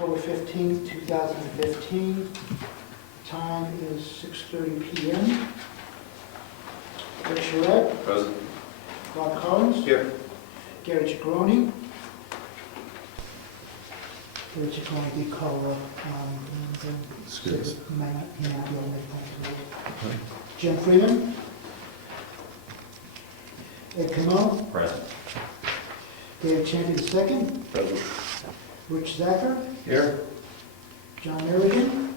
October 15th, 2015. Time is 6:30 p.m. Rick Surrette, Present. Bob Collins, Here. Gary Ciccone. Gary Ciccone did call Excuse. he might not be able to make plans. Jim Freeman. Ed Comeau, Present. David Champy II, Present. Rich Zacher, Here. John Merrigan,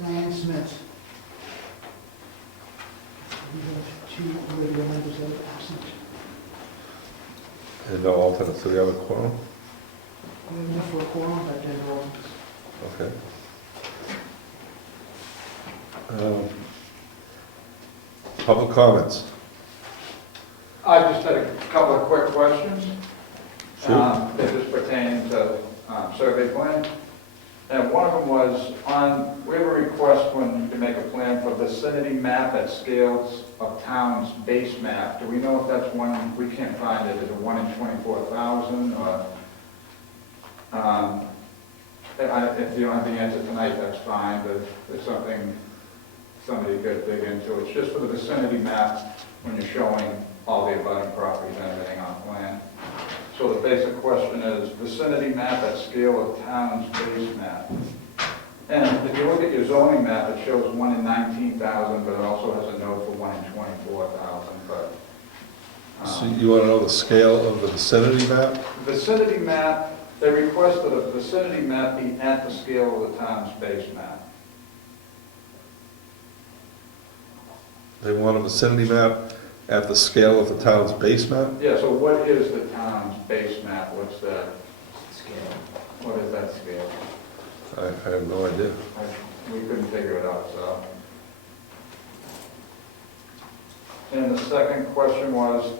Dianne Smith. We have two regular members that are absent. And no alternates, so we have a quorum? We have enough for a quorum, but then all. Okay. Public comments? I just had a couple of quick questions. Sure. They just pertain to survey plan. And one of them was we have a request when you make a plan for vicinity map at scales of town's base map. Do we know if that's one, we can't find it, is it 1 in 24,000 or? If you don't have the answer tonight, that's fine, but it's something somebody could dig into. It's just for the vicinity map when you're showing all the abutting properties and everything on plan. So the basic question is vicinity map at scale of town's base map. And if you look at your zoning map, it shows 1 in 19,000, but it also has a note for 1 in 24,000. But So you want to know the scale of the vicinity map? vicinity map, they request that a vicinity map be at the scale of the town's base map. They want a vicinity map at the scale of the town's base map? Yeah, so what is the town's base map? What's that Scale. What is that scale? I have no idea. We couldn't figure it out, so. And the second question was,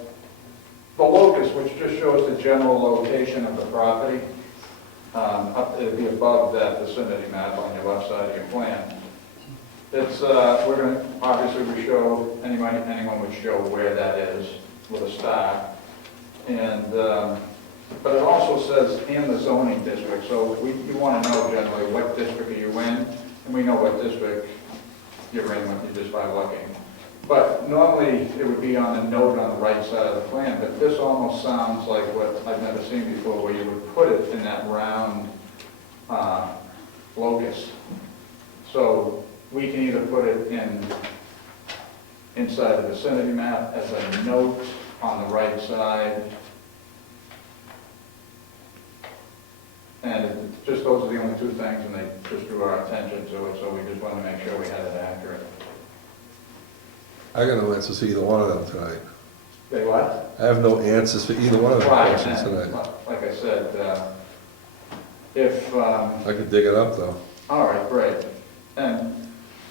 the locus, which just shows the general location of the property, it'd be above that vicinity map on your left side of your plan. It's, we're going to, obviously we show, anyone would show where that is with a star. And, but it also says in the zoning district, so you want to know generally what district are you in, and we know what district you're in with you just by looking. But normally it would be on a note on the right side of the plan, but this almost sounds like what I've never seen before, where you would put it in that round locus. So we can either put it inside the vicinity map as a note on the right side. And just those are the only two things, and they just drew our attention to it, so we just wanted to make sure we had it accurate. I got no answers to either one of them tonight. Say what? I have no answers for either one of them Right, questions and tonight. like I said, if, I could dig it up though. all right, great. And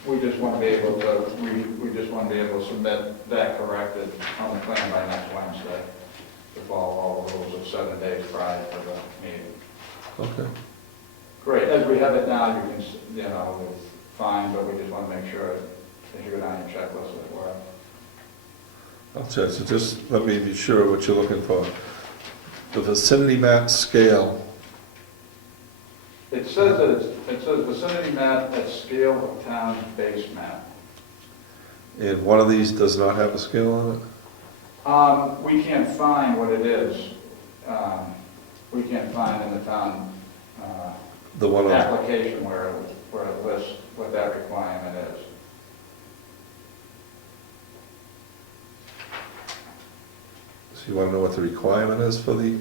we just want to be able to, we just want to be able to submit that corrected on the plan by next Wednesday, to follow all the rules of 7 days prior to the meeting. Okay. Great, as we have it now, you can, it's fine, but we just want to make sure as you go down your checklist that we're. I'll check, so just let me be sure what you're looking for. The vicinity map scale, It says that it says vicinity map at scale of town's base map. and one of these does not have a scale on it? We can't find what it is. We can't find in the town The one on, application where it lists what that requirement is. so you want to know what the requirement is for the Yeah,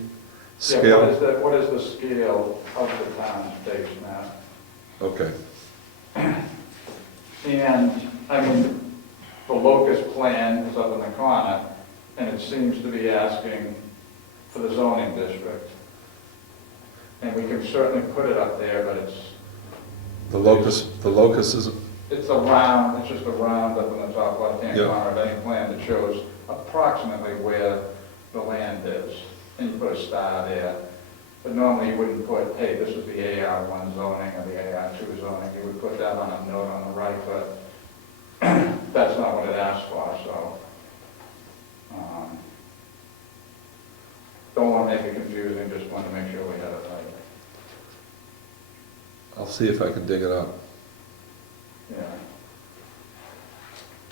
scale? what is the scale of the town's base map? Okay, And, I mean, the locus plan is up in the corner, and it seems to be asking for the zoning district. And we can certainly put it up there, but the locus is, it's a round, it's just a round up in the top left-hand Yeah. corner of any plan that shows approximately where the land is. And you put a star there. But normally you wouldn't put, hey, this is the AR1 zoning or the AR2 zoning. You would put that on a note on the right, but that's not what it asks for, so. Don't want to make it confusing, just want to make sure we have it right. see if I can dig it up. Yeah.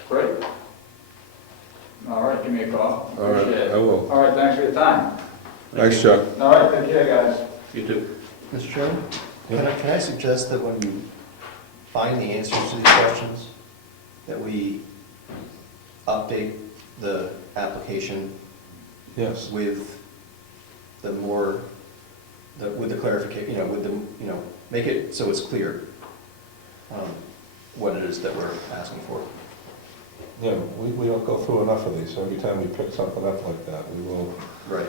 Great. All right, give me a call. All right, Appreciate it. I will. All right, thanks for your time. Thanks, Chuck. All right, take care, guys. You too. Mr. Chairman, Yeah. can I suggest that when you find the answers to these questions, that we update the application Yes. with the more, with the clarification, with the, make it so it's clear what it is that we're asking for. Yeah, we don't go through enough of these, so every time we pick something up like that, we will Right.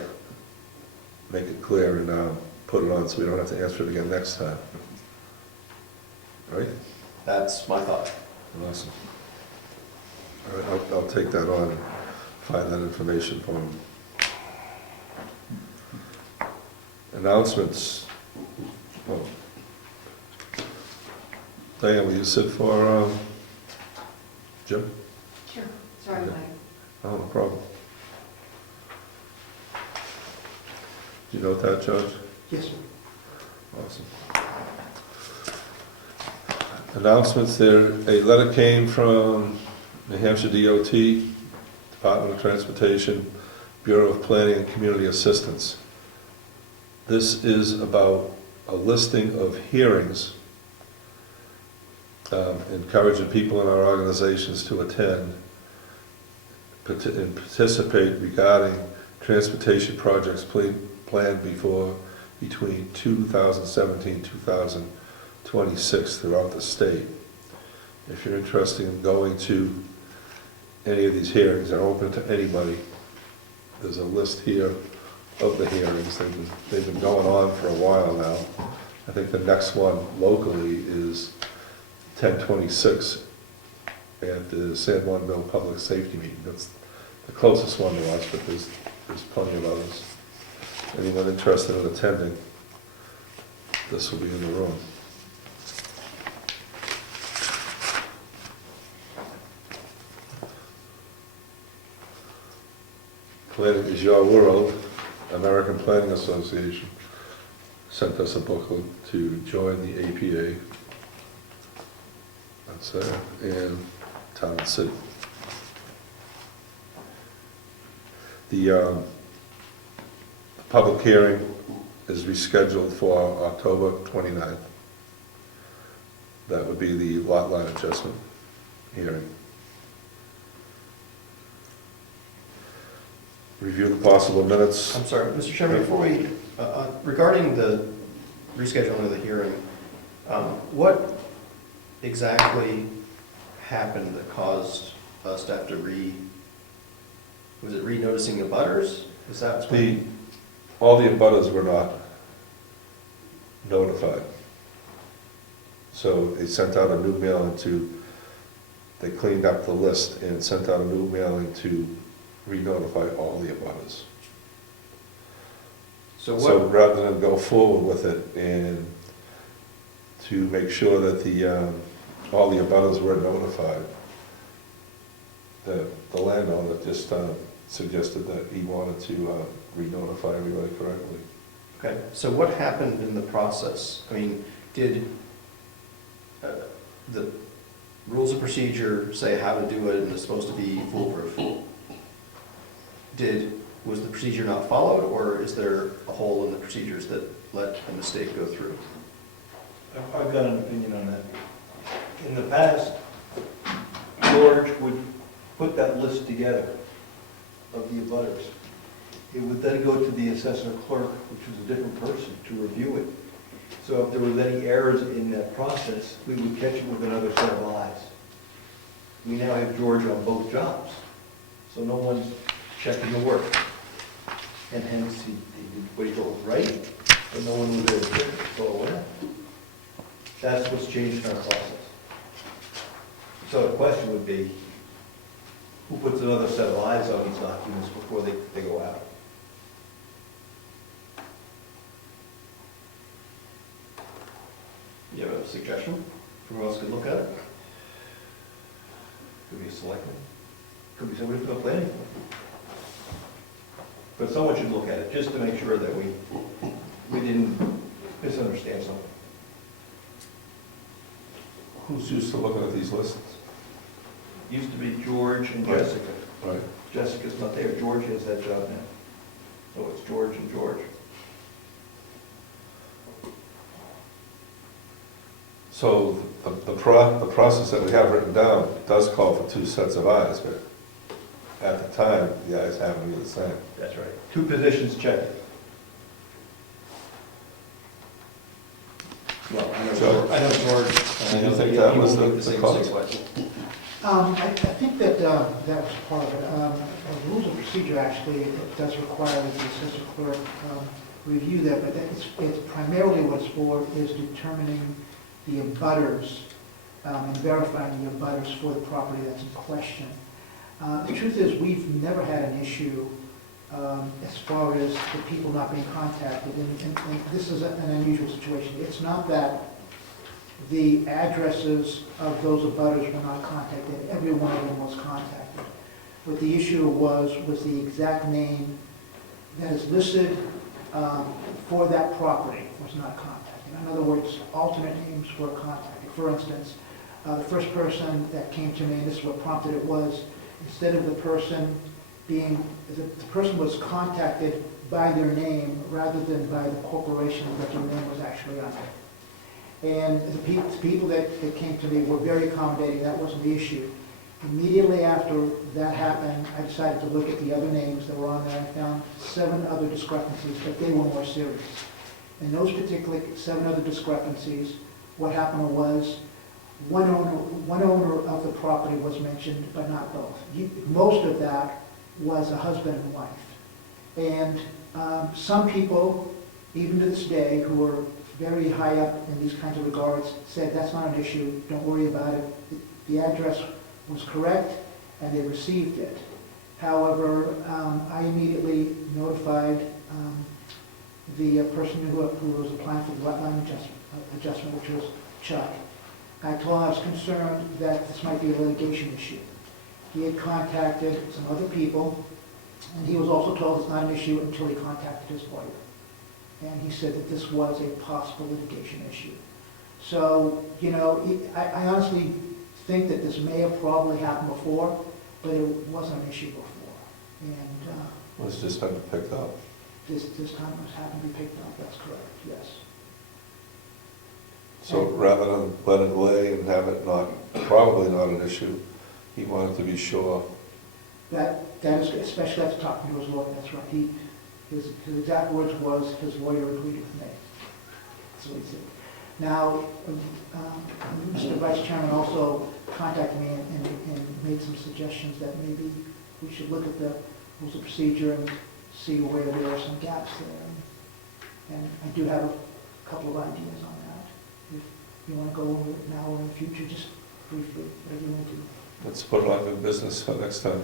make it clear and put it on so we don't have to answer it again next time. Right? That's my thought. Awesome. All right, I'll take that on, find that information for him. Announcements. Oh. Diane, will you sit for Jim? Sure. Sorry, Okay. Mike. Oh, no problem. Do you note that, Judge? Yes, sir. Awesome. Announcements there, a letter came from New Hampshire DOT, Department of Transportation, Bureau of Planning and Community Assistance. This is about a listing of hearings, encouraging people in our organizations to attend and participate regarding transportation projects planned between 2017 2026 throughout the state. If you're interested in going to any of these hearings, they're open to anybody. There's a list here of the hearings. They've been going on for a while now. I think the next one locally is 10/26 at the San Juan Mill Public Safety Meeting. That's the closest one to us, but there's plenty of others. Anyone interested in attending, this will be in the room. Planning is Your World, American Planning Association sent us a booklet to join the APA. That's it, and Town and City. The public hearing is rescheduled for October 29th. That would be the lot line adjustment hearing. Review the possible minutes. I'm sorry, Mr. Chairman, before we, regarding the rescheduling of the hearing, what exactly happened that caused us to have to was it re-noticing the butters? Is that what's All the abutters were not notified. So they sent out a new mailing they cleaned up the list and sent out a new mailing to re-notify all the abutters. So rather than go forward with it and to make sure that all the abutters were notified, the landowner just suggested that he wanted to re-notify everybody correctly. Okay, so what happened in the process? I mean, did the rules of procedure say how to do it and it's supposed to be foolproof? Was the procedure not followed, or is there a hole in the procedures that let a mistake go through? I've got an opinion on that. In the past, George would put that list together of the abutters. It would then go to the assessor clerk, which was a different person, to review it. So if there was any errors in that process, we would catch it with another set of eyes. We now have George on both jobs, so no one's checking the work. And hence, he did what he told right, but no one was there to check it. So what? That's what's changed in our process. So the question would be, who puts another set of eyes on these documents before they go out? You have a suggestion for who else could look at it? Could be a selectman, could be somebody from the planning board. But someone should look at it, just to make sure that we didn't misunderstand something. Who's used to looking at these lists? Used to be George and Right. Jessica. Right. Jessica's not there, George has that job now. So it's George and George. So the process that we have written down does call for two sets of eyes, but at the time, the eyes happen to be the same. That's right. Two positions checked. Well, I know So- George, I know George. and I Do you know think he that will was make the same cause? mistake twice. I think that that was part of it. The rules of procedure actually, it does require that the assessor clerk review that, but it's primarily what it's for is determining the abutters and verifying the abutters for the property that's in question. The truth is, we've never had an issue as far as the people not being contacted, and this is an unusual situation. It's not that the addresses of those abutters were not contacted, every one of them was contacted. What the issue was the exact name that is listed for that property was not contacted. In other words, alternate names were contacted. For instance, the first person that came to me, and this is what prompted it, was instead of the person being, the person was contacted by their name rather than by the corporation that their name was actually under. And the people that came to me were very accommodating, that wasn't the issue. Immediately after that happened, I decided to look at the other names that were on there. I found 7 other discrepancies, but they were more serious. In those particular 7 other discrepancies, what happened was one owner of the property was mentioned, but not both. Most of that was a husband and wife. And some people, even to this day, who are very high up in these kinds of regards, said that's not an issue, don't worry about it. The address was correct and they received it. However, I immediately notified the person who was applying for the wetland adjustment, which was Chuck. I told him I was concerned that this might be a litigation issue. He had contacted some other people, and he was also told it's not an issue until he contacted his lawyer. And he said that this was a possible litigation issue. So, you know, I honestly think that this may have probably happened before, but it wasn't an issue before. And It's just been picked up. this time it was happened to be picked up, that's correct, yes. So rather than let it lay and have it not, probably not an issue, he wanted to be sure. That is, especially after talking to his lawyer, that's right. His exact words was, his lawyer agreed with me. That's what he said. Now, Mr. Vice Chairman also contacted me and made some suggestions that maybe we should look at the rules of procedure and see where there are some gaps there. And I do have a couple of ideas on that. If you want to go over it now or in the future, just briefly, whatever you want to do. Let's put it on new business for next time.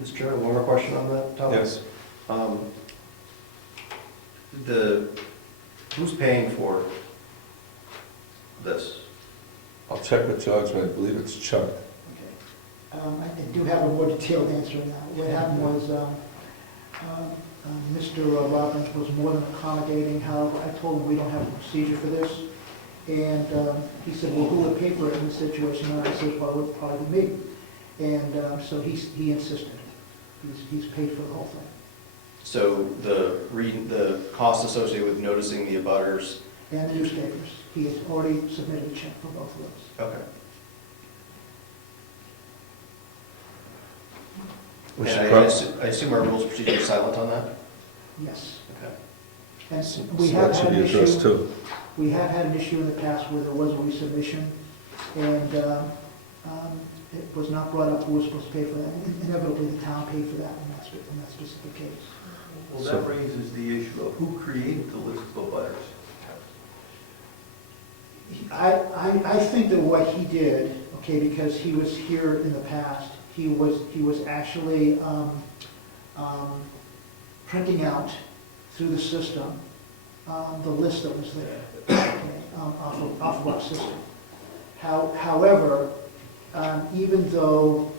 Mr. Chairman, one more question on that topic? Yes. Who's paying for this? I'll check with Judge, but I believe it's Chuck. Okay. I do have a more detailed answer on that. What happened was, Mr. Robbins was more than accommodating. However, I told him we don't have a procedure for this. And he said, well, who would pay for it in this situation? And I said, well, it would probably be me. And so he insisted. He's paid for the whole thing. So the cost associated with noticing the abutters. And the newspapers. He has already submitted a check for both of those. Okay. We And should I assume our rules of procedure is silent on that? Yes. Okay. And So we have that should had be an addressed issue. too. We have had an issue in the past where there was a resubmission, and it was not brought up who was supposed to pay for that. Inevitably, the town paid for that in that specific case. Well, So- that raises the issue of who created the list of abutters. I think that what he did, okay, because he was here in the past, he was actually printing out through the system the list that was there, okay, off of our system. However, even though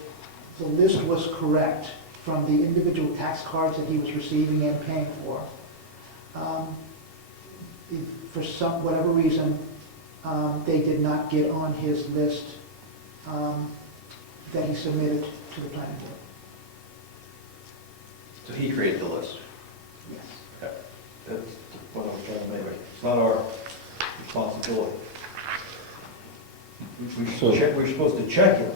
the list was correct from the individual tax cards that he was receiving and paying for, for some, whatever reason, they did not get on his list that he submitted to the planning board. So he created the list. Yes. That's what I was trying to make. It's not our responsibility. We're supposed to check it,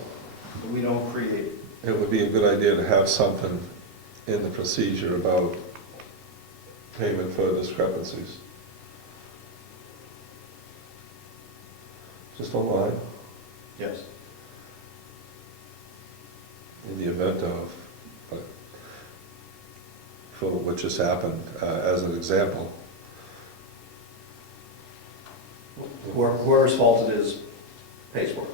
but we don't create. It would be a good idea to have something in the procedure about payment for discrepancies. Just online, Yes. in the event of, but for what just happened, as an example. Whoever's fault it is pays for it.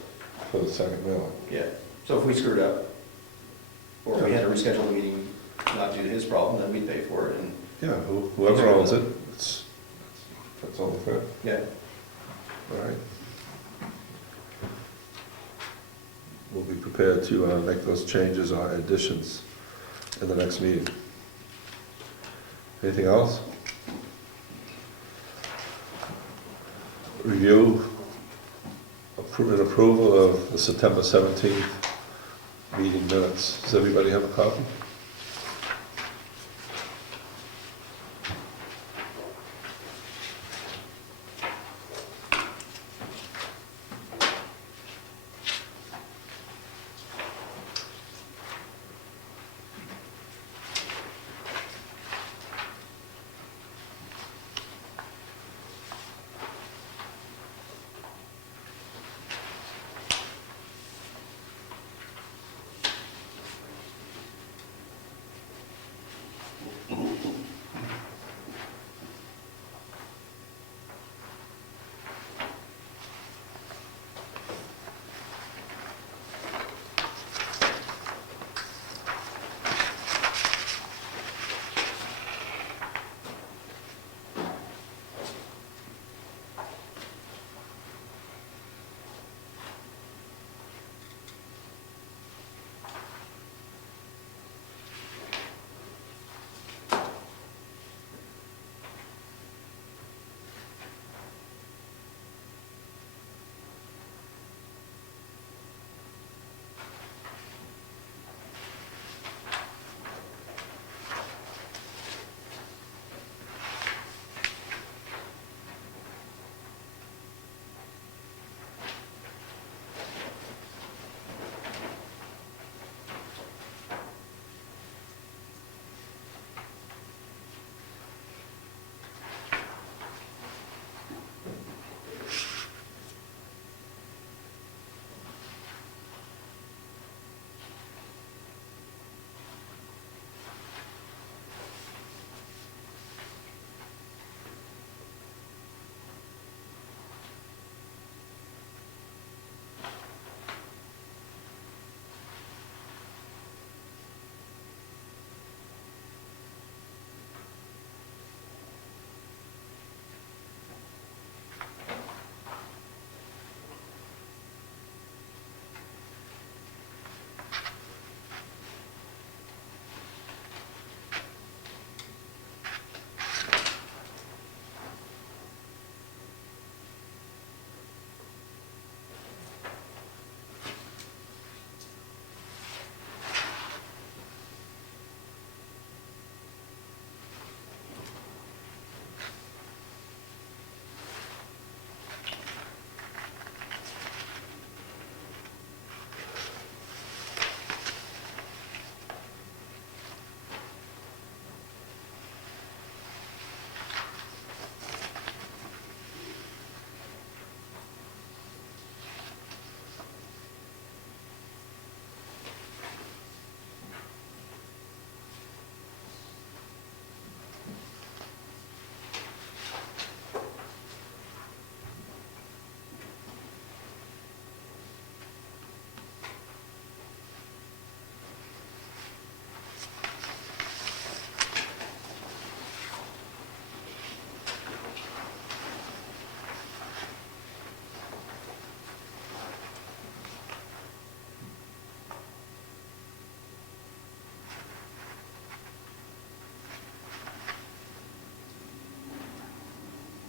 For the second mailing. Yeah. So if we screwed up, or we had to reschedule the meeting not due to his problem, then we'd pay for it, and, Yeah, whoever owns it, that's only fair, yeah. all right? We'll be prepared to make those changes or additions in the next meeting. Anything else? Review and approval of the September 17th meeting minutes. Does everybody have a copy?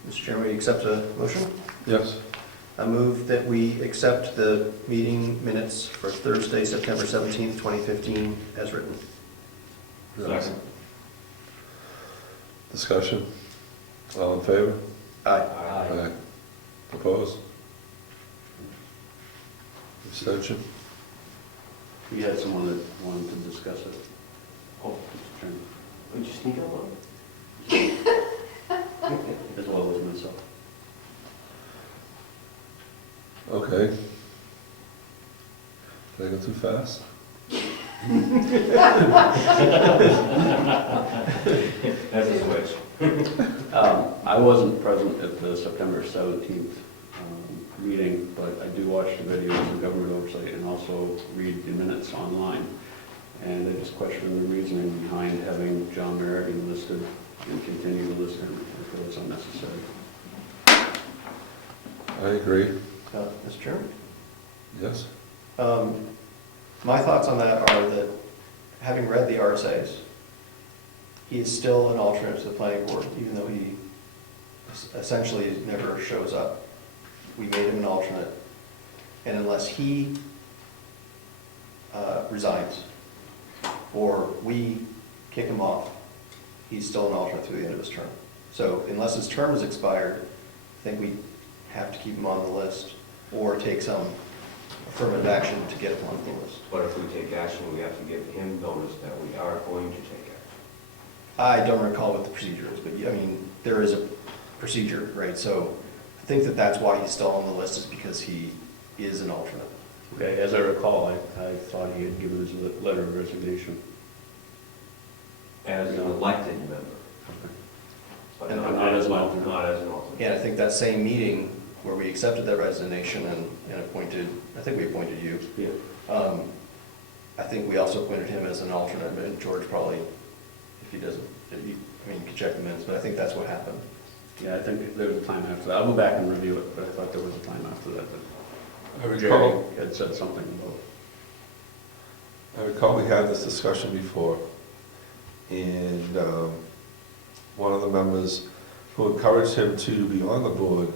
Mr. Chairman, we accept a motion? Yes. I move that we accept the meeting minutes for Thursday, September 17th, 2015, as written. Second. Discussion? All in favor? Aye. Aye. Opposed? Abstention? We had someone that wanted to discuss it. Oh, Mr. Chairman. Would you sneak up on? As well as myself. Okay. Did I go too fast? That's a switch. I wasn't present at the September 17th meeting, but I do watch the videos of Government Oversight and also read the minutes online. And I just question the reasoning behind having John Merrigan listed and continue to list him. I feel it's unnecessary. I agree. Mr. Chairman? Yes? My thoughts on that are that, having read the RSAs, he is still an alternate to the planning board, even though he essentially never shows up. We made him an alternate, and unless he resigns or we kick him off, he's still an alternate through the end of his term. So unless his term is expired, I think we have to keep him on the list or take some affirmative action to get him on the list. But if we take action, we have to give him notice that we are going to take action. I don't recall what the procedure is, but I mean, there is a procedure, right? So I think that that's why he's still on the list, is because he is an alternate. Okay, as I recall, I thought he had given his letter of resignation. As an elected member. But And not as an alternate. And I think that same meeting where we accepted that resignation and appointed, I think we appointed you. Yeah. I think we also appointed him as an alternate, and George probably, if he doesn't, I mean, you can check the minutes, but I think that's what happened. Yeah, I think there was a time after that. I'll go back and review it, but I thought there was a time after that I that recall, Jerry had said something about. I recall we had this discussion before, and one of the members who encouraged him to be on the board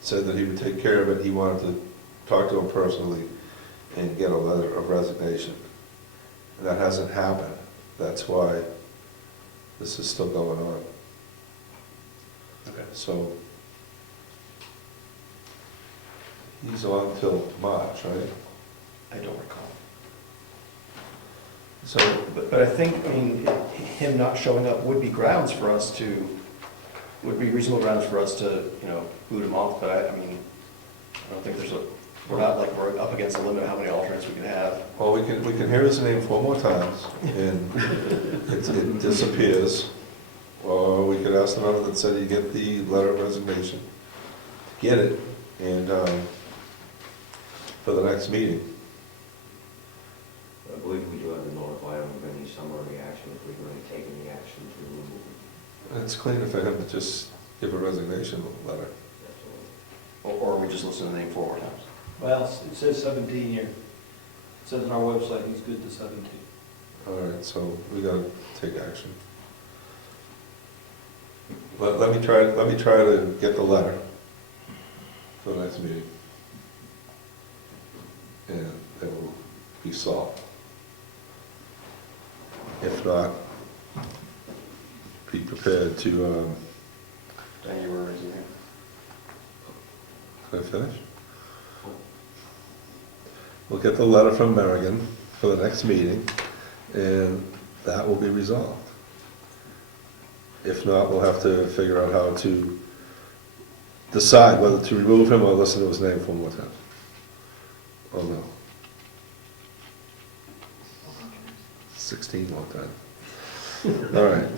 said that he would take care of it. He wanted to talk to him personally and get a letter of resignation. And that hasn't happened. That's why this is still going on. Okay. So he's on till March, right? I don't recall. So, but I think, I mean, him not showing up would be grounds for us to, would be reasonable grounds for us to, you know, boot him off, but I mean, I don't think there's a, we're not like, we're up against the limit of how many alternates we can have. Well, we can hear his name 4 more times and it disappears. Or we could ask the member that said you get the letter of resignation, get it, and for the next meeting. I believe we do have to notify him of any summary action if we're going to take any action to remove him. It's cleaner for him to just give a resignation letter. Absolutely. Or we just listen to the name 4 more times. Well, it says 17 here. It says on our website he's good to 17. All right, so we gotta take action. Let me try to get the letter for the next meeting. And it will be solved. If not, be prepared to, Diane, you were raising your hand. can I finish? We'll get the letter from Merrigan for the next meeting, and that will be resolved. If not, we'll have to figure out how to decide whether to remove him or listen to his name 4 more times. Oh no. 16 more times. All right.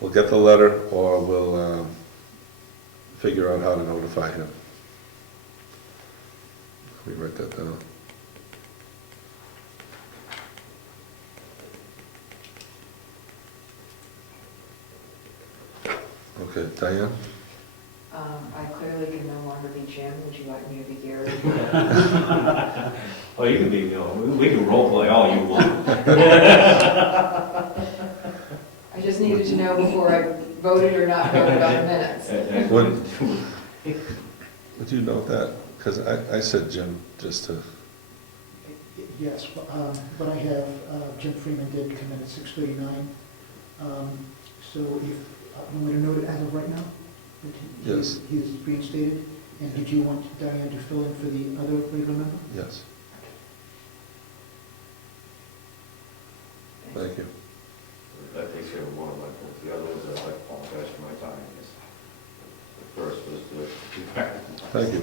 We'll get the letter, or we'll figure out how to notify him. Let me write that down. Okay, Diane? I clearly can no longer be Jim. Would you like me to be Gary? Oh, you can be, we can role play all you want. I just needed to know before I voted or not voted on the minutes. Would you note that? Because I said Jim just to, Yes, but I have, Jim Freeman did come in at 6:39. So if, you want to note it as of right now? That Yes. He is reinstated? And did you want Diane to fill in for the other regular member? yes. Thank you. That takes care of one of my points. The other ones, I apologize for my time. The first was to. Thank you.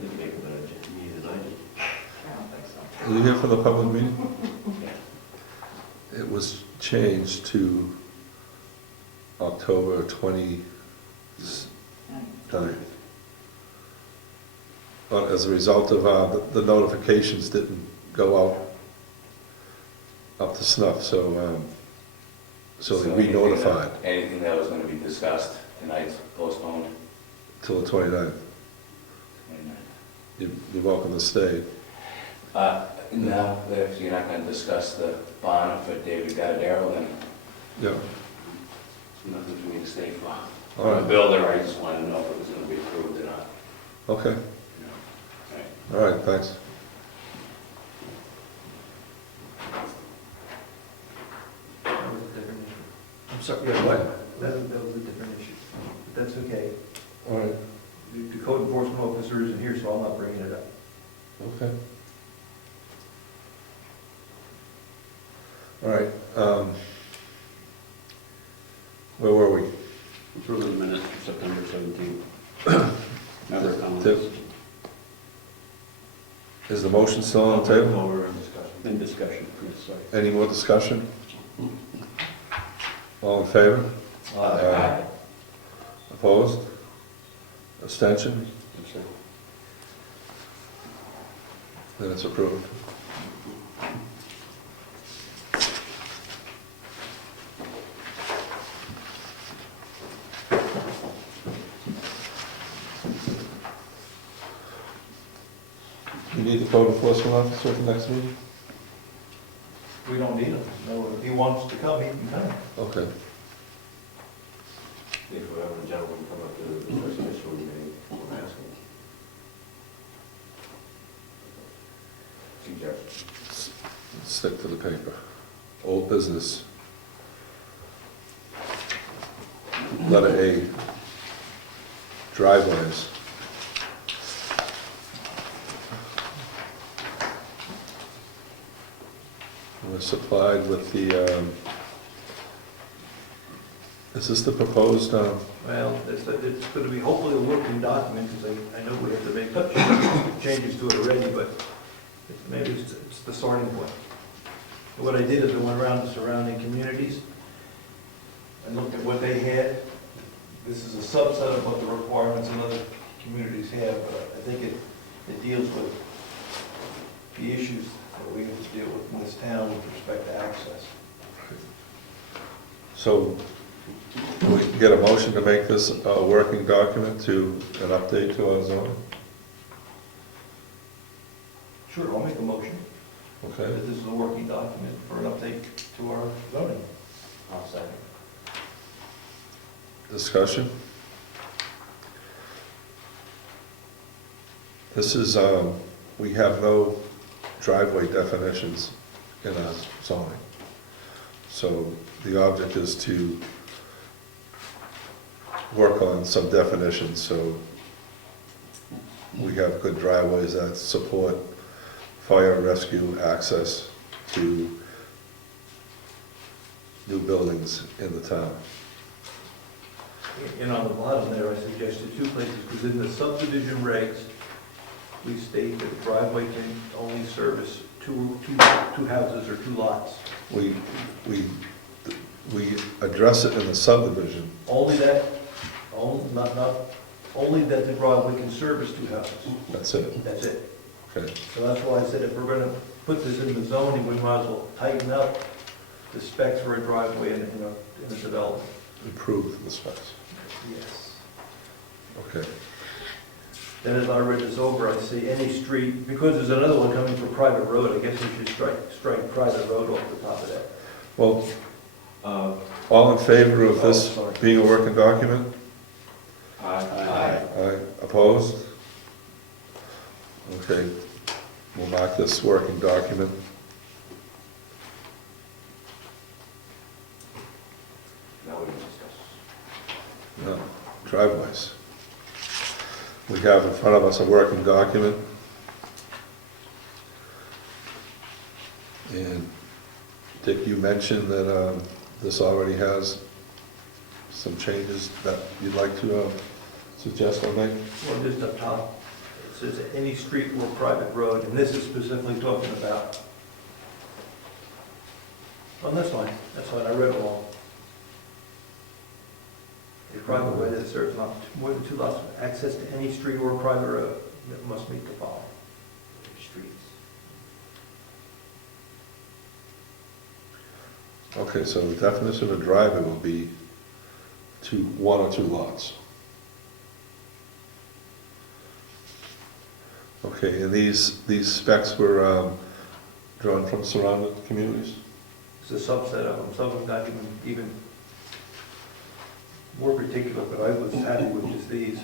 Didn't make a minute, neither did I. I don't think so. Are you here for the public meeting? It was changed to October 29th. As a result of, the notifications didn't go out up to snuff, so they re-notified Anything that was going to be discussed tonight's postponed. till the 29th. You're welcome to stay. No, if you're not going to discuss the bond for David Gattadero, then Yeah, there's nothing for me to stay for. all I'm a right, builder, I just wanted to know if it was going to be approved or not. okay, Right. all right, thanks. That was a different issue. I'm sorry, yeah, what? That was a different issue. But that's okay. All right, The code enforcement officer isn't here, so I'm not bringing it up. okay. All right, where were we? Approval of the minutes for September 17th. Member comments? Is the motion still on the table? No, we're in discussion. In discussion, yes, sorry. Any more discussion? All in favor? Aye. Opposed? Abstention? Yes, sir. Then it's approved. You need the code enforcement officer at the next meeting? We don't need him. No, if he wants to come, he can come. Okay. If we have a gentleman come up to the first initial meeting, I'm asking. Suggestion. Stick to the paper. Old business. Letter A. Driveways. We're supplied with the, is this the proposed, Well, it's going to be hopefully a working document, because I know we have to make changes to it already, but maybe it's the starting point. What I did is I went around the surrounding communities and looked at what they had. This is a subset of what the requirements in other communities have, but I think it deals with the issues that we have to deal with in this town with respect to access. so we can get a motion to make this a working document to an update to our zoning? Sure, I'll make a motion Okay, that this is a working document for an update to our zoning. I'll second. discussion? This is, we have no driveway definitions in our zoning. So the object is to work on some definitions, so we have good driveways that support fire rescue access to new buildings in the town. And on the bottom there, I suggested two places, because in the subdivision regs, we state that the driveway can only service two houses or two lots. We address it in the subdivision. Only that, only that the driveway can service two houses. That's it. That's it. Okay. So that's why I said if we're gonna put this in the zoning, we might as well tighten up the specs for a driveway in a development. Improve the specs. Yes. Okay. Then as I read this over, I see any street, because there's another one coming for private road, I guess we should strike private road off the top of that. Well, Uh, all in favor of this sorry. being a working document? Aye. Aye. Opposed? Okay, we'll mark this working document. now we can discuss. No, driveways. We have in front of us a working document. And Dick, you mentioned that this already has some changes that you'd like to suggest or make? Well, just up top, it says any street or private road, and this is specifically talking about, oh, that's fine, I read them all. A private way that serves not more than 2 lots, access to any street or private road that must meet the following. Streets. Okay, so the definition of a driveway will be 1 or 2 lots. Okay, and these specs were drawn from surrounding communities? It's a subset of them, some of them not even more particular, but I was happy with just these.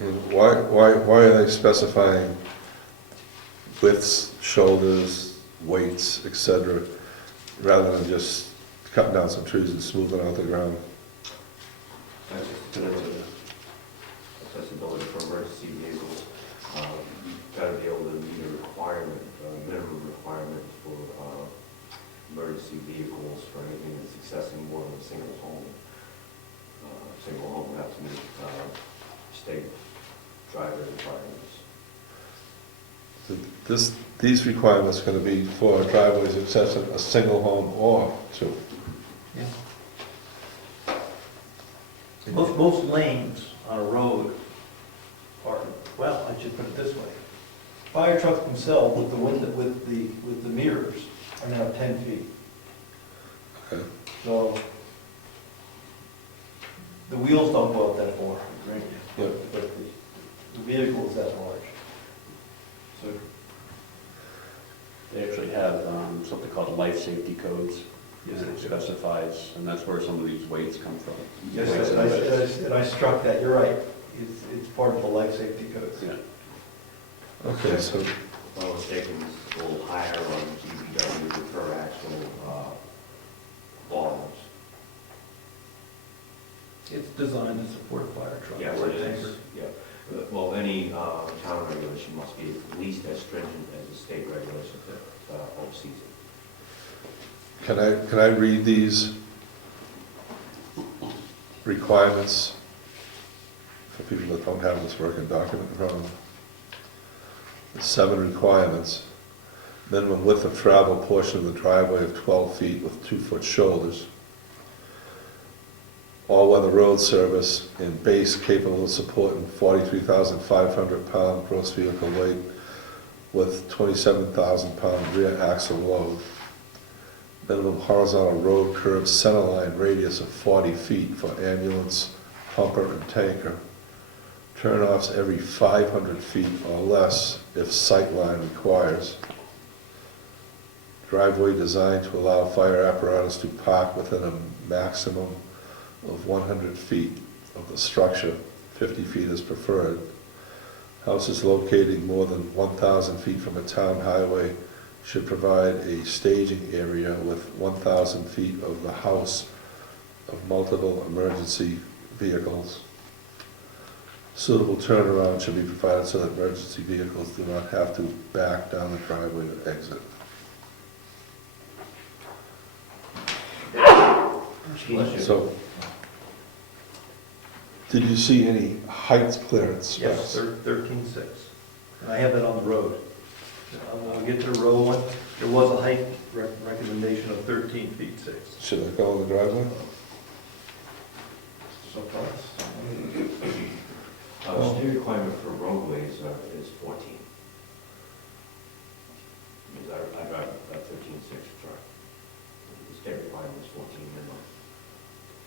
And why are they specifying widths, shoulders, weights, etc., rather than just cutting down some trees and smoothing out the ground? That's just accessibility for emergency vehicles. You've got to be able to meet a requirement, minimum requirement for emergency vehicles for anything that's accessing more than a single home. Single home would have to meet state driveway requirements. So these requirements are going to be for driveways accessing a single home or 2. Yeah. Most lanes on a road are, well, I should put it this way. Fire trucks themselves with the window, with the mirrors are now 10 feet. Okay. So the wheels don't go up that far, right? Yep. But the vehicle is that large. So They actually have something called life safety codes. Yes, And it they do. specifies, and that's where some of these weights come from. yes, Weights and weights. and I struck that, you're right. It's part of the life safety codes. Yeah. Okay, so If I'm mistaken, it's a little higher on DPW per actual volumes. It's designed to support fire trucks. Yes, it is, yeah. Well, any town regulation must be at least as stringent as the state regulation that oversees it. can I read these requirements for people that don't have this working document in front of them? The 7 requirements. Minimum width of travel portion of the driveway of 12 feet with 2-foot shoulders. All-weather road service and base capable of supporting 43,500 pound gross vehicle weight with 27,000 pound rear axle load. Minimum horizontal road curb centerline radius of 40 feet for ambulance, pumper, and tanker. Turn-offs every 500 feet or less if sightline requires. Driveway designed to allow fire apparatus to park within a maximum of 100 feet of the structure, 50 feet is preferred. Houses located more than 1,000 feet from a town highway should provide a staging area with 1,000 feet of the house of multiple emergency vehicles. Suitable turnaround should be provided so that emergency vehicles do not have to back down the driveway to exit. So, did you see any height clearance Yes, specs? 13.6. And I have that on the road. When we get to the road one, there was a height recommendation of 13 feet 6. Should I go in the driveway? So far. State requirement for roadways is 14. Because I drive a 13.6 truck. The state requirement is 14 minimum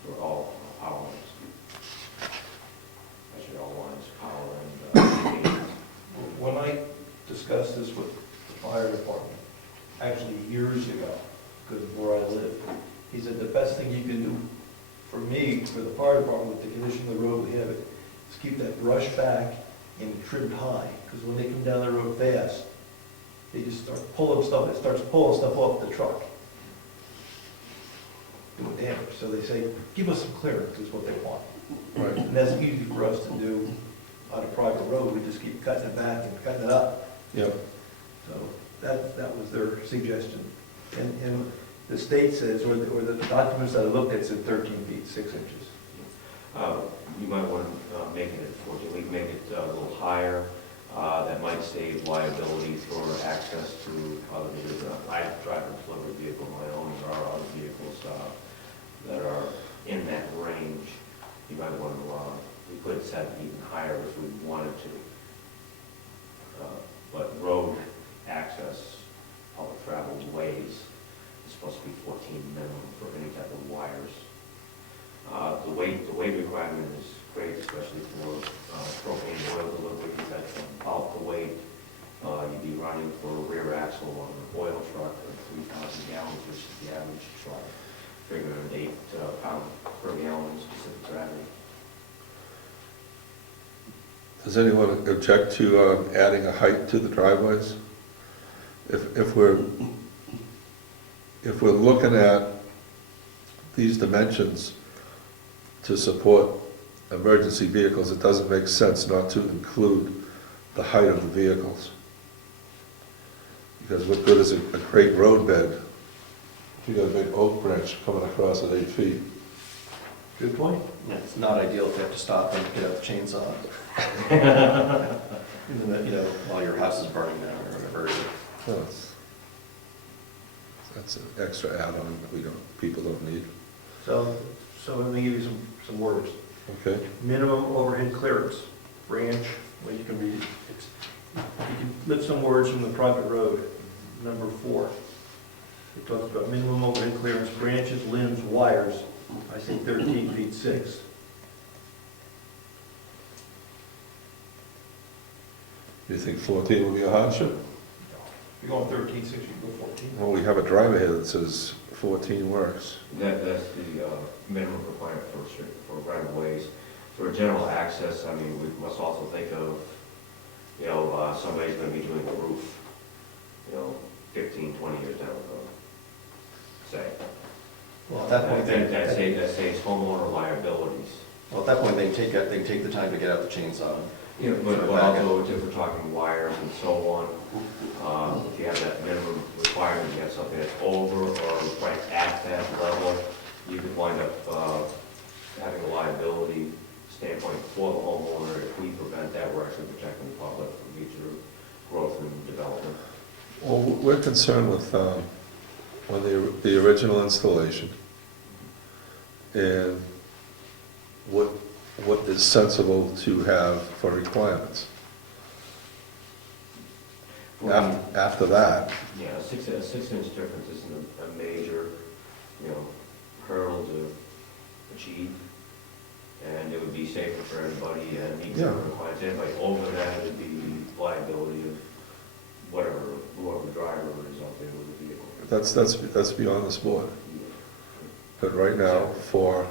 for all power lines. Actually, all lines. discussed this with the fire department, actually years ago, because of where I live. He said the best thing you can do for me, for the fire department, with the condition of the road we have, is keep that brush back and trimmed high, because when they come down the road fast, they just start pulling stuff, it starts pulling stuff off the truck. Doing damage, so they say, give us some clearance, is what they want. Right. And that's easy for us to do on a private road, we just keep cutting it back and cutting it up. Yep. So that was their suggestion. And the state says, or the documents that I looked at said 13 feet, 6 inches. You might want to make it at 14, we can make it a little higher. That might save liability for access to other vehicles. I drive a delivery vehicle of my own, there are other vehicles that are in that range. You might want to, we could set it even higher if we wanted to. But road access, public travel ways, is supposed to be 14 minimum for any type of wires. The weight requirement is great, especially for propane oil delivery. That's about the weight you'd be running for a rear axle on an oil truck of 3,000 gallons, which is the average truck. Figure an 8 pound per gallon specific gravity. Does anyone object to adding a height to the driveways? If we're looking at these dimensions to support emergency vehicles, it doesn't make sense not to include the height of the vehicles. Because what good is a great roadbed if you got a big oak branch coming across at 8 feet? Good point. Yeah, it's not ideal if you have to stop and get out the chainsaw. While your house is burning down or whatever. Well, that's an extra add-on that people don't need. So let me give you some words. Okay. Minimum overhead clearance, branch, well, you can read it. You can lift some words from the private road. Number 4. It talks about minimum overhead clearance, branches, limbs, wires. I say 13 feet 6. You think 14 would be a hardship? If you're going 13, 6, you can go 14. Well, we have a driver here that says 14 works. That's the minimum requirement for right of ways. For general access, I mean, we must also think of, somebody's going to be doing the roof, 15, 20 years down the road, say. Well, at that point, That saves homeowner liabilities. well, at that point, they take the time to get out the chainsaw. But also, if we're talking wires and so on, if you have that minimum requirement, you have something that's over or right at that level, you could wind up having a liability standpoint for the homeowner. If we prevent that, we're actually protecting the public from future growth and development. Well, we're concerned with when the original installation and what is sensible to have for requirements. After that, Yeah, a 6-inch difference isn't a major, hurdle to achieve. And it would be safer for everybody and meet the requirements. Anybody over that would be liability of whoever the driver is out there with the vehicle. that's beyond this board. But right now, for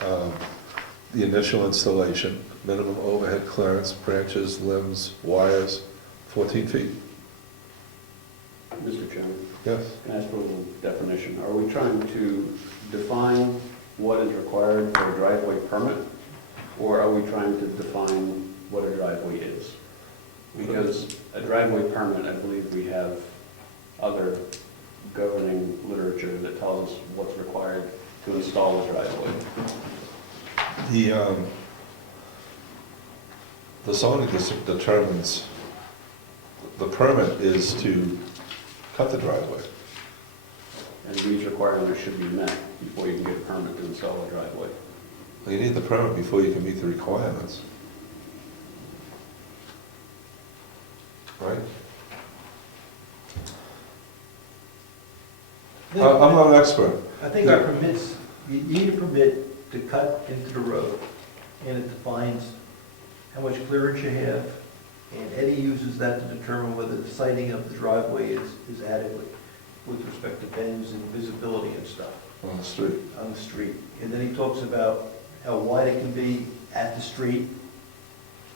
the initial installation, minimum overhead clearance, branches, limbs, wires, 14 feet. Mr. Chairman, Yes. can I ask for a little definition? Are we trying to define what is required for a driveway permit, or are we trying to define what a driveway is? Because a driveway permit, I believe we have other governing literature that tells us what's required to install a driveway. The zoning district determines the permit is to cut the driveway. And these requirements should be met before you can get a permit to install a driveway. You need the permit before you can meet the requirements. Right? I'm not an expert. I think our permits, you need a permit to cut into the road, and it defines how much clearance you have And Eddie uses that to determine whether the sighting of the driveway is adequate with respect to bends and visibility and stuff On the street. on the street. And then he talks about how wide it can be at the street,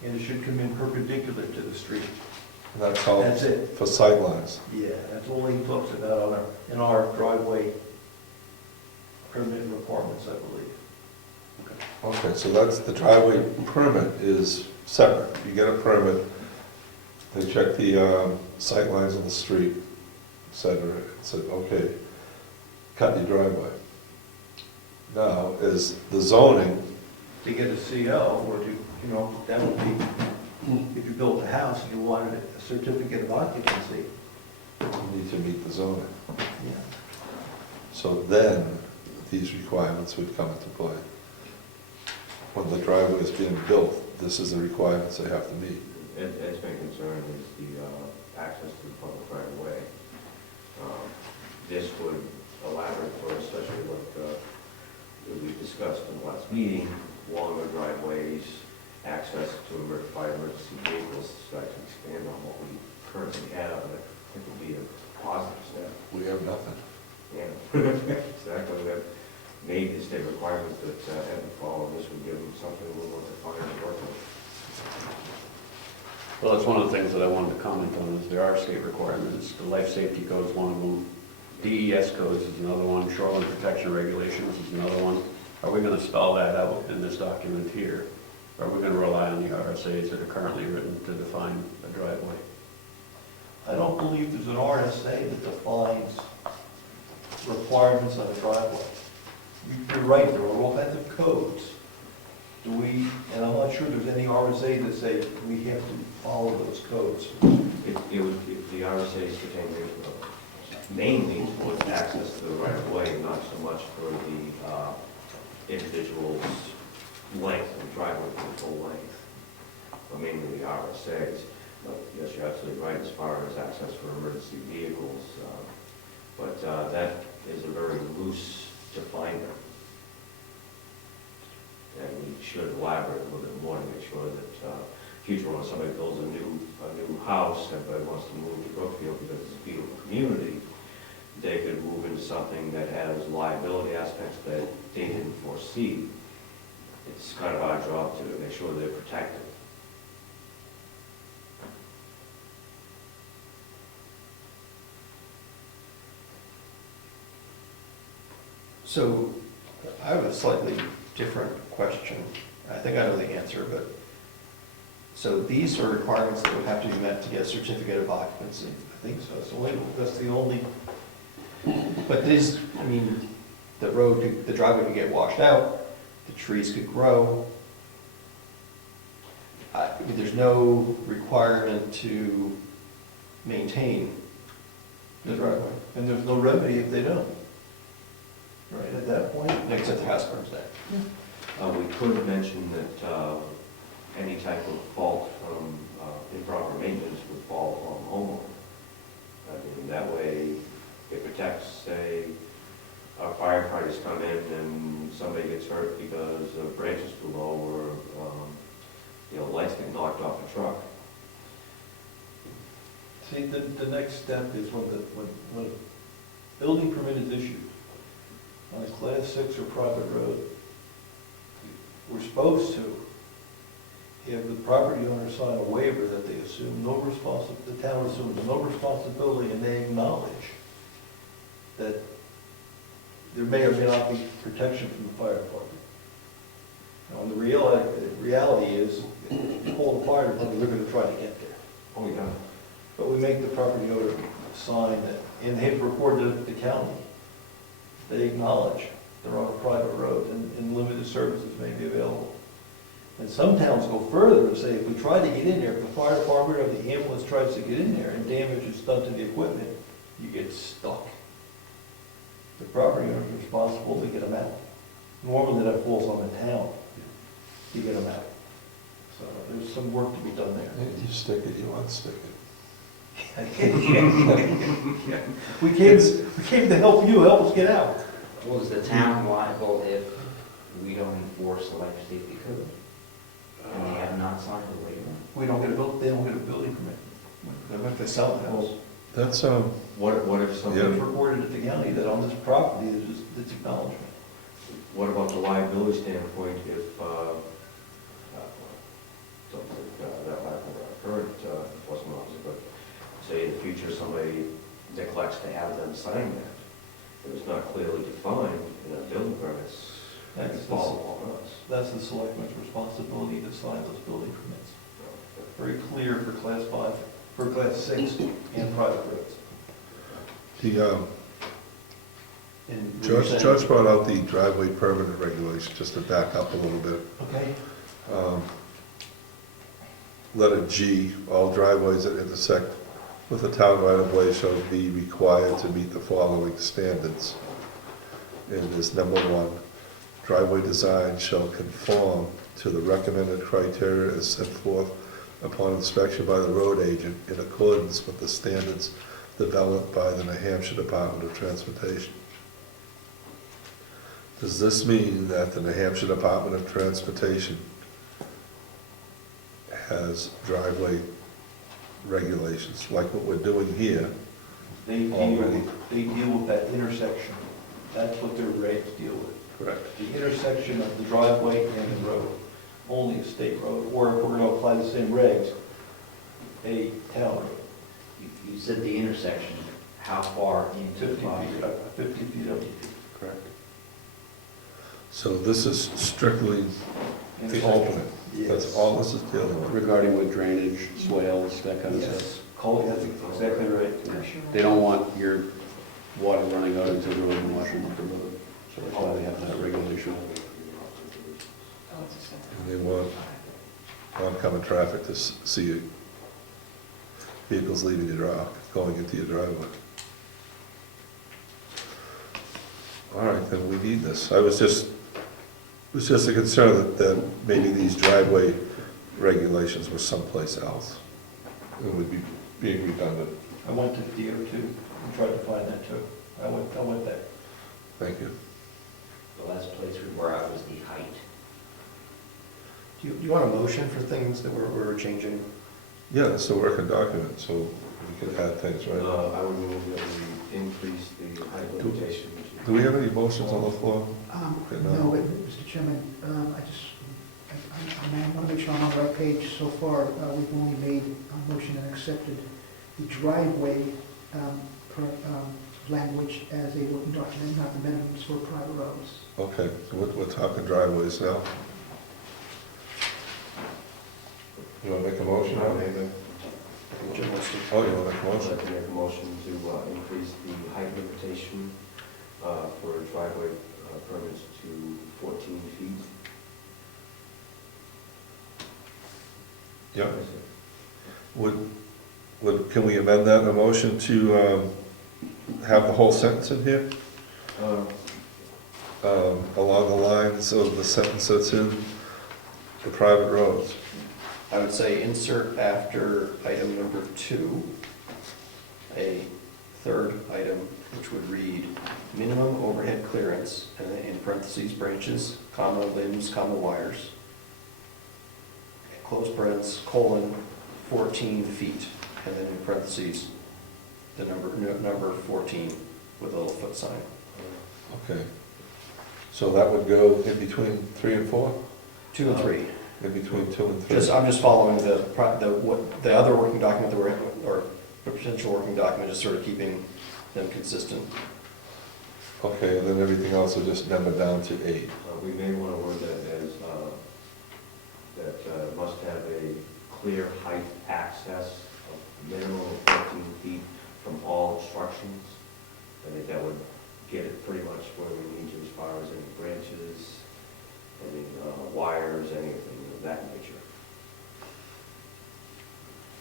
and it should come in perpendicular to the street. And that's all That's it. for sightlines. Yeah, that's all he talks about on in our driveway permit requirements, I believe. Okay, so that's, the driveway permit is separate. You get a permit, they check the sightlines on the street, et cetera, and said, okay, cut your driveway. Now, is the zoning, To get a CO, or to, that would be, if you built a house and you wanted a certificate of occupancy. you need to meet the zoning. Yeah. So then, these requirements would come into play. When the driveway is being built, this is the requirements they have to meet. Ed's main concern is the access to the public right of way. This would elaborate for, especially what we discussed in the last meeting, longer driveways, access to fire emergency vehicles, to actually expand on what we currently have, and I think would be a positive step. We have nothing. Yeah, exactly. We have made the state requirements that haven't followed. This would give them something a little more defined and work with. Well, that's one of the things that I wanted to comment on, is there are state requirements. The life safety code is one of them. DES codes is another one. Shoreline protection regulations is another one. Are we going to spell that out in this document here? Or are we going to rely on the RSAs that are currently written to define a driveway? I don't believe there's an RSA that defines requirements on a driveway. You're right, there are all kinds of codes. Do we, and I'm not sure there's any RSA that say we have to follow those codes. It would, if the RSA's pertain mainly towards access to the right of way, not so much for the individual's length of the driveway, the full length, but mainly the RSA's. But yes, you're absolutely right as far as access for emergency vehicles, but that is a very loose definer. And we should elaborate a little bit more to make sure that future when somebody builds a new house, everybody wants to move to Brookfield because it's a beautiful community, they could move into something that has liability aspects that they didn't foresee. It's kind of our job to make sure they're protected. So I have a slightly different question. I think I know the answer, but, so these are requirements that would have to be met to get a certificate of occupancy. I think so, that's the only, But these, I mean, the road, the driveway could get washed out, the trees could grow. I mean, there's no requirement to maintain the driveway, and there's no remedy if they don't. Right, at that point, except the house burns down. We could mention that any type of fault from improper maintenance would fall on the homeowner. I mean, that way it protects, say, our firefighters come in and somebody gets hurt because a branch is too low or, lights get knocked off a truck. see, the next step is when a building permit is issued on a class 6 or private road, we're supposed to have the property owner sign a waiver that they assume the town assumes no responsibility, and they acknowledge that there may or may not be protection from the fire department. Now, and the reality is, if you call the fire department, they're gonna try to get there. Oh, yeah. But we make the property owner sign that, and they have to report to the county. They acknowledge they're on a private road and limited services may be available. And some towns go further and say, if we try to get in there, if the fire department or the ambulance tries to get in there and damage is done to the equipment, you get stuck. The property owner is responsible to get them out. Normally that falls on the town to get them out. So there's some work to be done there. You stick it, you unstick it. We came to help you, help us get out. Well, is the town liable if we don't enforce the life safety code? And they have not signed a waiver? they don't get a building permit. What about they sell the house? That's, What if It's somebody, recorded at the county that on this property, there's just, it's acknowledgement. what about the liability standpoint if, something that might have occurred, enforcement officer, but say in the future somebody neglects to have them sign that? If it's not clearly defined in a building permits, it's fall on us. That's the selectman's responsibility to sign those building permits. Very clear for class 5, for class 6 and private roads. the, And George brought out the driveway permanent regulation, just to back up a little bit. Okay, Letter G, all driveways that intersect with the town right-of-way shall be required to meet the following standards. And is number 1, driveway design shall conform to the recommended criteria as set forth upon inspection by the road agent in accordance with the standards developed by the New Hampshire Department of Transportation. Does this mean that the New Hampshire Department of Transportation has driveway regulations, like what we're doing here? they Already. deal with that intersection. That's what their regs deal with. Correct. The intersection of the driveway and the road, only a state road, or if we're going to apply the same regs, a town road. You said the intersection, how far into 50 the property? feet, 50 feet up. Correct. So this is strictly the Intersection. alternate. That's all this is dealing with. Regarding with drainage, swales, that kind of stuff. Yes, call it, that's exactly right. For sure. They don't want your water running out into the road and washing up the road, so that's why they have that regulation. Oh, it's a separate. And they want oncoming traffic to see vehicles leaving your drive, going into your driveway. All right, then we need this. It was just a concern that maybe these driveway regulations were someplace else. It would be being redundant. I went to DO2 and tried to find that too. I went there. Thank you. The last place we were at was the height. Do you want a motion for things that we're changing? Yeah, it's a working document, so we can add things, right? I would move that we increase the height limitation. Do we have any motions on the floor? Okay, no. No, Mr. Chairman, I want to make sure I'm on the right page. So far, we've only made a motion and accepted the driveway language as a working document, not the minimums for private roads. Okay, so we're talking driveways now. You want to make a motion? I'll make a- Oh, you want to make a I'd motion? like to make a motion to increase the height limitation for driveway permits to 14 feet. Yeah. Can we amend that in a motion to have the whole sentence in here? Along the lines of the sentence that's in the private roads. I would say insert after item number 2, a third item, which would read, minimum overhead clearance, and then in parentheses, branches, comma, limbs, comma, wires, close parentheses, colon, 14 feet, and then in parentheses, the number 14 with a little foot sign. Okay. So that would go in between 3 and 4? 2 and 3. In between 2 and 3? I'm just following the other working document that we're, or the potential working document, just sort of keeping them consistent. Okay, and then everything else will just number down to 8. We may want to word that as, that must have a clear height access of minimum of 14 feet from all obstructions. I think that would get it pretty much where we need to as far as any branches, any wires, anything of that nature.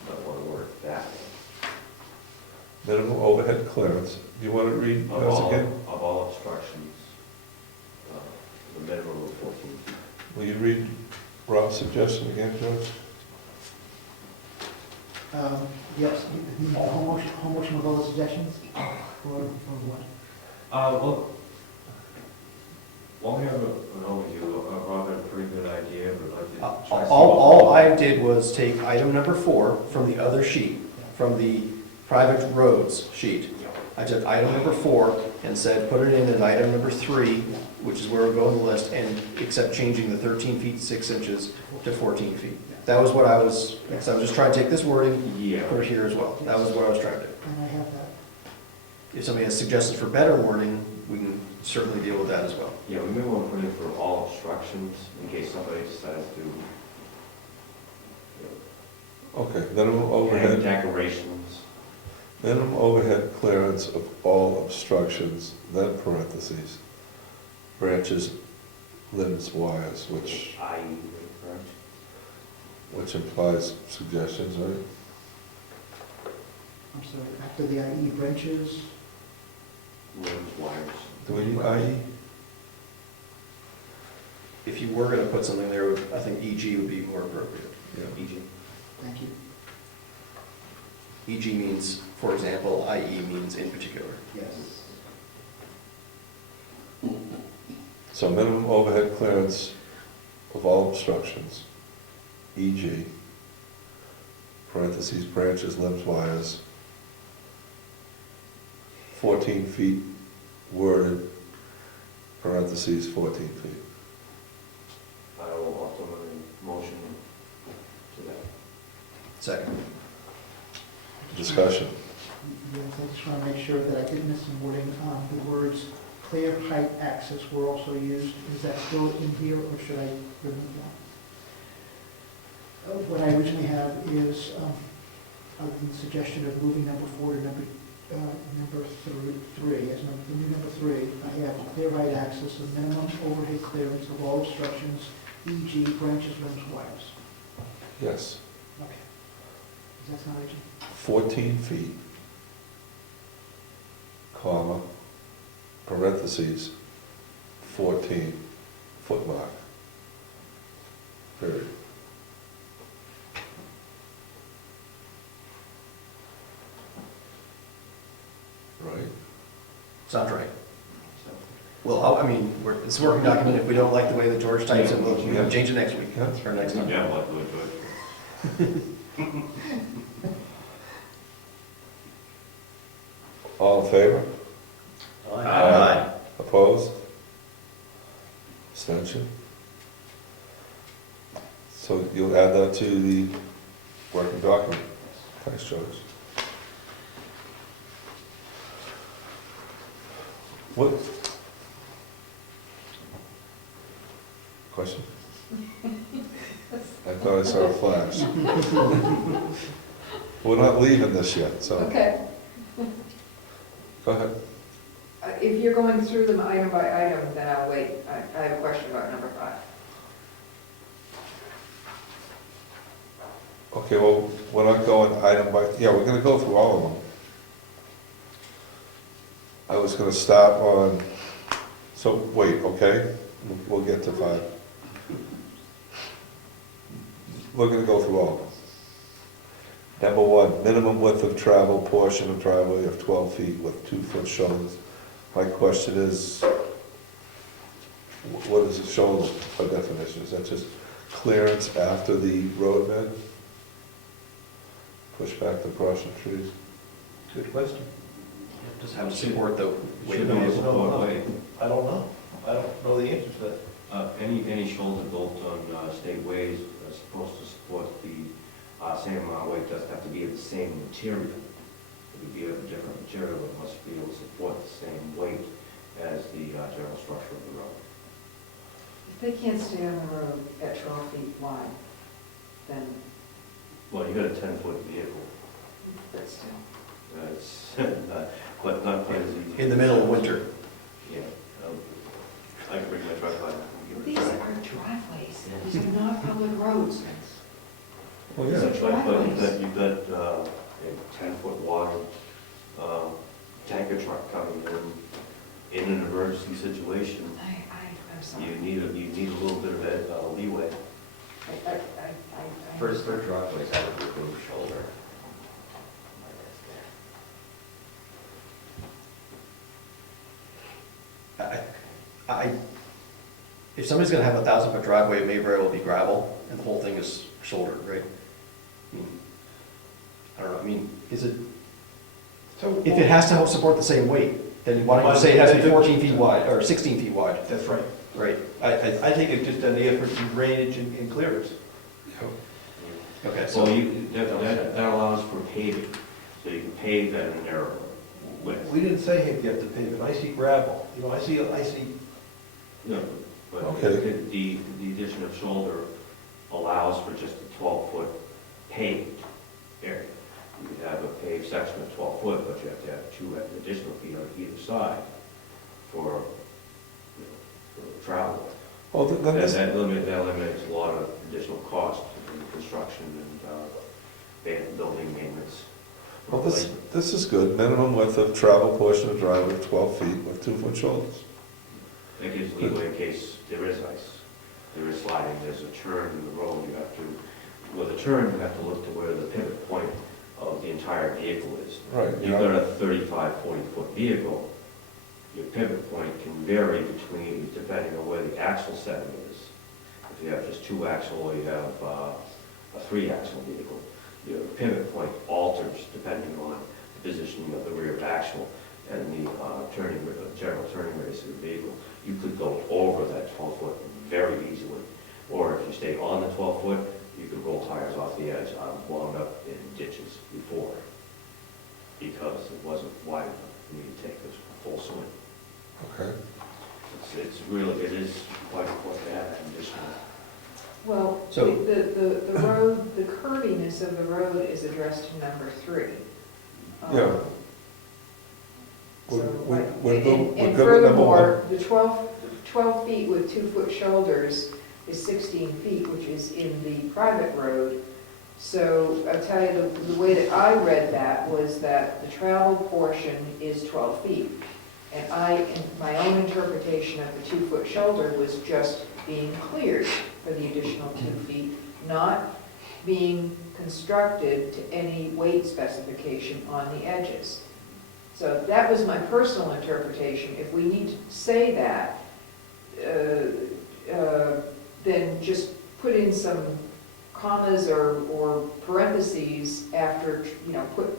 Don't want to word it that way. Minimum overhead clearance. Do you want to read those again? Of all obstructions, the minimum of 14 feet. Will you read Rob's suggestion again, George? Yes, whole motion with all the suggestions for what? Well, While we have an overview, I've got a pretty good idea, but I'd like to try to see. All I did was take item number 4 from the other sheet, from the private roads sheet. I took item number 4 and said, put it in as item number 3, which is where we're going on the list, and except changing the 13 feet 6 inches to 14 feet. That was what I was, so I was just trying to take this wording, Yeah. put it here as well. That was what I was trying to do. And I have that. If somebody has suggestions for better wording, we can certainly deal with that as well. Yeah, we may want to put in for all obstructions in case somebody decides to, Okay, minimum add overhead, decorations. minimum overhead clearance of all obstructions, then parentheses, branches, limbs, wires, which I.e., correct? implies suggestions, right? I'm sorry, after the IE branches, Limbs, wires. Do we need IE? If you were going to put something there, I think EG would be more appropriate. Yeah. EG. thank you. EG means, for example, IE means in particular. Yes. So minimum overhead clearance of all obstructions, e.g., parentheses, branches, limbs, wires, 14 feet worded, parentheses, 14 feet. I will ultimately motion to that. Second. Discussion. Yes, I just want to make sure that I didn't miss some wording. The words clear height access were also used. Is that still in here, or should I remove that? What I originally have is the suggestion of moving number 4 to number 3. As the new number 3, I have clear height access and minimum overhead clearance of all obstructions, e.g. branches, limbs, wires. Yes, Okay. Does that sound right, Jim? 14 feet, comma, parentheses, 14 foot mark. Period. Right? Sounds right. Well, I mean, it's a working document. If we don't like the way that George types it, we'll change it next week, or next time. Yeah, I'd like to do it. All in favor? Aye. Opposed? Abstention? So you'll add that to the working document. Thanks, George. What? Question? I thought I saw a flash. We're not leaving this yet, so Okay. go ahead. If you're going through them item by item, then I'll wait. I have a question about number 5. Okay, well, we're not going item by, yeah, we're gonna go through all of them. I was gonna stop on, so, wait, okay, we'll get to 5. We're gonna go through all of them. Number 1, minimum width of travel portion of driveway of 12 feet with 2-foot shoulders. My question is, what is a shoulder by definition? Is that just clearance after the road bed? Push back the brush and trees? Good question. Just have to support the weight of Should the be a vehicle. support weight. I don't know. I don't know the answer to that. Any shoulder built on state ways are supposed to support the same amount of weight, doesn't have to be of the same material. It could be of a different material, it must be able to support the same weight as the general structure of the road. If they can't stay on the road at 12 feet wide, then Well, you got a 10-foot vehicle, that's still. it's but not quite as easy. In the middle of winter. Yeah, I can bring my truck by. These are driveways. These are not public roads. Oh, These yeah. are driveways. You've got a 10-foot wide tanker truck coming in an emergency situation. I'm sorry. You need a little bit of leeway. First, their driveways have a removed shoulder. I if somebody's gonna have a 1,000-foot driveway, it may very well be gravel, and the whole thing is shouldered, right? I don't know, I mean, is it, So, if it has to help support the same weight, then why don't you say it has to be 14 feet wide, or 16 feet wide, That's right. right? I think it's just an effort in drainage and clearance. Okay, So so, that allows for paving, so you can pave at a narrow width. We didn't say you have to pave it, I see gravel, you know, I see, No, but Okay. the addition of shoulder allows for just a 12-foot paved area. You could have a paved section of 12 foot, but you have to have 2 additional feet on either side for, for travel. Well, then That this, eliminates a lot of additional cost in construction and building maintenance. well, this is good. Minimum width of travel portion of driveway of 12 feet with 2-foot shoulders. That gives leeway in case there is ice, there is sliding, there's a turn in the road, you have to, with a turn, you have to look to where the pivot point of the entire vehicle is. Right. You've got a 35, 40-foot vehicle, your pivot point can vary between, depending on where the axle setting is. If you have just 2-axle or you have a 3-axle vehicle, your pivot point alters depending on the positioning of the rear axle and the general turning radius of the vehicle. You could go over that 12-foot very easily. Or if you stay on the 12-foot, you could roll tires off the edge. I've wound up in ditches before because it wasn't wide enough for me to take this full swing. Okay. It's really, it is quite bad condition. Well, So- the road, the curviness of the road is addressed in number 3. Yeah. So, We're and good with number furthermore, the 12 feet with 2-foot shoulders is 16 feet, which is in the private road. So I'll tell you, the way that I read that was that the travel portion is 12 feet. And in my own interpretation of the 2-foot shoulder was just being cleared for the additional 2 feet, not being constructed to any weight specification on the edges. So that was my personal interpretation. If we need to say that, then just put in some commas or parentheses after, put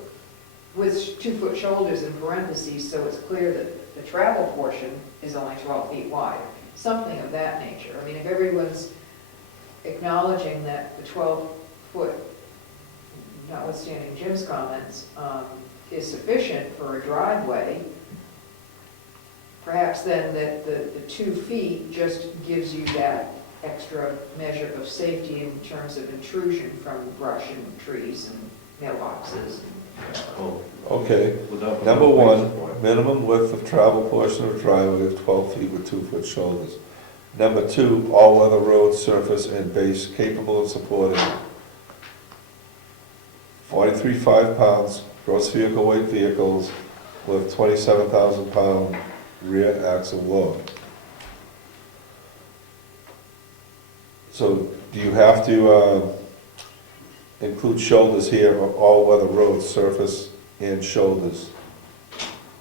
with 2-foot shoulders in parentheses so it's clear that the travel portion is only 12 feet wide. Something of that nature. I mean, if everyone's acknowledging that the 12-foot, notwithstanding Jim's comments, is sufficient for a driveway, perhaps then that the 2 feet just gives you that extra measure of safety in terms of intrusion from brush and trees and mailboxes. Well, Okay. without- Number 1, minimum width of travel portion of driveway of 12 feet with 2-foot shoulders. Number 2, all-weather road surface and base capable of supporting 43.5 pounds gross vehicle weight vehicles with 27,000-pound rear axle load. So do you have to include shoulders here, or all-weather road surface and shoulders?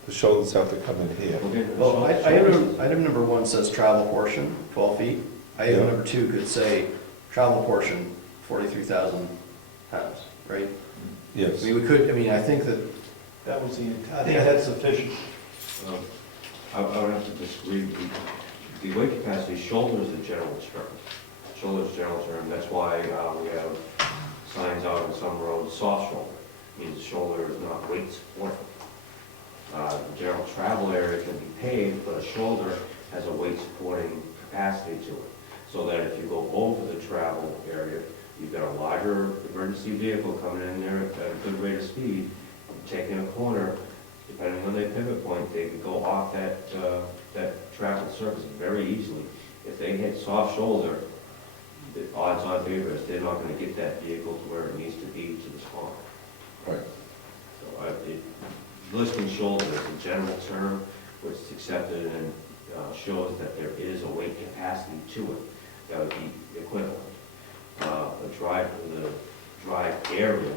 The shoulders have to come in here. well, item number 1 says travel portion, 12 feet. Item Yeah. number 2 could say travel portion, 43,000 pounds, right? Yes. I mean, I think that, That was I think that's sufficient. I would have to disagree. The weight capacity, shoulder is the general term. Shoulder is general term. That's why we have signs out on some roads, soft shoulder. Means the shoulder is not weight supporting. The general travel area can be paved, but a shoulder has a weight supporting capacity to it. So that if you go over the travel area, you've got a larger emergency vehicle coming in there at a good rate of speed, taking a corner, depending on their pivot point, they could go off that travel surface very easily. If they hit soft shoulder, the odds on favor is they're not gonna get that vehicle to where it needs to be to the spot. Right. So listing shoulder is a general term, which is accepted and shows that there is a weight capacity to it. That would be equivalent. The drive area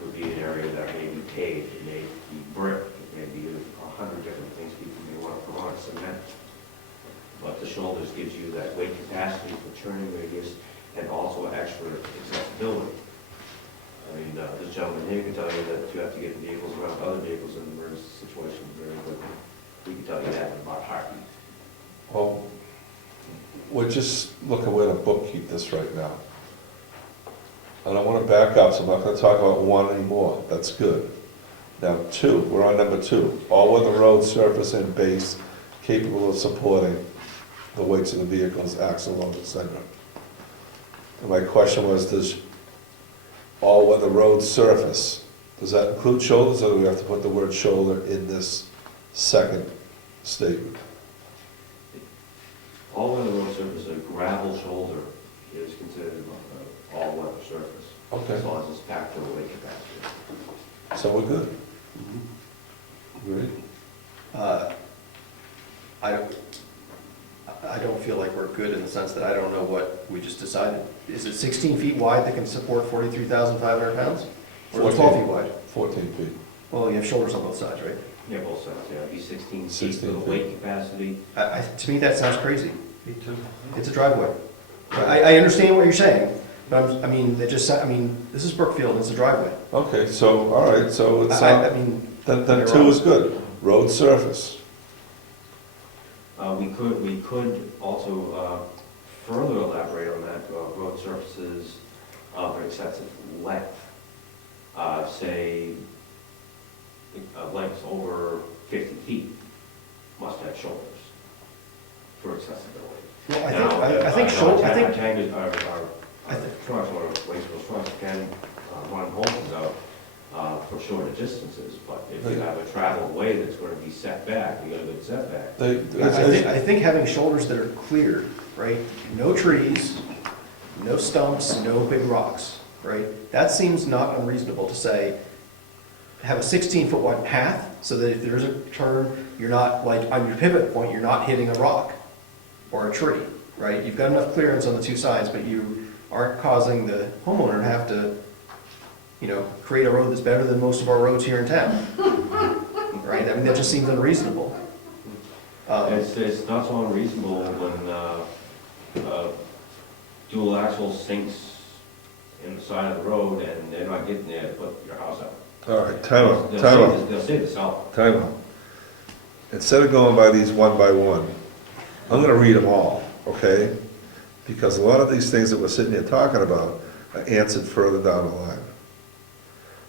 would be an area that may be paved, it may be brick, it may be 100 different things people may want to put on cement. But the shoulders gives you that weight capacity for turning radius and also extra accessibility. I mean, this gentleman here can tell you that you have to get vehicles around other vehicles in emergency situations very quickly. We can tell you that in about a heartbeat. Well, we're just looking where to bookkeep this right now. I don't want to back up, so I'm not going to talk about one anymore. That's good. Now, two, we're on number two. All weather road, surface, and base capable of supporting the weights of the vehicles, axle, load, etc. And my question was, does all weather road surface, does that include shoulders, or do we have to put the word shoulder in this second statement? All-weather road surface, a gravel shoulder is considered an all-weather surface. Okay. As long as it's packed for the weight capacity. So we're good. Great. I don't feel like we're good in the sense that I don't know what we just decided. Is it 16 feet wide that can support 43,500 pounds? Or 12 feet wide? 14 feet. Well, you have shoulders on both sides, right? Yeah, both sides, yeah, it'd be 16 feet 16 for the feet. weight capacity. To me, that sounds crazy. Me too. It's a driveway. I understand what you're saying, but this is Brookfield, and it's a driveway. Okay, so, all right, so it's, I mean, then you're two wrong. is good. Road surface. We could also further elaborate on that, road surfaces of excessive length. Say, lengths over 50 feet must have shoulders for accessibility. Well, I Now, think tankers, I our trucks, or wasteful trucks can run holes out for shorter distances, but if you have a traveled way that's going to be set back, you got a good setback. I think having shoulders that are cleared, right? No trees, no stumps, no big rocks, right? That seems not unreasonable to say, have a 16-foot wide path so that if there's a turn, you're not, like, on your pivot point, you're not hitting a rock or a tree, right? You've got enough clearance on the two sides, but you aren't causing the homeowner to have to, create a road that's better than most of our roads here in town. Right? I mean, that just seems unreasonable. It's not so unreasonable when dual axle sinks in the side of the road and they're not getting there to put your house out. All right, time out. They'll save the salt. Time out. Instead of going by these one by one, I'm gonna read them all, okay? Because a lot of these things that we're sitting here talking about are answered further down the line.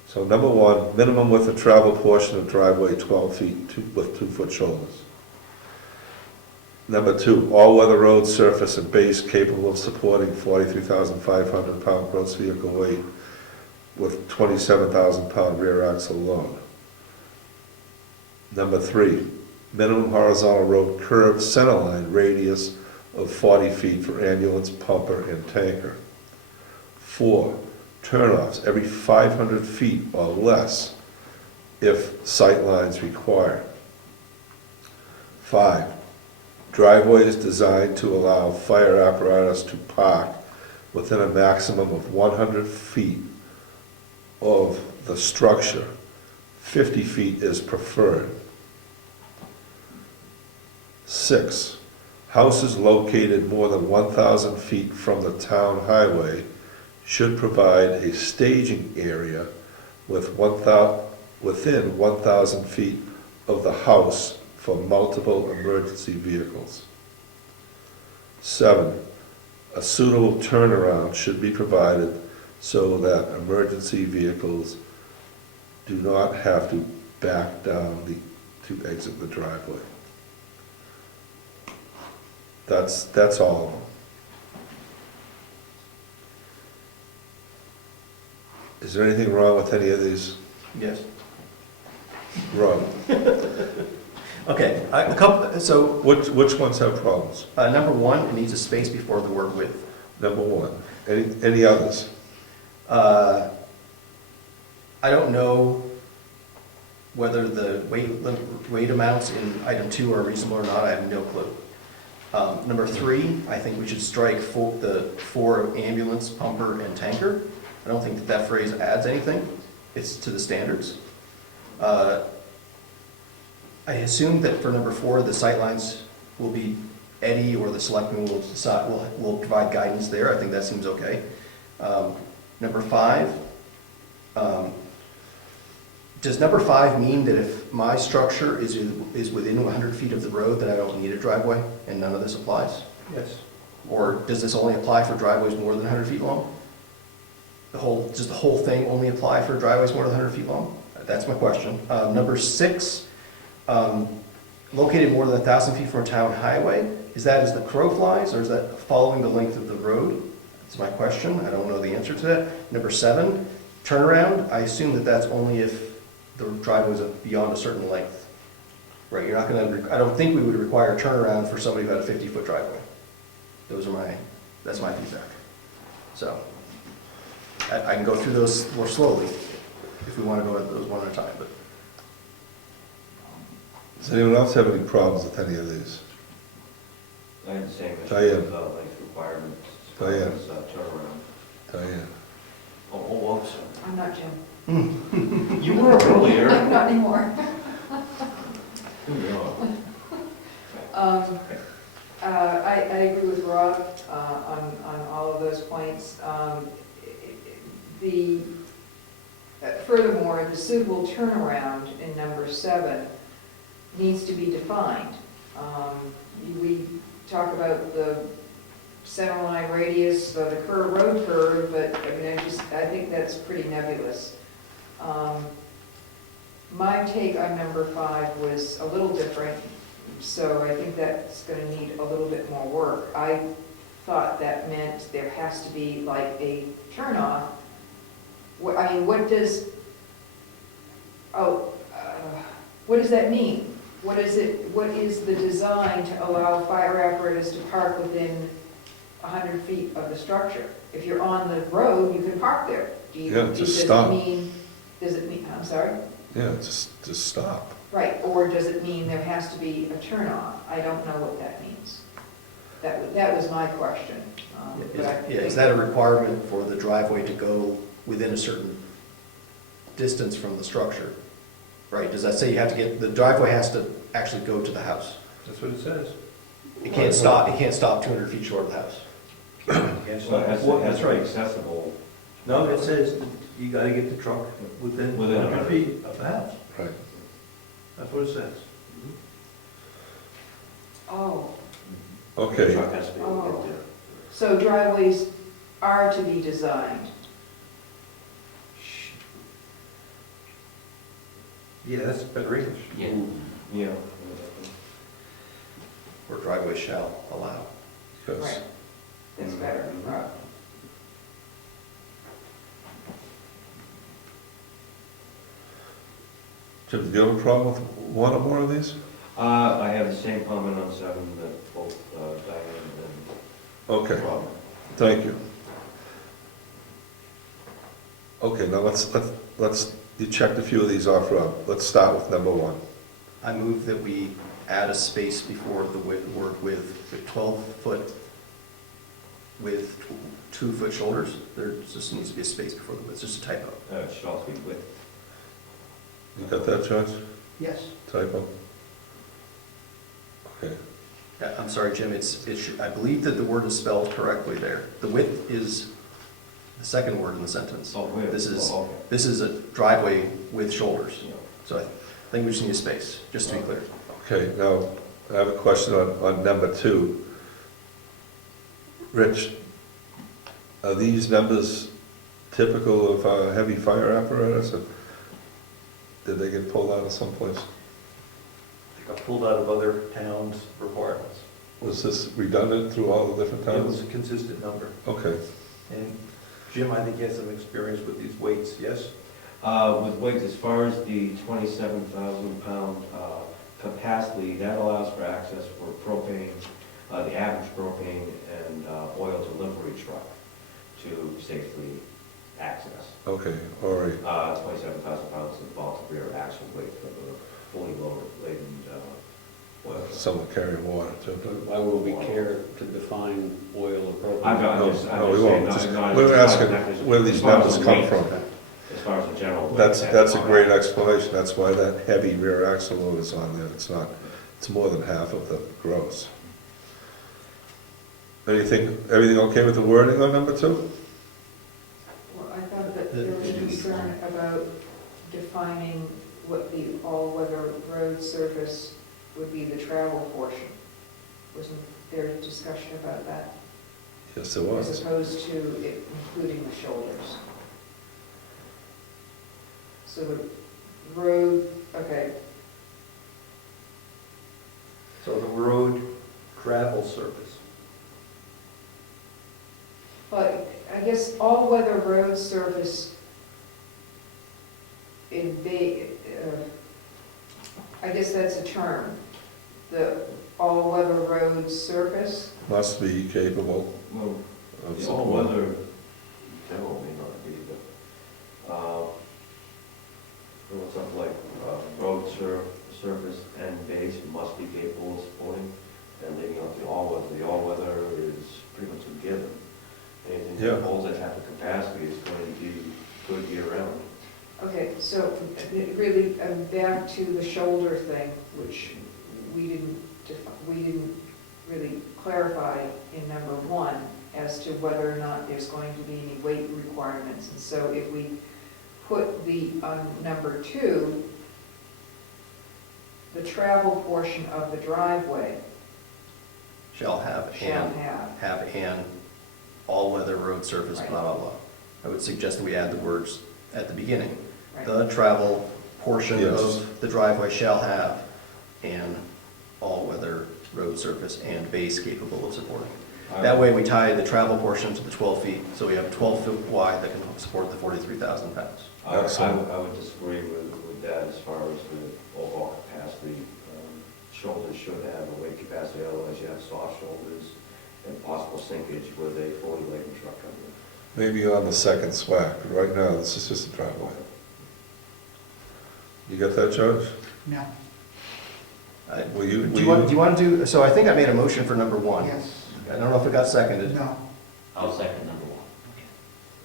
So number one, minimum width of travel portion of driveway 12 feet with 2-foot shoulders. Number two, all-weather road surface and base capable of supporting 43,500 pound gross vehicle weight with 27,000 pound rear axle load. Number three, minimum horizontal road curved centerline radius of 40 feet for ambulance, pumper, and tanker. 4, turnoffs every 500 feet or less if sight lines require. 5, driveways designed to allow fire apparatus to park within a maximum of 100 feet of the structure. 50 feet is preferred. 6, houses located more than 1,000 feet from the town highway should provide a staging area within 1,000 feet of the house for multiple emergency vehicles. 7, a suitable turnaround should be provided so that emergency vehicles do not have to back down to exit the driveway. That's all of them. Is there anything wrong with any of these? Yes. Rob, Okay, a couple, so, which ones have problems? number one, it needs a space before the word width. Number one. Any others? I don't know whether the weight amounts in item 2 are reasonable or not, I have no clue. Number 3, I think we should strike the 4 ambulance, pumper, and tanker. I don't think that phrase adds anything. It's to the standards. I assume that for number 4, the sightlines will be Eddie or the selectmen will decide, will provide guidance there. I think that seems okay. Number 5, does number 5 mean that if my structure is within 100 feet of the road, that I don't need a driveway and none of this applies? Yes. Or does this only apply for driveways more than 100 feet long? Does the whole thing only apply for driveways more than 100 feet long? That's my question. Number 6, located more than 1,000 feet from a town highway, is that as the crow flies, or is that following the length of the road? That's my question. I don't know the answer to that. Number 7, turnaround. I assume that that's only if the driveway is beyond a certain length. Right, you're not gonna, I don't think we would require a turnaround for somebody who had a 50-foot driveway. That's my feedback. So, I can go through those more slowly if we want to go at those one at a time, but. Does anyone else have any problems with any of these? I had the same issue Diane. with length requirements. Diane. Turnaround. Diane? Oh, I'm sorry. I'm not Jim. You were earlier. Not anymore. I agree with Rob on all of those points. Furthermore, the suitable turnaround in number 7 needs to be defined. We talk about the center line radius, the road curve, but I mean, I think that's pretty nebulous. My take on number 5 was a little different, so I think that's going to need a little bit more work. I thought that meant there has to be like a turnoff. I mean, what does that mean? What is the design to allow fire apparatus to park within 100 feet of the structure? If you're on the road, you can park there. Just stop. Does it mean, I'm sorry? Yeah, just stop. Right, or does it mean there has to be a turnoff? I don't know what that means. That was my question. Is that a requirement for the driveway to go within a certain distance from the structure? Right, does that say you have to the driveway has to actually go to the house? That's what it says. It can't stop 200 feet short of the house. So it has to be accessible. No, it says that you gotta get the truck within 100 feet of the house. Right. That's what it says. Oh, Okay. Truck has to be able to get there. so driveways are to be designed. Yeah, that's better English. Yeah. Yeah. Or driveway shall allow. Yes. Right, that's better, right. Jim, do you have a problem with one or more of these? I have the same comment on 7 that both Diane Okay, and Rob. thank you. Okay, now let's, you checked a few of these off, Rob. Let's start with number 1. I move that we add a space before the word with 12-foot with 2-foot shoulders. There just needs to be a space before the width, it's just a typo. It should also be width. You got that, Josh? Yes. Typo? Okay. I'm sorry, Jim, I believe that the word is spelled correctly there. The width is the second word in the sentence. Oh, width. This is, Oh, okay. this is a driveway with shoulders. Yeah. So I think we just need a space, just to be clear. Okay, now, I have a question on number 2. Rich, are these numbers typical of heavy fire apparatus, or did they get pulled out of someplace? Got pulled out of other towns' requirements. Was this redundant through all the different It was towns? a consistent number. Okay, And Jim, I think you have some experience with these weights, yes? With weights, as far as the 27,000 pound capacity, that allows for access for propane, the average propane and oil delivery truck to safely access. okay, all right. 27,000 pounds is about the rear axle weight of a fully loaded laden oil truck. Someone carrying water too. Why would we care to define oil or propane? No, just no, we saying, won't. not- not- We're not- asking not- where these as far as numbers the come weight, from. As far as the general weight. That's a all great right. explanation. That's why that heavy rear axle load is on there. It's not, it's more than half of the gross. everything okay with the wording on number 2? Well, I thought that there was concern about defining what the all-weather road surface would be, the travel portion. Wasn't there a discussion about that? Yes, there As was. opposed to it including the shoulders. So the road, okay, So the road travel surface. but I guess all-weather road surface I guess that's a term. The all-weather road surface, Must be capable Well, of the support. all-weather demo may not be, but, something like, road surface and base must be capable of supporting, and leaving out the all-weather is pretty much a given. Anything Yeah. that holds that type of capacity is going to be good year-round. okay, so really, back to the shoulder thing, which we didn't really clarify in number 1 as to whether or not there's going to be any weight requirements. And so if we put on number 2, the travel portion of the driveway Shall have shall and, have. have an all-weather road surface, Right. blah, blah, blah. I would suggest that we add the words at the beginning. Right. The travel portion Yes. of the driveway shall have an all-weather road surface and base capable of supporting. That way, we tie the travel portion to the 12 feet, so we have a 12 foot wide that can support the 43,000 pounds. Excellent. I would disagree with that as far as the overall capacity. Shoulders should have a weight capacity, otherwise you have soft shoulders and possible sinkage with a 40-laden truck under it. Maybe on the second swag, but right now, this is just a driveway. You get that, Judge? No, Will you, Do you want to do, so I think I made a motion for number 1. yes, I don't know if it got seconded. no. I'll second number 1.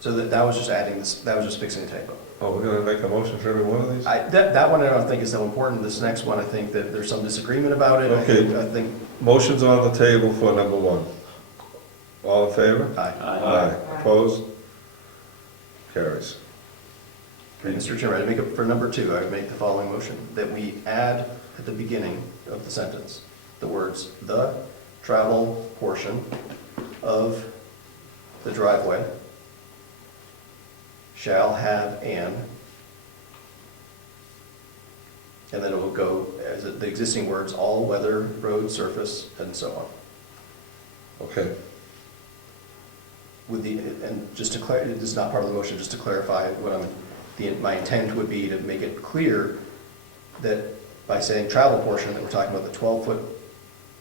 So that was just adding this, that was just fixing a typo. Oh, we're gonna make a motion for every one of these? That one I don't think is so important. This next one, I think that there's some disagreement about it. Okay. I think, Motion's on the table for number 1. All in favor? aye. Aye. Opposed? Carries. Okay, Mr. Chairman, I'd make it for number 2, I would make the following motion, that we add at the beginning of the sentence, the words, "the travel portion of the driveway shall have an," and then it will go as the existing words, "all-weather road surface," and so on. Okay. With the, and just to clarify, this is not part of the motion, just to clarify what my intent would be to make it clear that by saying travel portion, that we're talking about the 12-foot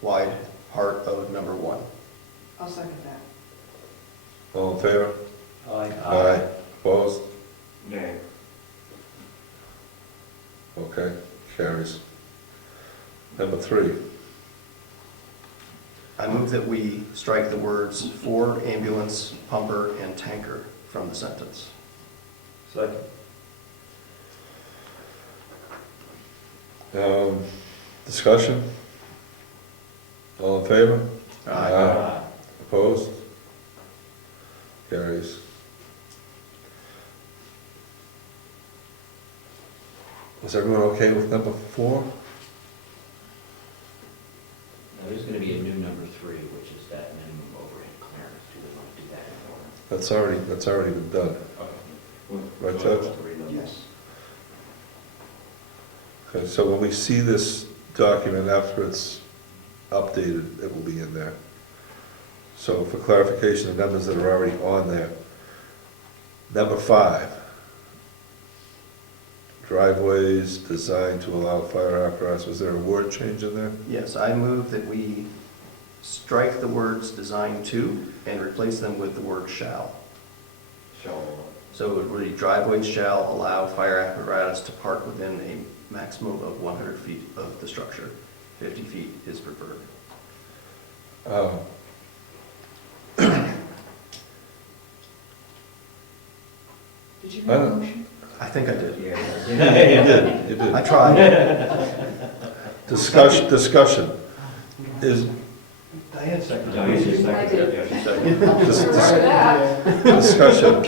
wide part of number 1. I'll second that. All in favor? Aye. Opposed? Nay. Okay, carries. Number 3. I move that we strike the words "for ambulance, pumper, and tanker" from the sentence. Second. Discussion? All in favor? Aye. Opposed? Carries. Is everyone okay with number 4? Now, there's going to be a new number 3, which is that minimum overhead clearance. Do we want to do that in order? That's already been done. Okay. Right, Judge? Yes. Okay, so when we see this document after it's updated, it will be in there. So for clarification, the numbers that are already on there. Number 5, driveways designed to allow fire apparatus. Was there a word change in there? Yes, I move that we strike the words "designed to" and replace them with the word "shall." Shall, So it would read, "Driveways shall allow fire apparatus to park within a maximum of 100 feet of the structure. 50 feet is preferred." Did you make a motion? I think I did. You did, you I did. tried. Discussion is, Diane seconded. Diane just seconded, yeah, she seconded. Remember that. Discussion.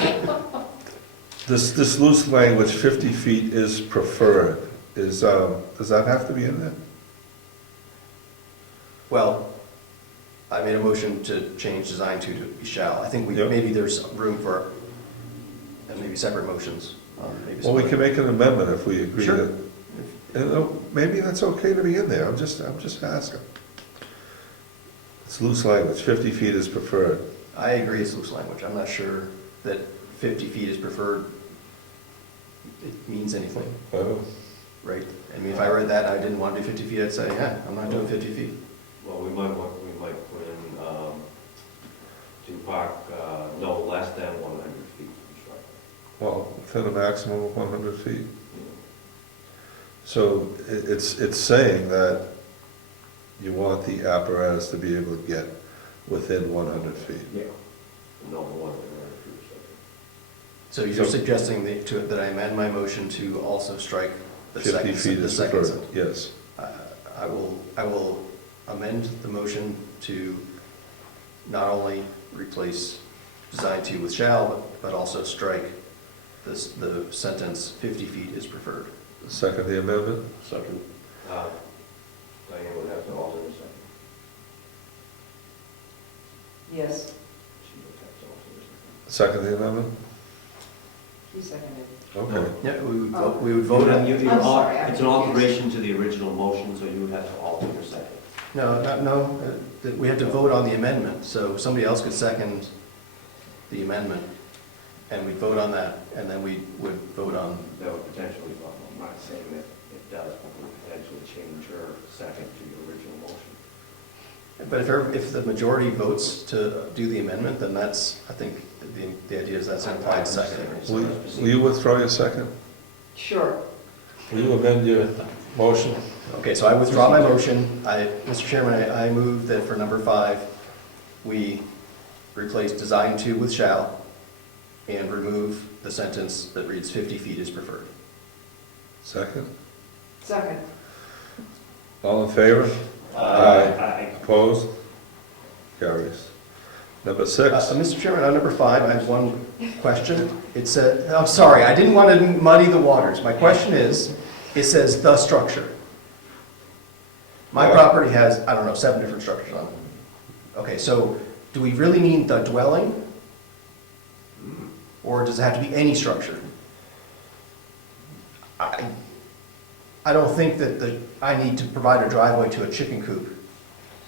This loose language, 50 feet is preferred, does that have to be in there? Well, I made a motion to change design to shall. I think Yep. maybe there's room for, maybe separate motions. Maybe Well, we some- can make an amendment if we agree Sure. that, maybe that's okay to be in there, I'm just asking. It's loose language, 50 feet is preferred. I agree it's loose language. I'm not sure that 50 feet is preferred, it means anything, Oh, right? I mean, if I read that, and I didn't want to do 50 feet, I'd say, yeah, I'm not doing 50 feet. Well, we might put in, to park, no less than 100 feet from structure. well, within a maximum of 100 feet. So it's saying that you want the apparatus to be able to get within 100 feet. Yeah. No more than 100 feet of structure. So you're So- suggesting that I amend my motion to also strike the 50 second, feet the is second preferred, sentence? yes. I will amend the motion to not only replace design to with shall, but also strike the sentence 50 feet is preferred. Second the amendment? Second. Diane would have to alter the second. Yes, She would have to alter the second. Second the amendment? he seconded. Okay. Yeah, we would vote on, I'm sorry, I'm It's an confused. alteration to the original motion, so you would have to alter your second. no, that we have to vote on the amendment, so somebody else could second the amendment, and we'd vote on that, and then we would vote on, That would potentially, well, I'm not saying that it does, but would potentially change her second to the original motion. but if the majority votes to do the amendment, then that's, I think, the idea is that's an implied second. Will you withdraw your second? Sure. Will you amend your motion? Okay, so I withdraw my motion. Mr. Chairman, I move that for number 5, we replace design to with shall and remove the sentence that reads 50 feet is preferred. Second? Second. All in favor? Aye. Opposed? Carries. Number 6. Mr. Chairman, on number 5, I have one question. It said, I'm sorry, I didn't want to muddy the waters. My question is, it says the structure. My property has, I don't know, 7 different structures on it. Okay, so do we really mean the dwelling? Or does it have to be any structure? I don't think that I need to provide a driveway to a chicken coop,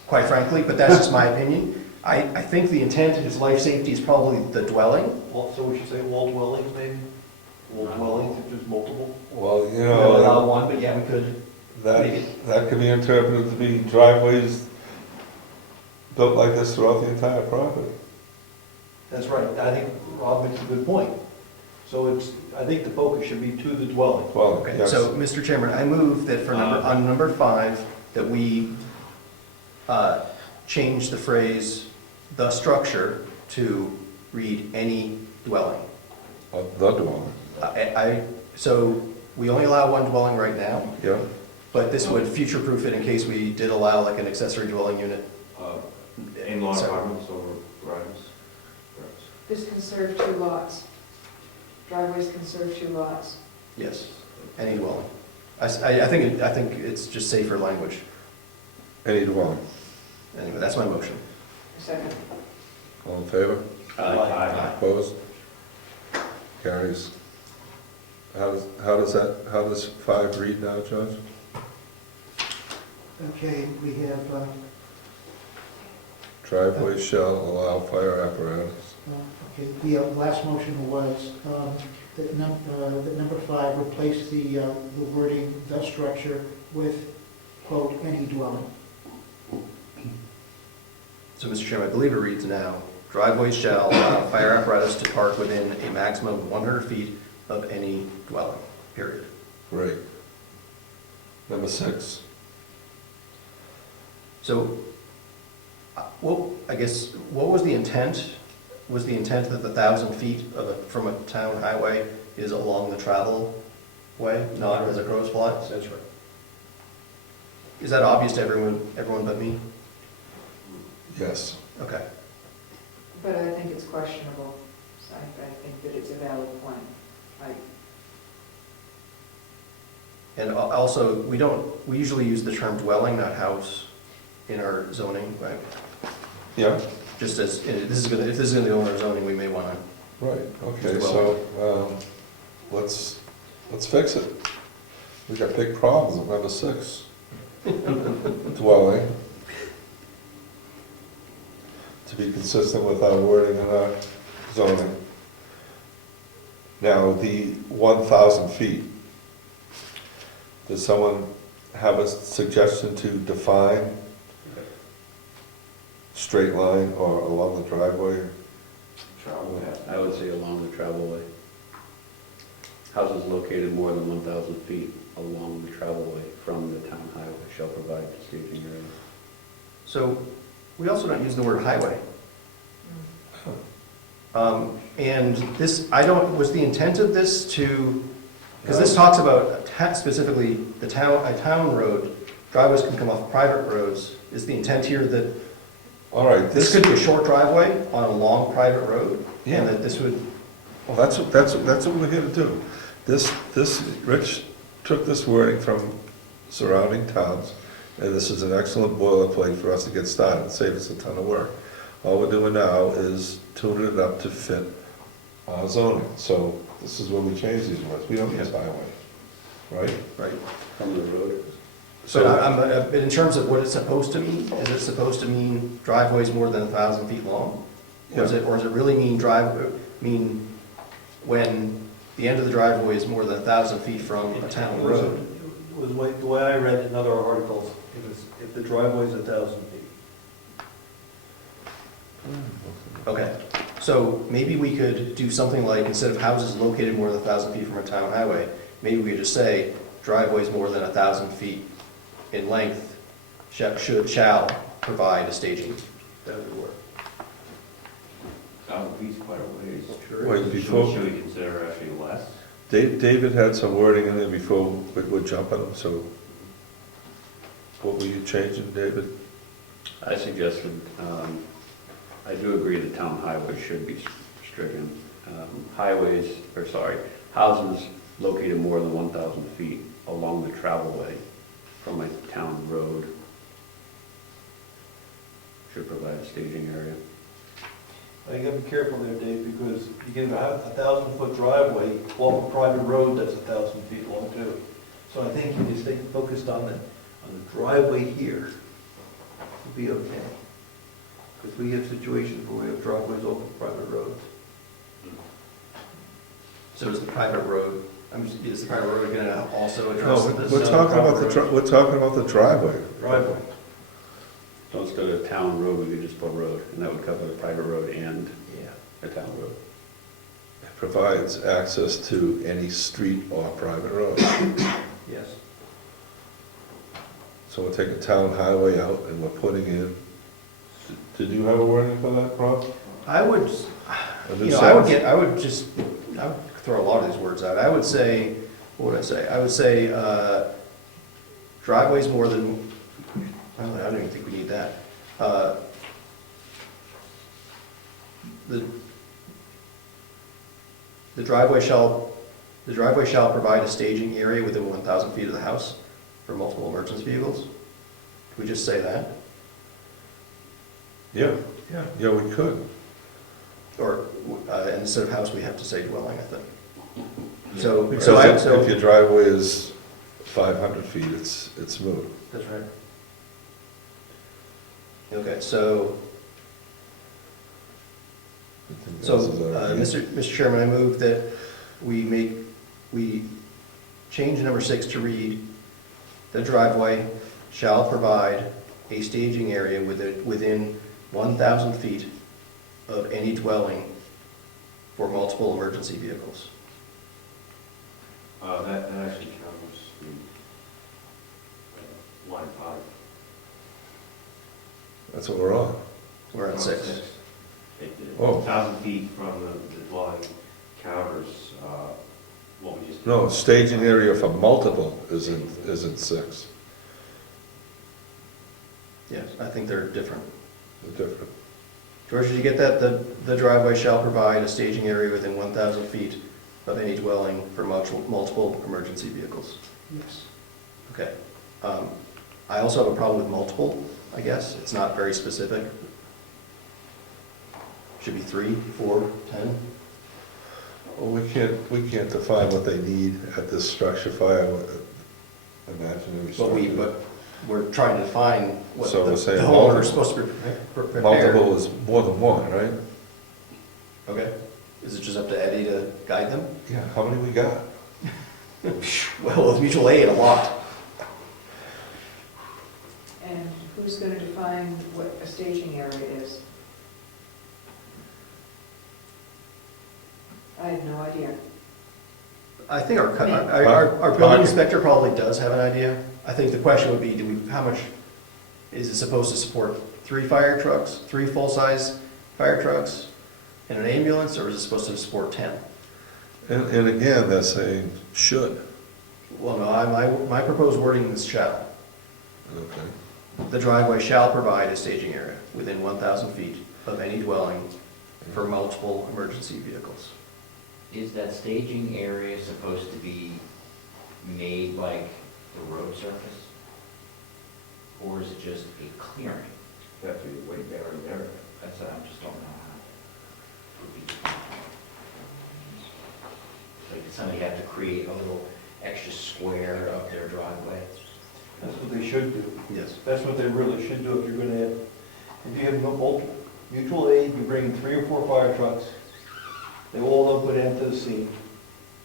quite frankly, but that's just my opinion. I think the intent is life safety is probably the dwelling. Well, so we should say all dwellings, maybe? All dwellings, if there's multiple? Well, you We don't allow know, one, but yeah, we could. that could be interpreted to be driveways built like this throughout the entire property. That's right, I think Rob makes a good point. So I think the focus should be to the dwelling. Well, Okay, yes. so, Mr. Chairman, I move that for on number 5, that we change the phrase "the structure" to read "any dwelling." The dwelling. So we only allow one dwelling right now, Yeah. but this would future-proof it in case we did allow like an accessory dwelling unit. In-law So- apartments or garages? This can serve 2 lots. Driveways can serve 2 lots. Yes, any dwelling. I think it's just safer language. Any dwelling. Anyway, that's my motion. Second. All in favor? Aye. Opposed? Carries. How does 5 read now, Judge? Okay, we have, Driveways shall allow fire apparatus. okay, the last motion was that number 5 replace the wording "the structure" with, quote, "any dwelling." So, Mr. Chairman, I believe it reads now, driveways shall allow fire apparatus to park within a maximum of 100 feet of any dwelling, period. Great. Number 6. So, well, I guess, what was the intent? Was the intent that the 1,000 feet from a town highway is along the travel way, not as a crow's flies? That's right. Is that obvious to everyone but me? Yes. Okay. But I think it's questionable. So I think that it's a valid point. And also, we usually use the term dwelling, not house, in our zoning, right? Yeah, Just as, if this is going to go in our zoning, we may want to. right, okay, so, let's fix it. We got big problems with number 6. Dwelling. To be consistent with our wording in our zoning. Now, the 1,000 feet. Does someone have a suggestion to define straight line or along the driveway? Travel path. I would say along the travelway. Houses located more than 1,000 feet along the travelway from the town highway shall provide staging area. So, we also don't use the word highway. And this, was the intent of this to, because this talks about specifically a town road, driveways can come off private roads. Is the intent here that All right, this could be a short driveway on a long private road? Yeah. And that this would, Well, that's what we're here to do. Rich took this wording from surrounding towns, and this is an excellent boilerplate for us to get started, and save us a ton of work. All we're doing now is tuning it up to fit our zoning. So this is where we change these words. We don't use highway, right? right? From the road. So, but in terms of what it's supposed to mean, is it supposed to mean driveways more than 1,000 feet long? Or does it really mean when the end of the driveway is more than 1,000 feet from a town road? The way I read it in other articles, if the driveway's 1,000 feet. Okay, so maybe we could do something like, instead of houses located more than 1,000 feet from a town highway, maybe we could just say driveways more than 1,000 feet in length shall provide a staging. That would work. 1,000 feet's quite a ways. Wait, before, Should we consider actually less? David had some wording in there before we'd jump on them, so what were you changing, David? I suggested, I do agree that town highways should be stricken. Houses located more than 1,000 feet along the travelway from a town road should provide a staging area. You gotta be careful there, Dave, because you can have a 1,000-foot driveway off a private road that's 1,000 feet long too. So I think if you stay focused on the driveway here, you'll be okay. Because we have situations where we have driveways off of private roads. So is the private road, is the private road going to also No, address this? we're talking about the driveway. Driveway. So instead of town road, we could just put road, and that would cover the private road and a town road. It provides access to any street or private road. Yes. So we're taking town highway out and we're putting in, did you have a wording for that, Rob? I would, A new I would sentence? throw a lot of these words out. I would say, what would I say? I would say driveways more than, I don't even think we need that. The driveway shall provide a staging area within 1,000 feet of the house for multiple emergency vehicles. Can we just say that? Yeah, we could. Or instead of house, we have to say dwelling, I think. So Because if your driveway is 500 feet, it's moot. That's right. Okay, so, Mr. Chairman, I move that we change number 6 to read, the driveway shall provide a staging area within 1,000 feet of any dwelling for multiple emergency vehicles. That actually covers the line 5. That's what we're on. We're on 6. Oh. 1,000 feet from the dwelling covers what we just. No, staging area for multiple is in 6. Yes, I think they're different. different. George, did you get that? The driveway shall provide a staging area within 1,000 feet of any dwelling for multiple emergency vehicles. Yes. Okay. I also have a problem with multiple, I guess. It's not very specific. Should be 3, 4, 10. Well, we can't define what they need at this structure fire, imaginary structure. But we're trying to define what So the we're saying homeowner is multiple. supposed to be prepared. Multiple is more than one, right? Okay. Is it just up to Eddie to guide them? Yeah, how many we got? Well, with mutual aid, a lot. And who's going to define what a staging area is? I have no idea. I think our building inspector probably does have an idea. I think the question would be, how much, is it supposed to support 3 fire trucks, 3 full-size fire trucks, and an ambulance, or is it supposed to support 10? And again, they're saying should. Well, no, my proposed wording is shall. Okay. The driveway shall provide a staging area within 1,000 feet of any dwelling for multiple emergency vehicles. Is that staging area supposed to be made like the road surface? Or is it just a clearing? Have to be way barren area. That's, I just don't know how it would be defined. Like, does somebody have to create a little extra square of their driveway? That's what they should do. Yes. That's what they really should do if you're gonna have, if you have multiple, mutual aid, you bring 3 or 4 fire trucks, they all put into the scene,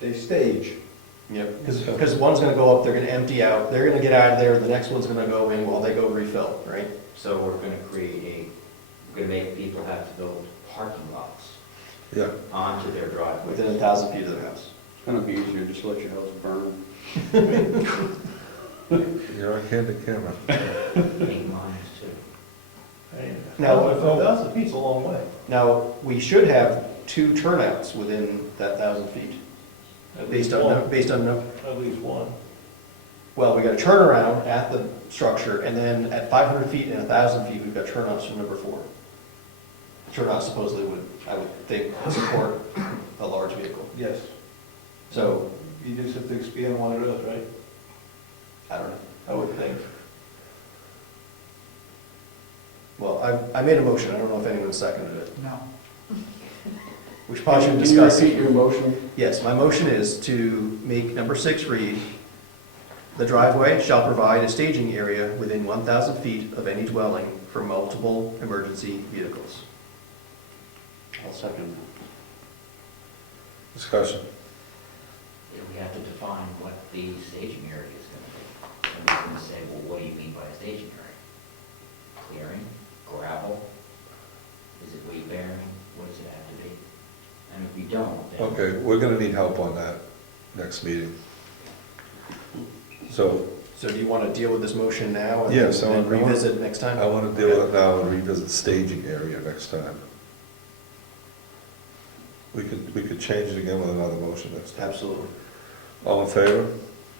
they stage. Yep, because one's gonna go up, they're gonna empty out, they're gonna get out of there, the next one's gonna go in while they go refill, right? So we're gonna we're gonna make people have to build parking lots Yeah. onto their driveway. Within 1,000 feet of their house. It's gonna be easier, just let your house burn. You're on candid camera. Main lines too. Now, 1,000 feet's a long way. Now, we should have 2 turnouts within that 1,000 feet, At based least on, one. based on, At least one. well, we got a turnaround at the structure, and then at 500 feet and 1,000 feet, we've got turnouts from number 4. Turnout supposedly would, I would think, support a large vehicle. Yes. So, You just have to expand one of those, right? I don't know, I would think. Well, I made a motion, I don't know if anyone seconded it. No. We should probably Can you discuss. repeat your motion? Yes, my motion is to make number 6 read, "The driveway shall provide a staging area within 1,000 feet of any dwelling for multiple emergency vehicles." I'll second Discussion. We have to define what the staging area is gonna be. And we're gonna say, well, what do you mean by a staging area? Clearing, gravel? Is it weight bearing? What does it have to be? And if we don't, then. Okay, we're gonna need help on that next meeting. So So do you want to deal with this motion now and Yes, I then want- revisit next time? I want to deal with it now and revisit staging area next time. We could change it again with another motion next time. Absolutely. All in favor?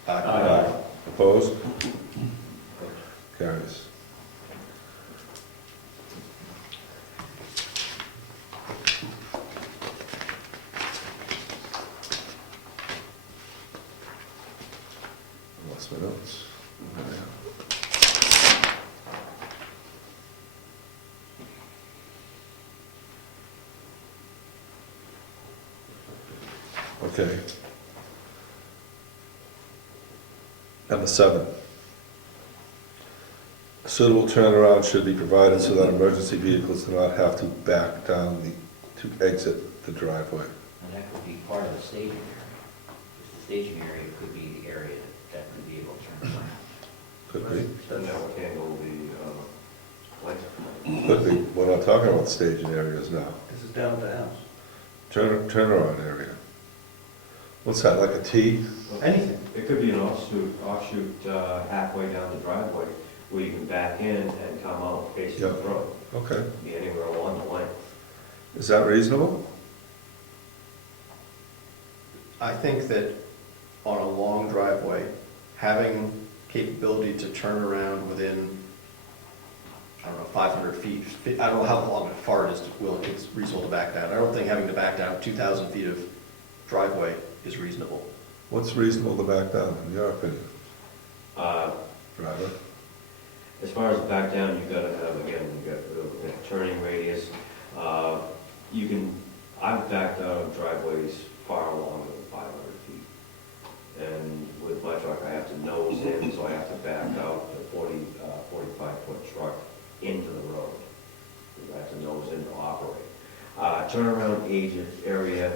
Aye. Opposed? Carries. Lost my notes. Okay. Number 7. A suitable turnaround should be provided so that emergency vehicles do not have to back down to exit the driveway. And that could be part of the staging area. Because the staging area could be the area that could be able to turn around. Could be, Then that would handle the light. could be. We're not talking about staging areas now. This is down at the house. Turnaround area. What's that, like a T? Anything. It could be an offshoot halfway down the driveway where you can back in and come out facing the Yep. road. Okay. Be anywhere along the lane. Is that reasonable? I think that on a long driveway, having capability to turn around within I don't know, 500 feet. I don't know how long, far it is, it's reasonable to back down. I don't think having to back down 2,000 feet of driveway is reasonable. What's reasonable to back down, in your opinion, driver? As far as back down, you gotta have, again, you got the turning radius. You can, I've backed out of driveways far longer than 500 feet. And with my truck, I have to nose in, so I have to back out the 45-foot truck into the road. I have to nose in to operate. Turnaround area,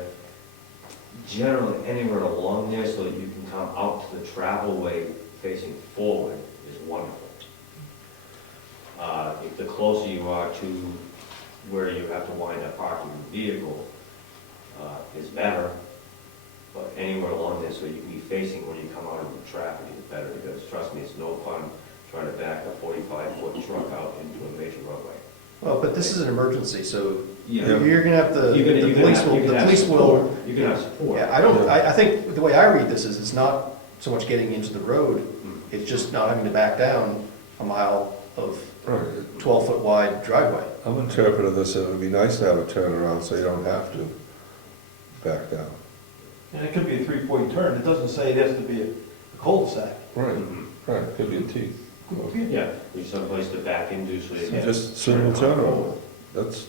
generally anywhere along there so that you can come out to the travel way facing forward is wonderful. If the closer you are to where you have to wind up parking the vehicle is better, but anywhere along there so you can be facing when you come out of the traffic is better, because trust me, it's no fun trying to back a 45-foot truck out into a major roadway. Well, but this is an emergency, so Yeah. you're gonna have the, You can- the you can police have- will, you can the have police will. support. You can have support. Yeah, I think the way I read this is it's not so much getting into the road, it's just not having to back down a mile of Right. 12-foot wide driveway. I'm interpreting this, it would be nice to have a turnaround so you don't have to back down. And it could be a 3-point turn, it doesn't say it has to be a cul-de-sac. Right, right, it could be a T. Yeah, there's some place to back into so you can. Just single turnaround,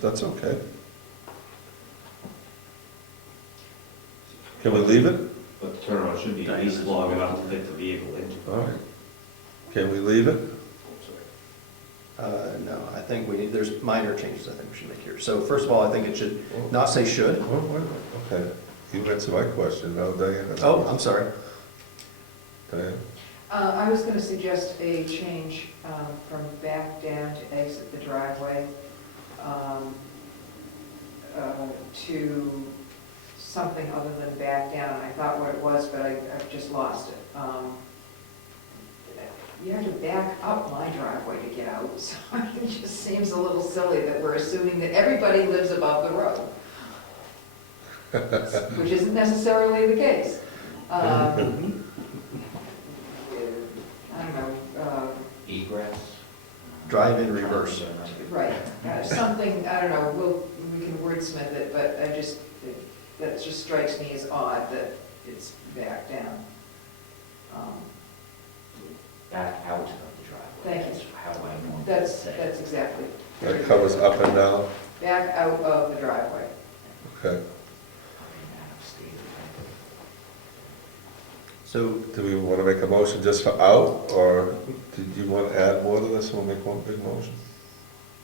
that's okay. Can we leave it? But the turnaround should be at least long enough to fit the vehicle into. All right. Can we leave it? No, I think there's minor changes I think we should make here. So first of all, I think it should not say should. Oh, wait a minute, okay. You answered my question, now Diane. Oh, I'm sorry. Diane? I was gonna suggest a change from back down to exit the driveway to something other than back down. I thought what it was, but I've just lost it. You have to back up my driveway to get out, so it just seems a little silly that we're assuming that everybody lives above the road, which isn't necessarily the case. I don't know, Egress? Drive in reverse. right, something, I don't know, we can wordsmith it, but that just strikes me as odd that it's back down. Back out of the driveway. Thank you. That's how I know. That's exactly. That covers up and down, Back out of the driveway. okay. So Do we want to make a motion just for out, or did you want to add more to this, we'll make one big motion?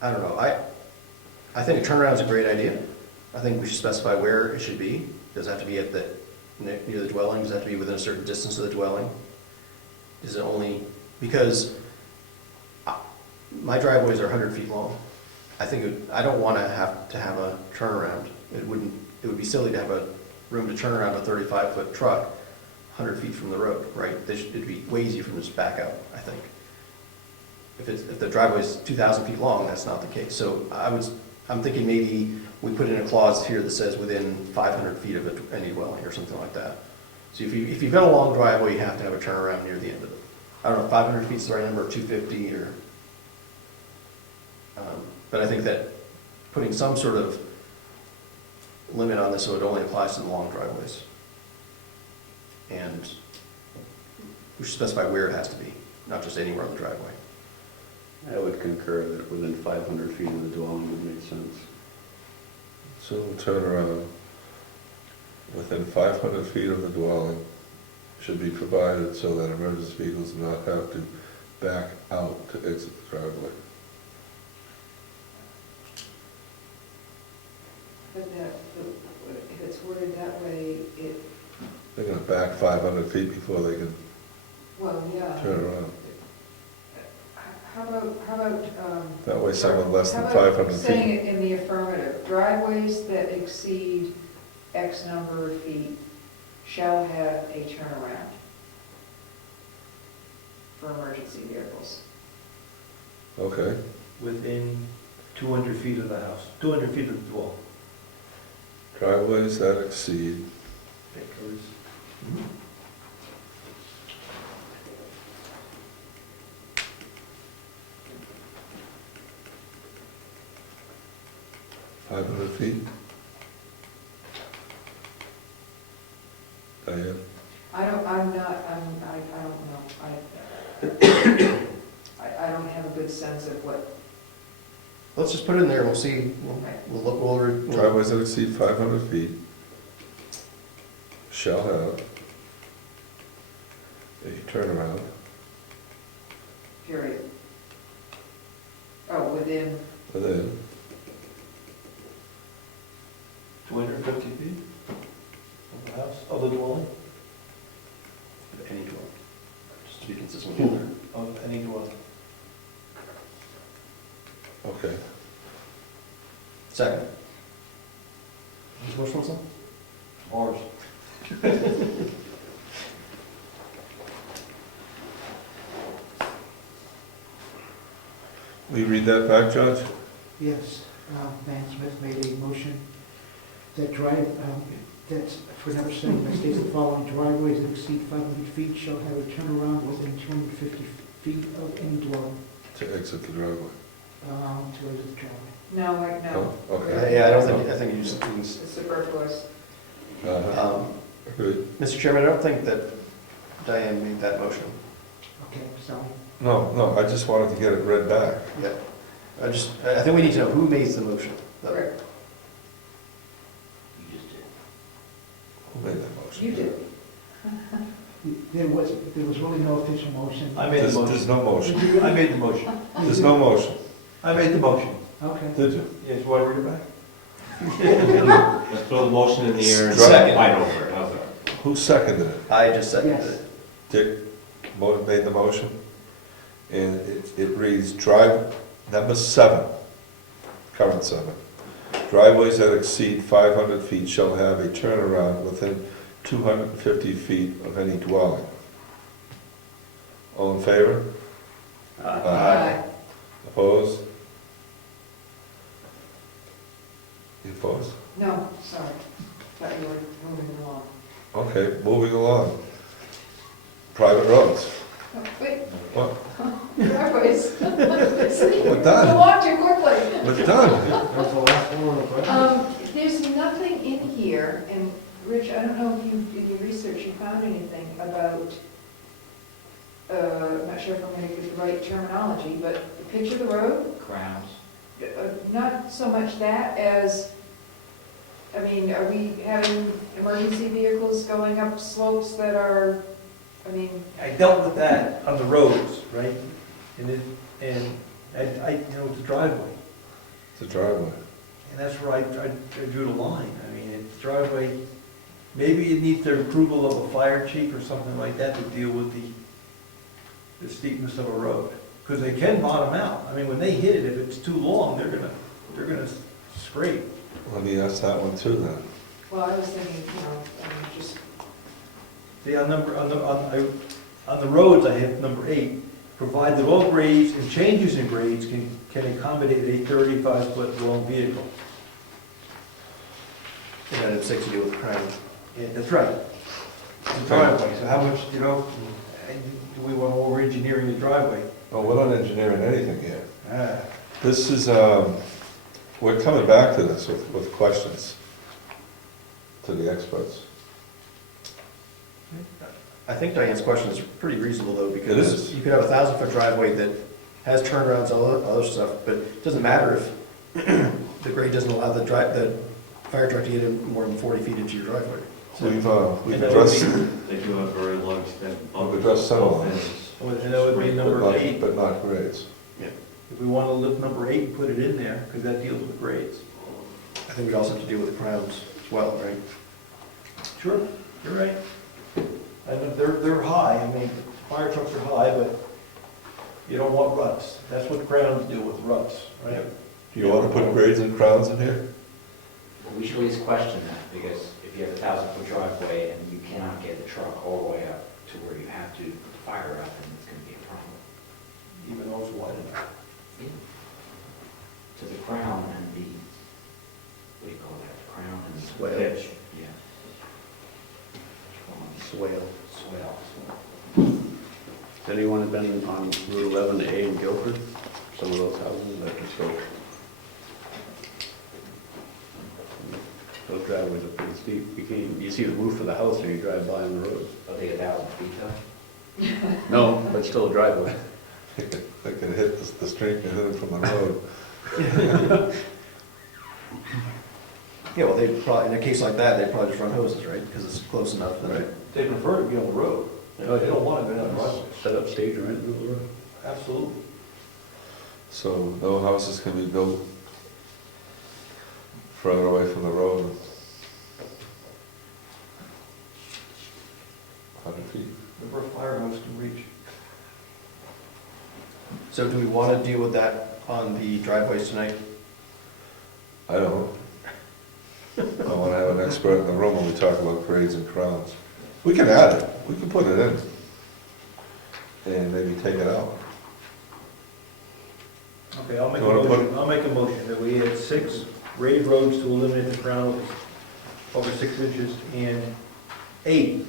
I don't know. I think a turnaround is a great idea. I think we should specify where it should be. Does it have to be near the dwelling? Does it have to be within a certain distance of the dwelling? Is it only, because my driveways are 100 feet long. I don't want to have a turnaround. It would be silly to have a room to turn around a 35-foot truck 100 feet from the road, right? It'd be way easier for them to just back out, I think. If the driveway's 2,000 feet long, that's not the case. So I'm thinking maybe we put in a clause here that says within 500 feet of any dwelling or something like that. So if you've got a long driveway, you have to have a turnaround near the end of it. I don't know if 500 feet is the right number, or 250, or, but I think that putting some sort of limit on this so it only applies to the long driveways. And we should specify where it has to be, not just anywhere on the driveway. I would concur that within 500 feet of the dwelling would make sense. So we'll turn around within 500 feet of the dwelling should be provided so that emergency vehicles do not have to back out to exit the driveway. But if it's worded that way, They're gonna back 500 feet before they can well, yeah. turn around. How about, That way someone less than how about 500 saying feet. it in the affirmative? Driveways that exceed X number of feet shall have a turnaround for emergency vehicles. Okay, Within 200 feet of the house, 200 feet of the dwelling. driveways that exceed, 500 feet? Diane? I don't know. I don't have a good sense of what, Let's just put it in there, we'll see, we'll look over. Driveways that exceed 500 feet shall have a turnaround period. Oh, within, within 250 feet of the house, of the dwelling, Any dwelling, just to be consistent with the other. of any dwelling. Okay. Second. Who's motion was that? Ours. Will you read that back, Judge? Yes, Dianne Smith made a motion that that's for number 7, that states the following: driveways that exceed 500 feet shall have a turnaround within 250 feet of any dwelling, To exit the driveway. to exit the driveway. no, like, no. Oh, okay. Yeah, I think you just, It's superfluous. Uh-huh. Agreed. Mr. Chairman, I don't think that Diane made that motion. Okay, so, No, I just wanted to get it read back. Yeah. I think we need to know who made the motion. Correct. You just did. Who made that motion? You did. there was really no official motion. I made the There's motion. no motion. I made the motion. There's no motion. I made the motion. Okay. Did you? Yes, want to read it back? Let's throw the motion in the air and Second. fight over it, how's that? Who seconded it? I just seconded Yes. it. Dick made the motion, and it reads, number 7, current 7. Driveways that exceed 500 feet shall have a turnaround within 250 feet of any dwelling. All in favor? Aye. Opposed? You opposed? No, sorry. Thought you were moving along. Okay, moving along. Private roads. Oh, wait, What? driveways. We're done. You walked too quickly. We're done. That was the last one of the questions. There's nothing in here, and Rich, I don't know if you, in your research, you found anything about, I'm not sure if I'm gonna get the right terminology, but the pitch of the road? Crowns. Not so much that as, I mean, are we having emergency vehicles going up slopes that are, I mean, I dealt with that on the roads, right? And it's a driveway. It's a driveway. And that's where I drew the line. I mean, it's driveway, maybe it needs the approval of a fire chief or something like that to deal with the steepness of a road. Because they can bottom out. I mean, when they hit it, if it's too long, they're gonna scrape. Let me ask that one too then. well, I was thinking, I mean, just, See, on the roads, I have number 8, provide that all grades and changes in grades can accommodate a 35-foot long vehicle. And then it's 6 to do with the crown. Yeah, that's right. It's a driveway, so how much, do we want over-engineering the driveway? Oh, we're not engineering anything here. Ah. This is, we're coming back to this with questions to the experts. I think Diane's question is pretty reasonable though, It because is. you could have a 1,000-foot driveway that has turnarounds, all that other stuff, but it doesn't matter if the grade doesn't allow the fire truck to get in more than 40 feet into your driveway. We've And that addressed, They do have very low extent. We've addressed some of them. And that would be number 8. but not grades. If we want to lift number 8 and put it in there, because that deals with grades. I think we'd also have to deal with the crowns as well, right? Sure, you're right. And they're high, I mean, fire trucks are high, but you don't want ruts. That's what crowns deal with, ruts, right? Do you want to put grades and crowns in here? Well, we should at least question that, because if you have a 1,000-foot driveway and you cannot get the truck all the way up to where you have to put the fire up, then it's gonna be a problem. Even those wide enough. To the crown and the, what do you call that, the crown and the Swale. pitch? Yeah. Swale. Swale. Has anyone been on Route 11A in Guilford? Some of those houses that just go those driveways are pretty steep. You see the roof of the house when you drive by on the road. I'll take 1,000 feet though. No, but still a driveway. They can hit the street and hit it from the road. Yeah, well, they'd probably, in a case like that, they'd probably just run hoses, right? Because it's close enough that. Right. They prefer to be on the road. They don't want to be on the driveway. Set up stage right in the middle of the road. Absolutely. So no houses can be built further away from the road. 100 feet. Wherever a fire hose can reach. So do we want to deal with that on the driveways tonight? I don't. I want to have an expert in the room when we talk about grades and crowns. We can add it, we can put it in, and maybe take it out. Okay, I'll make a You wanna motion, I'll make a motion that we add 6 grade roads to eliminate the crown over 6 inches and 8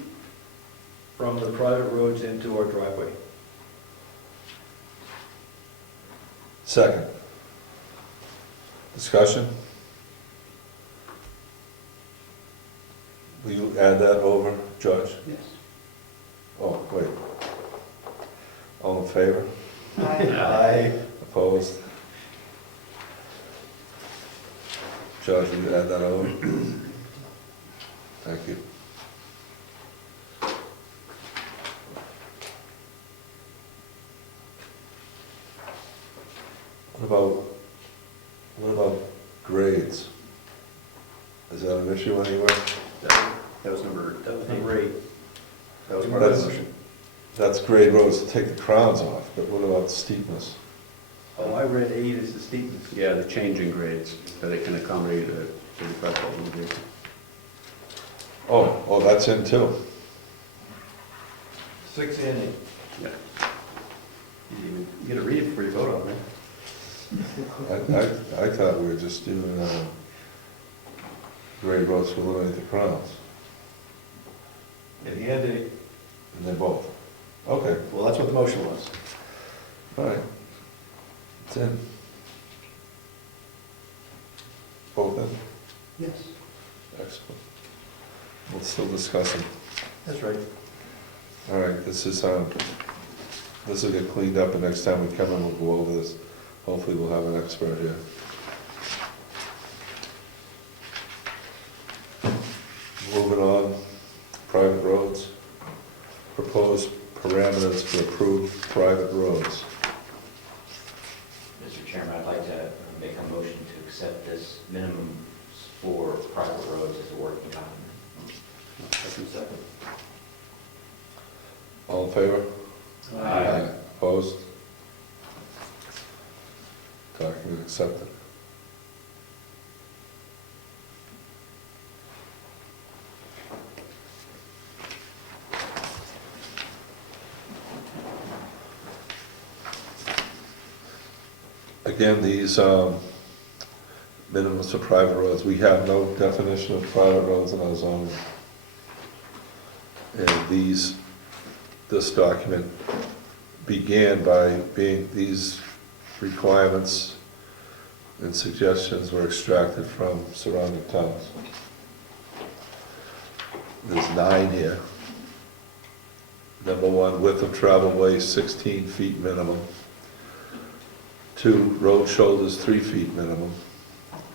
from the private roads into our driveway. Second. Discussion? Will you add that over, Judge? Yes. Oh, wait. All in favor? Aye. Opposed? Judge, will you add that over? Thank you. What about grades? Is that an issue anywhere? That was number 8. That was part of the That's- motion. That's grade roads to take the crowns off, but what about steepness? Oh, I read 8 as the steepness. Yeah, the change in grades, so they can accommodate a 35-foot vehicle. Oh, that's in too. 6 and 8. Yeah. You gotta read it before you vote on it. I thought we were just doing grade roads to eliminate the crowns, At the end, 8. and they're both. Okay, Well, that's what the motion was. all right. It's in. Both in? Yes. Excellent. We'll still discuss them. That's right. All right, this will get cleaned up, and next time we come in, we'll go over this. Hopefully, we'll have an expert here. Moving on, private roads. Proposed parameters for approved private roads. Mr. Chairman, I'd like to make a motion to accept this minimum for private roads as a working document. Second. All in favor? Aye. Opposed? Document accepted. Again, these minimums for private roads, we have no definition of private roads in our zoning. And this document began by being, these requirements and suggestions were extracted from surrounding towns. There's 9 here. Number 1, width of travelway 16 feet minimum. 2, road shoulders 3 feet minimum.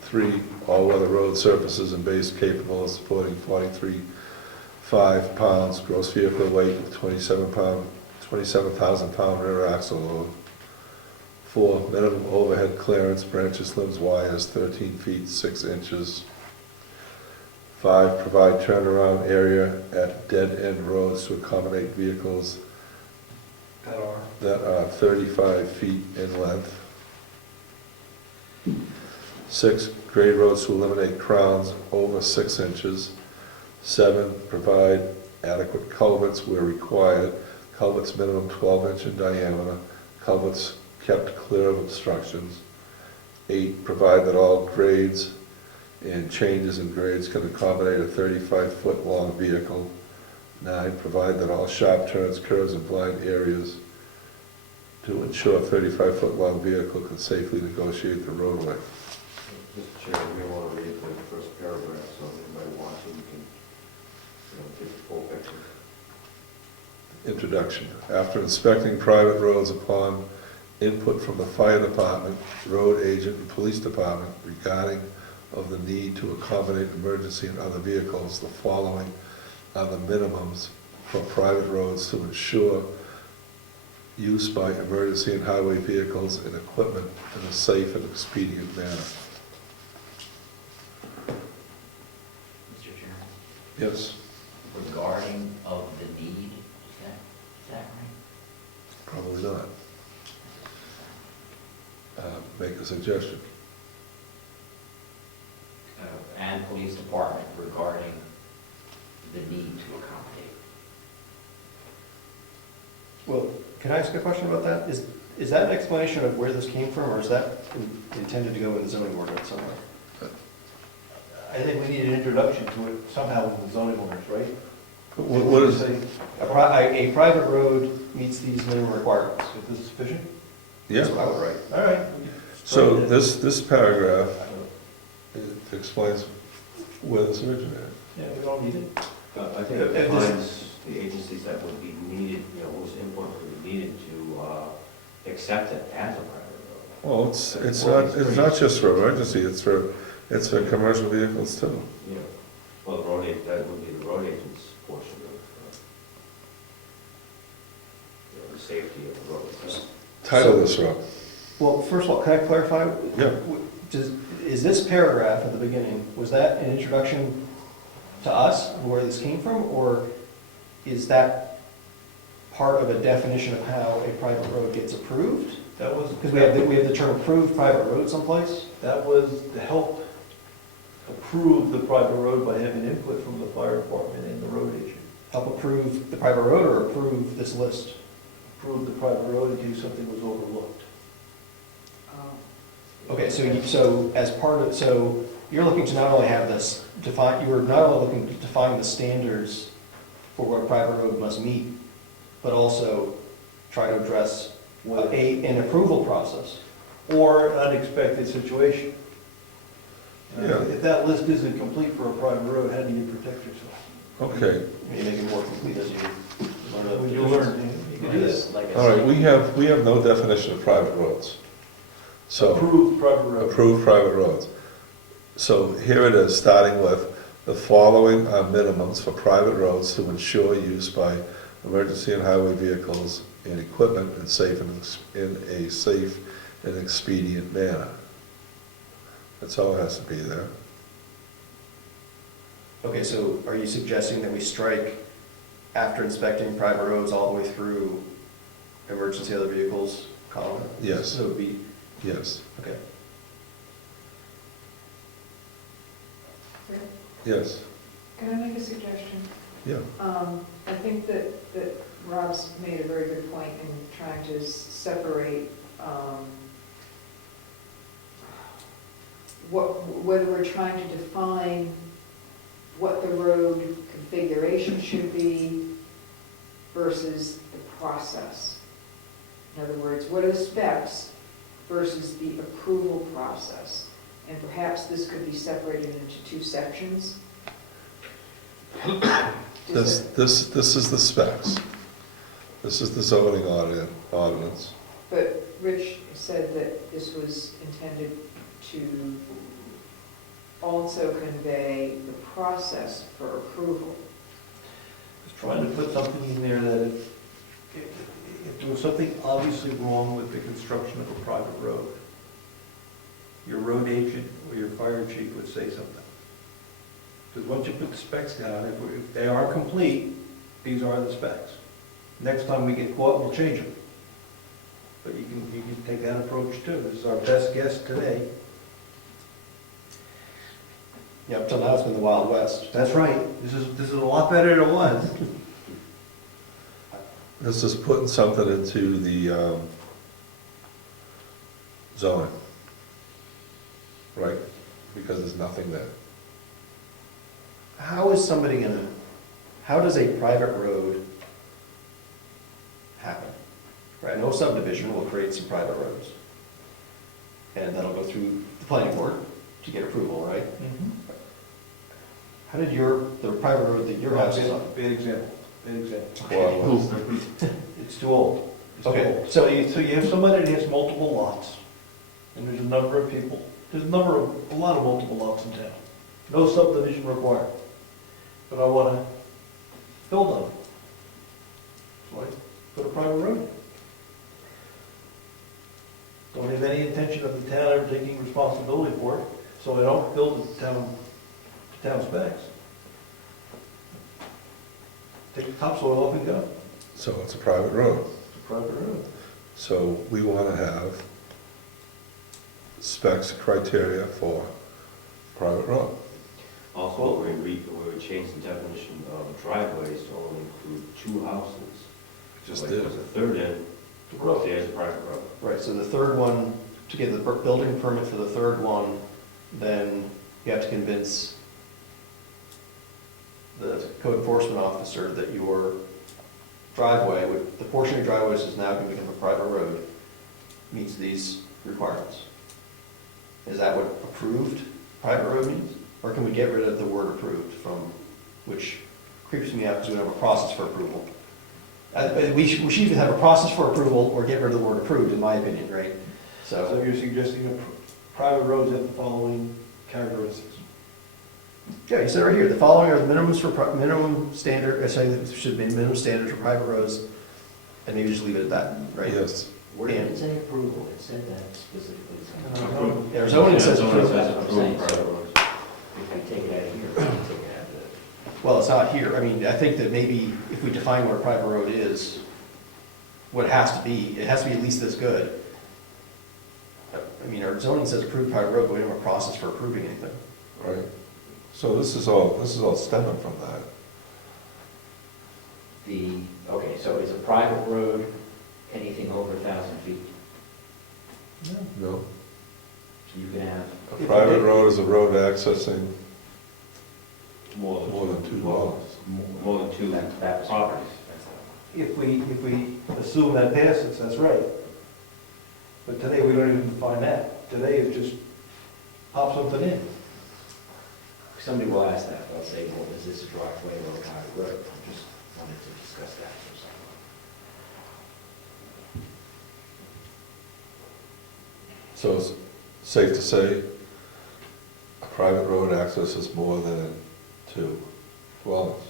3, all-weather road surfaces and base capable of supporting 43.5 pounds gross vehicle weight with 27,000 pound rear axle load. 4, minimum overhead clearance, branches, limbs, wires, 13 feet 6 inches. 5, provide turnaround area at dead-end roads to accommodate vehicles that are 35 feet in length. 6, grade roads to eliminate crowns over 6 inches. 7, provide adequate culverts where required. Culverts minimum 12 inch in diameter. Culverts kept clear of obstructions. 8, provide that all grades and changes in grades can accommodate a 35-foot long vehicle. 9, provide that all sharp turns, curves, and blind areas to ensure a 35-foot long vehicle can safely negotiate the roadway. Mr. Chairman, we don't want to read the first paragraph, so it Introduction. After inspecting private roads upon input from the fire department, road agent, and police department regarding of the need to accommodate emergency and other vehicles, the following are the minimums for private roads to ensure use by emergency and highway vehicles and equipment in a safe and expedient manner. Mr. Chairman, Yes, regarding of the need, is that right? probably not. Make a suggestion. And police department regarding the need to accommodate. Well, can I ask a question about that? Is that an explanation of where this came from, or is that intended to go in the zoning ordinance somewhere? I think we need an introduction to it somehow in the zoning ordinance, right? What is, Say, A private road meets these minimum requirements. is this sufficient? yeah, That's what I would write. All right. so this paragraph it explains where this originated. Yeah, we don't need it. I think it defines the agencies that would be needed, you know, whose input would be needed to accept it as a private road. Well, it's not just for emergency, it's for commercial vehicles too. You know, well, the road agent, that would be the road agent's portion of, you know, the safety of the road. Title this, Rob. Well, first of all, can I clarify? Yeah. Is this paragraph at the beginning, was that an introduction to us, where this came from, or is that part of a definition of how a private road gets approved? That was, Because we have the term approved private road someplace? that was to help approve the private road by having input from the fire department and the road agent. Help approve the private road or approve this list? Approve the private road in case something was overlooked. Okay, so as part of, so you're looking to not only have this define, you were not only looking to define the standards for what a private road must meet, but also try to address an approval process. Or unexpected situation. Yeah. If that list isn't complete for a private road, how do you protect yourself? Okay, You make it more complete as you learn. When you learn, you can do this. Like a all right, site- we have no definition of private roads. So, Approved private road. approved private roads. So here it is, starting with, the following are minimums for private roads to ensure use by emergency and highway vehicles and equipment in a safe and expedient manner. That's all it has to be there. Okay, so are you suggesting that we strike after inspecting private roads all the way through emergency other vehicles column? Yes. So it would be, Yes, okay. yes, Can I make a suggestion? yeah. I think that Rob's made a very good point in trying to separate whether we're trying to define what the road configuration should be versus the process. In other words, what are the specs versus the approval process? And perhaps this could be separated into two sections. This is the specs. This is the zoning ordinance. But Rich said that this was intended to also convey the process for approval. Just trying to put something in there that if there was something obviously wrong with the construction of a private road, your road agent or your fire chief would say something. Because once you put the specs down, if they are complete, these are the specs. Next time we get caught, we'll change them. But you can take that approach too. This is our best guess today. Yeah, up till now it's been the Wild West. That's right. This is a lot better than it was. This is putting something into the zoning, right? Because there's nothing there. How is somebody gonna, how does a private road happen? Right, no subdivision will create some private roads. And that'll go through the planning board to get approval, right? How did the private road that your house is on? Bad example. Exactly. Well, It's too old. It's too Okay, old. So you have somebody that has multiple lots, and there's a number of people, a lot of multiple lots in town. No subdivision required. But I wanna build on it. So I put a private road in. Don't have any intention of the town ever taking responsibility for it, so I don't build it to town specs. Take the topsoil off and go. so it's a private road. It's a private road. So we want to have specs, criteria for private road. Also, we would change the definition of driveways to only include two houses. Just Like, did. there's a third in, The road. there's a private road. right, so the third one, to get the building permit for the third one, then you have to convince the code enforcement officer that your driveway, the portion of your driveway is now going to become a private road, meets these requirements. Is that what approved private road means? Or can we get rid of the word approved from, which creeps me out because we don't have a process for approval? We should either have a process for approval or get rid of the word approved, in my opinion, right? So you're suggesting private roads have the following characteristics. Yeah, you said right here, the following are the minimums for, minimum standard, I say there should be minimum standards for private roads, and maybe just leave it at that, right? Yes. Where did it say approval? It said that specifically. Approved. Yeah, zoning says Zoning approved. says approved private roads. If we take it out of here, we can take it out of the. Well, it's not here, I mean, I think that maybe if we define what a private road is, what it has to be at least this good. I mean, our zoning says approved private road, but we don't have a process for approving anything. Right. So this is all stemming from that. Okay, so is a private road anything over 1,000 feet? No. So you can have, A private road is a road accessing More more than two lots. More than two that was properties. If we assume that passes, that's right. But today, we don't even define that. Today, it's just pop something in. somebody will ask that, they'll say, well, is this a driveway or a private road? I just wanted to discuss that for a second. So it's safe to say a private road accesses more than two dwellings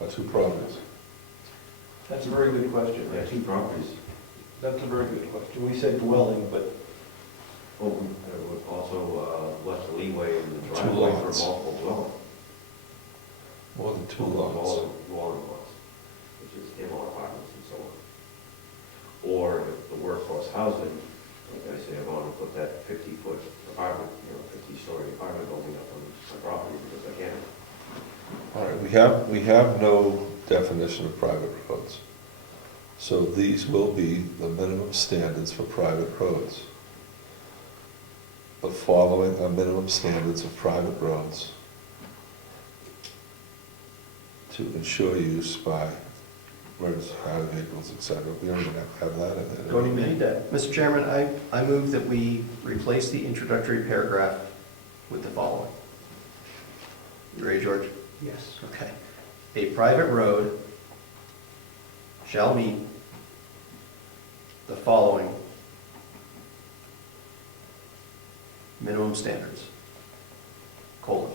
or two properties. That's a very good question. Yeah, two properties. That's a very good question. We said dwelling, but Well, it would also left leeway in the Two driveway for lots. multiple dwellings. More than two More lots. than dwelling lots, which is in-law apartments and so on. Or if the workforce housing, like I say, I want to put that 50-foot apartment, 50-story apartment building up on my property because I can. All right, we have no definition of private roads. So these will be the minimum standards for private roads. The following are minimum standards of private roads to ensure use by emergency highway vehicles, etc. We don't even have that in there. Don't even need that. Mr. Chairman, I move that we replace the introductory paragraph with the following. You ready, George? Yes. Okay. A private road shall meet the following minimum standards, colon.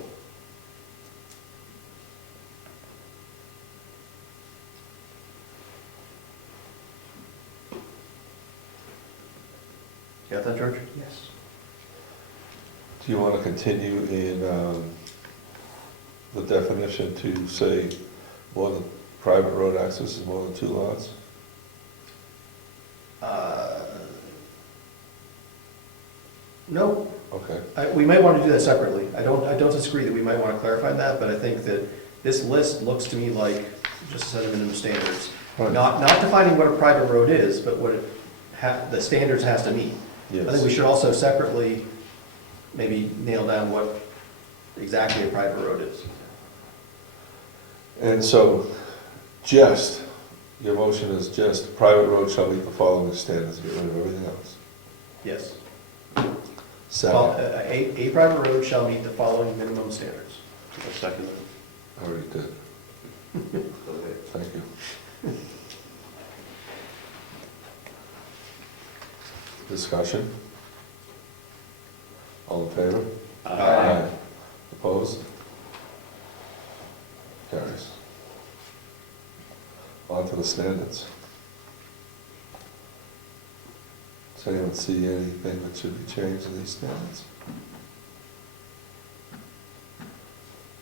Got that, George? Yes. Do you want to continue in the definition to say more than, private road access is more than two lots? No. Okay. We might want to do that separately. I don't disagree that we might want to clarify that, but I think that this list looks to me like just a set of minimum standards. Right. Not defining what a private road is, but what the standards has to meet. I think we Yes. should also separately maybe nail down what exactly a private road is. And so, your motion is just, private road shall meet the following standards, get rid of everything else. Yes. Second, A private road shall meet the following minimum standards. A second. I already did. Okay. Thank you. Discussion? All in favor? Aye. Opposed? Carries. On to the standards. Does anyone see anything that should be changed in these standards?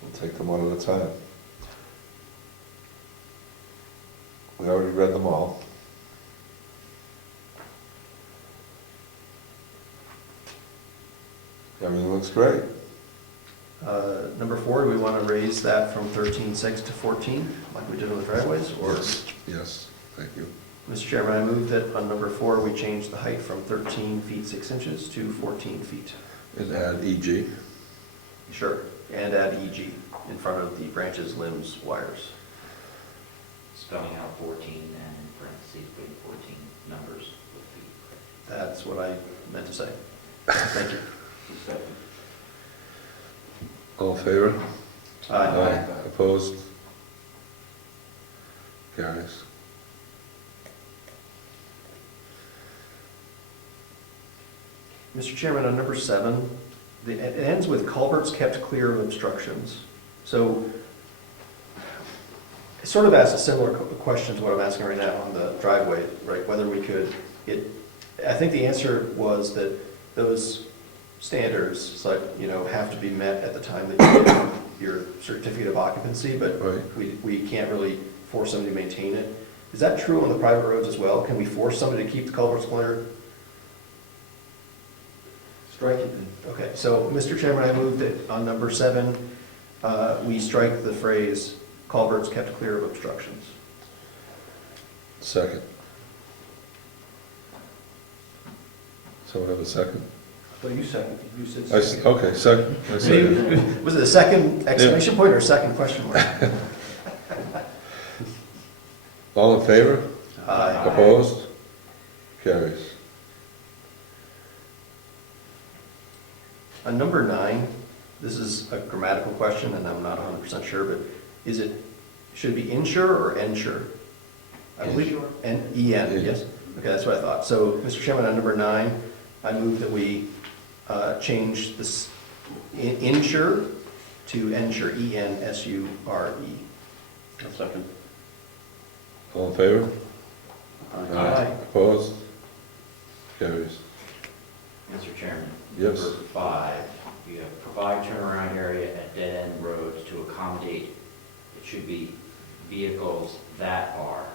We'll take them one at a time. We already read them all. Everything looks great. Number 4, do we want to raise that from 13.6 to 14, like we did on the driveways? Or, Yes, thank you. Mr. Chairman, I move that on number 4, we change the height from 13 feet 6 inches to 14 feet. And add EG. Sure, and add EG in front of the branches, limbs, wires. Spelling out 14 and in parentheses putting 14 numbers with feet. That's what I meant to say. Thank you. Second. All in favor? Aye. Opposed? Carries. Mr. Chairman, on number 7, it ends with culverts kept clear of obstructions. So it sort of asks a similar question to what I'm asking right now on the driveway, right? Whether we could, I think the answer was that those standards, like, have to be met at the time that you get your certificate of occupancy, but Right. we can't really force somebody to maintain it. Is that true on the private roads as well? Can we force somebody to keep the culverts clear? Strike it then. Okay, so, Mr. Chairman, I move that on number 7, we strike the phrase culverts kept clear of obstructions. Second. Someone have a second? So you second, you said second. Okay, second. I second. Was it a second exclamation point or a second question mark? All in favor? Aye. Opposed? Carries. On number 9, this is a grammatical question, and I'm not 100% sure, but should it be insure or ensure? I believe Ensure. N-E-N, yes. Okay, that's what I thought. So, Mr. Chairman, on number 9, I move that we change this insure to ensure, E-N-S-U-R-E. I'll second. All in favor? Aye. Opposed? Carries. Mr. Chairman. Yes. Number 5, you have provide turnaround area at dead-end roads to accommodate, it should be vehicles that are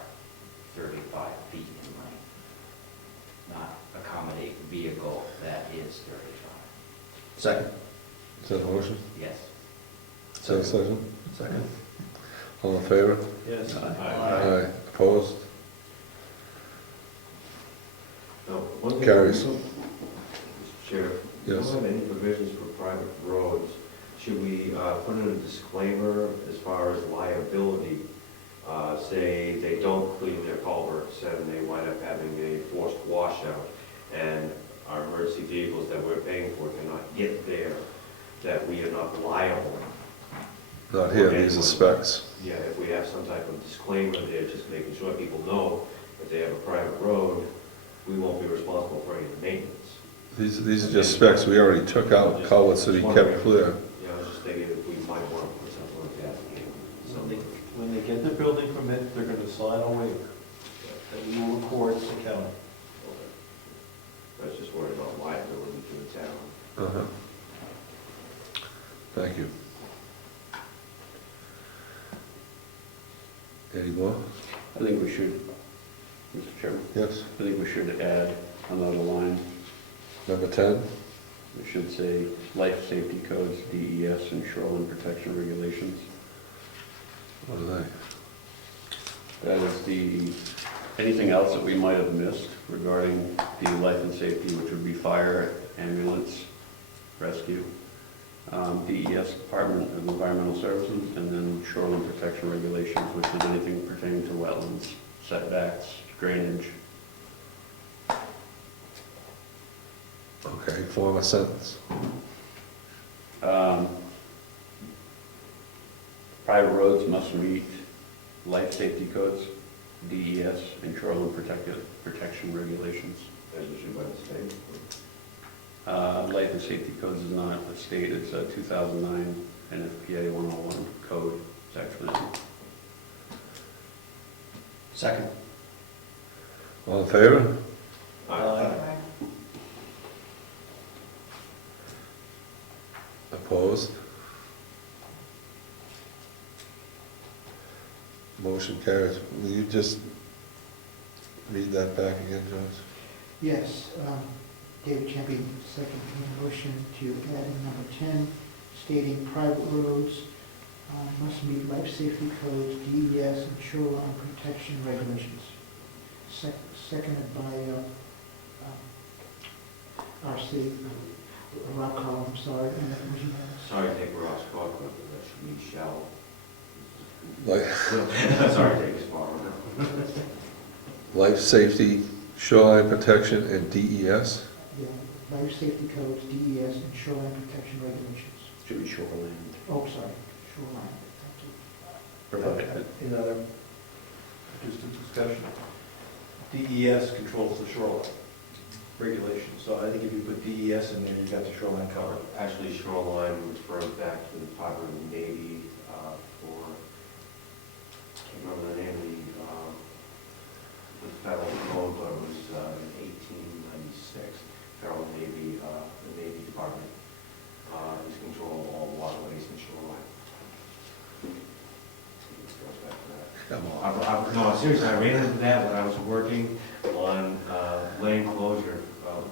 35 feet in length, not accommodate vehicle that is 35. Second. Is that a motion? Yes. Is that a second? Second. All in favor? Yes. Aye. Opposed? Now, one thing. Carries. Mr. Chair, we Yes. don't have any provisions for private roads. Should we put in a disclaimer as far as liability? Say they don't clean their culverts and they wind up having a forced washout, and our emergency vehicles that we're paying for cannot get there, that we are not liable. Not here, these are specs. Yeah, if we have some type of disclaimer there, just making sure people know that they have a private road, we won't be responsible for any maintenance. These are just specs, we already took out culverts that he kept clear. Yeah, I was just thinking if we might want to put something like that in. When they get the building permit, they're gonna sign a waiver that we will record to the county. I was just worried about liability to the town. Uh-huh. Thank you. Any more? I think we should, Mr. Chairman, Yes. I think we should add another line. Number 10? It should say life safety codes, DES, and shoreline protection regulations. What are they? That is anything else that we might have missed regarding the life and safety, which would be fire, ambulance, rescue, DES, Department of Environmental Services, and then shoreline protection regulations, which is anything pertaining to wetlands, setbacks, drainage. Okay, form a sentence. Private roads must meet life safety codes, DES, and shoreline protection regulations. As issued by the state. Life and safety codes is not a state, it's a 2009 NFPA 101 code section. Second. All in favor? Aye. Opposed? Motion carries. Will you just read that back again, Joyce? Yes, David Champy, second motion to add in number 10, stating private roads must meet life safety codes, DES, and shoreline protection regulations. Seconded by RC, Rob Collins, I'm sorry, and that was unanimous. Sorry to take Ross Clark, but that should be shall. Like, Sorry to take a small one. life safety, shoreline protection, and DES? Yeah, life safety codes, DES, and shoreline protection regulations. Should be shoreline. Oh, sorry, shoreline, Provide. In other, just a discussion, DES controls the shoreline regulations, so I think if you put DES in there, you've got the shoreline covered. Actually, shoreline refers back to the Department of the Navy for, I can't remember the name of the federal code, but it was in 1896. Federal Navy, the Navy Department is control of all waterways and shoreline. It goes back to that. Come on. No, seriously, I ran into that when I was working on land closure of,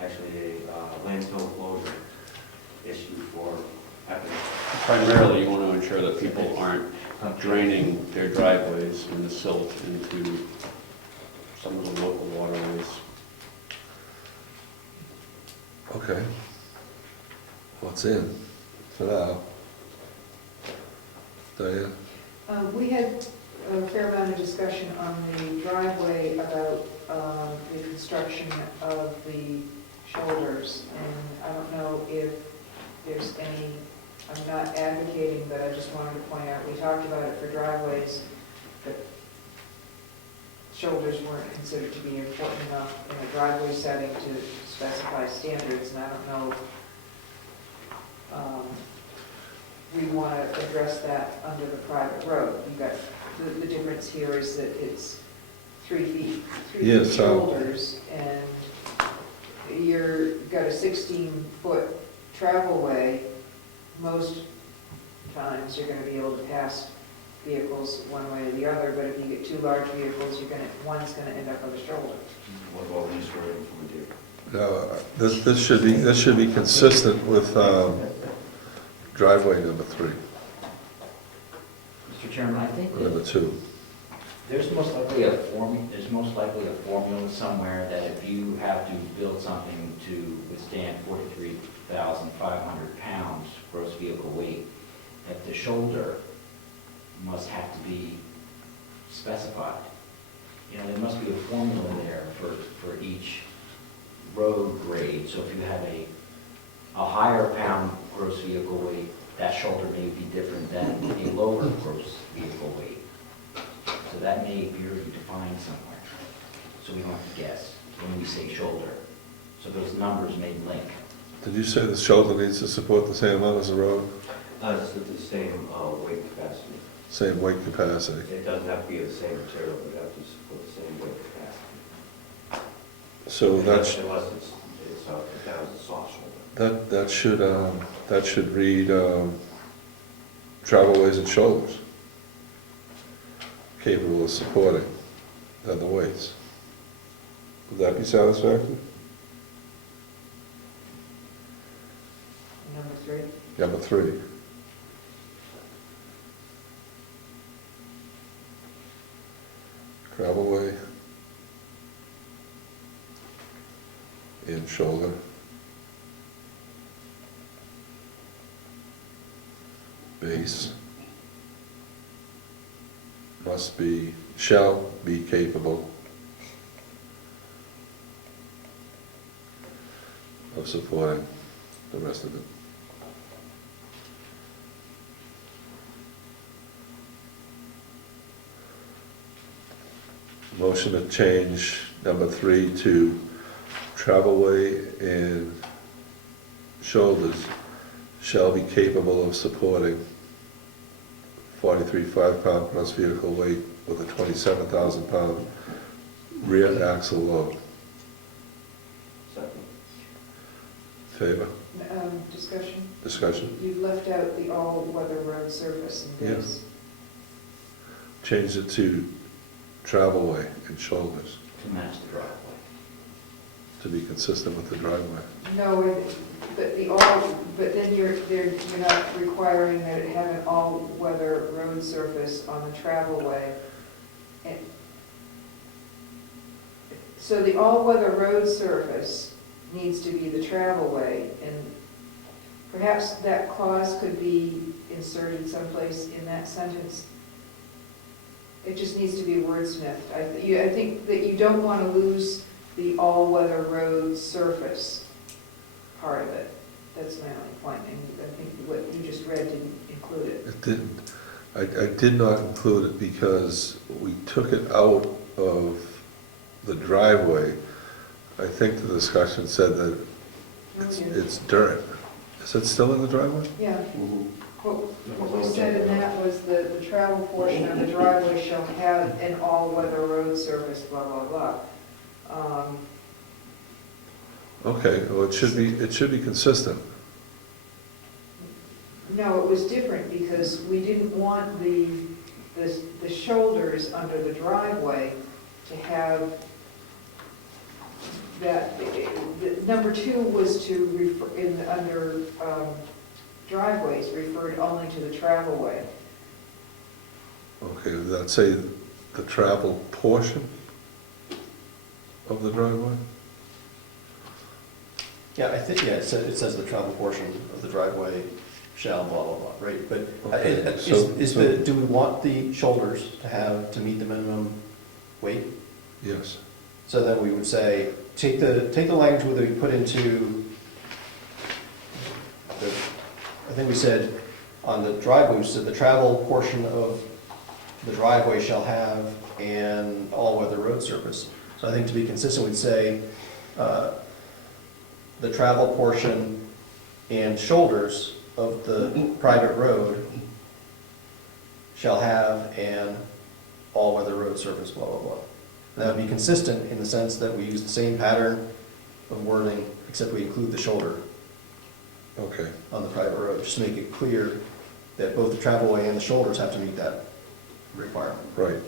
actually a landfill closure issue for happening. Primarily, you want to ensure that people aren't draining their driveways and the silt into some of the local waterways. Okay. What's in for now? Diane? We had a fair amount of discussion on the driveway about the construction of the shoulders, and I don't know if there's any, I'm not advocating, but I just wanted to point out, we talked about it for driveways, but shoulders weren't considered to be important enough in a driveway setting to specify standards, and I don't know we want to address that under the private road. You got, the difference here is that it's 3 feet, Yes, shoulders, and you've got a 16-foot travelway. Most times you're going to be able to pass vehicles one way or the other, but if you get 2 large vehicles, one's going to end up on the shoulder. What about restoring from a deer? No, this should be consistent with driveway number 3, Mr. Chairman, I think or number that 2. there's most likely a formula somewhere that if you have to build something to withstand 43,500 pounds gross vehicle weight, that the shoulder must have to be specified. You know, there must be a formula there for each road grade. So if you have a higher pound gross vehicle weight, that shoulder may be different than a lower gross vehicle weight. So that may appear to be defined somewhere, so we don't have to guess when we say shoulder. So those numbers may link. Did you say the shoulder needs to support the same amount as the road? It's the same weight capacity. Same weight capacity? It doesn't have to be the same material, but it has to support the same weight capacity. So Unless it's down as a soft shoulder. that should read travelways and shoulders capable of supporting the weights. Would that be satisfactory? Number 3. Number 3. Travelway and shoulder. Base shall be capable of supporting the rest of it. Motion to change number 3 to travelway and shoulders shall be capable of supporting 43 5-pound plus vehicle weight with a 27,000-pound rear axle load. Second. Favor? Discussion? Discussion? You've left out the all-weather road surface and Yeah. base. Change it to travelway and shoulders To match the driveway. to be consistent with the driveway. No, but then you're not requiring that it have an all-weather road surface on the travelway. And- So the all-weather road surface needs to be the travelway, and perhaps that clause could be inserted someplace in that sentence. It just needs to be wordsmithed. I think that you don't want to lose the all-weather road surface part of it. That's my only point, and I think what you just read didn't include it. It didn't. I did not include it because we took it out of the driveway. I think the discussion said that it's dirt. Is it still in the driveway? Yeah, Mhm. what we said in that was the travel portion of the driveway shall have an all-weather road surface, blah, blah, blah. Okay, well, it should be consistent. No, it was different because we didn't want the shoulders under the driveway to have that, number 2 was to refer, under driveways, referred only to the travelway. Okay, does that say the travel portion of the driveway? Yeah, I think, yeah, it says the travel portion of the driveway shall blah, blah, blah, right? But Okay, so- do we want the shoulders to meet the minimum weight? Yes. So then we would say, take the language that we put into, I think we said on the driveway, we said the travel portion of the driveway shall have an all-weather road surface. So I think to be consistent, we'd say, the travel portion and shoulders of the private road shall have an all-weather road surface, blah, blah, blah. And that would be consistent in the sense that we use the same pattern of wording, except we include the shoulder Okay. on the private road, just to make it clear that both the travelway and the shoulders have to meet that requirement. Right.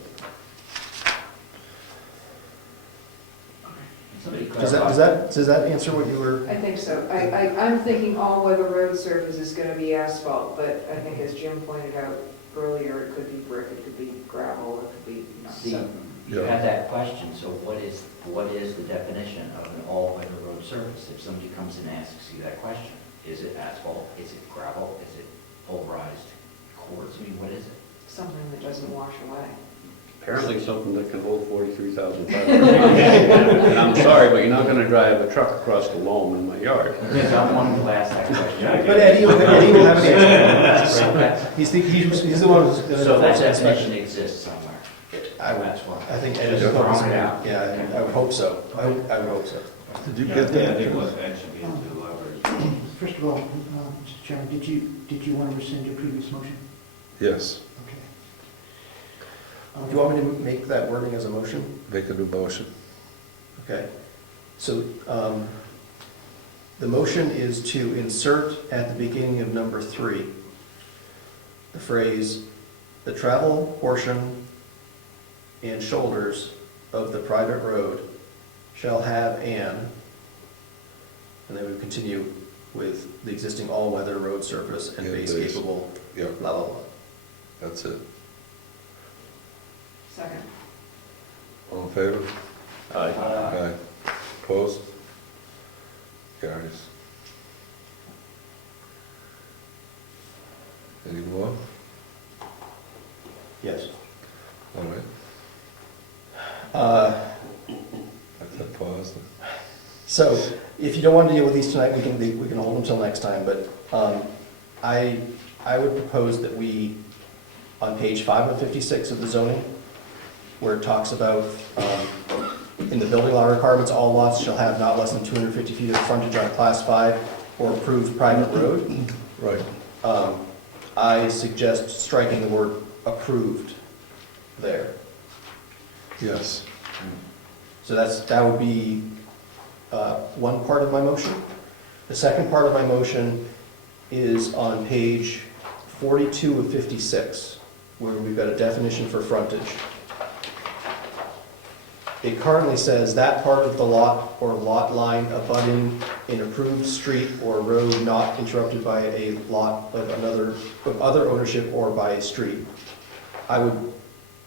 Somebody Does clarify. that answer what you were? I think so. I'm thinking all-weather road surface is gonna be asphalt, but I think as Jim pointed out earlier, it could be brick, it could be gravel, it could be, See, something. you Yeah. had that question, so what is the definition of an all-weather road surface? If somebody comes and asks you that question, is it asphalt, is it gravel, is it pulverized quartz, I mean, what is it? Something that doesn't wash away. Apparently something that can hold 43,000 pounds. And I'm sorry, but you're not gonna drive a truck across the loam in my yard. Because I'm one to ask that question. But Eddie will have an answer. He's the one who's going to So that enforce inspection. definition exists somewhere. I why. think Eddie's Yeah. focusing Throwing it on, out. yeah, I would hope so. I would hope so. Did you get that? I think that should be into leverage. First of all, Mr. Chairman, did you want to rescind your previous motion? Yes. Okay. Do you want me to make that wording as a motion? Make a new motion. Okay. So the motion is to insert at the beginning of number 3, the phrase, "The travel portion and shoulders of the private road shall have an," and then we continue with the existing all-weather road surface and Yeah, base base. capable, Yep, blah, blah, blah. that's it. Second. All in favor? Aye. Aye. Opposed? Carries. Any more? Yes. All right. That's that pause. So, if you don't want to deal with these tonight, we can hold them till next time, but I would propose that we, on page 5 of 56 of the zoning, where it talks about, in the building law requirements, all lots shall have not less than 250 feet of frontage on a class 5 or approved private road. Right. I suggest striking the word approved there. Yes. So that would be one part of my motion. The second part of my motion is on page 42 of 56, where we've got a definition for frontage. It currently says that part of the lot or lot line abutting an approved street or road not interrupted by a lot of other ownership or by a street. I would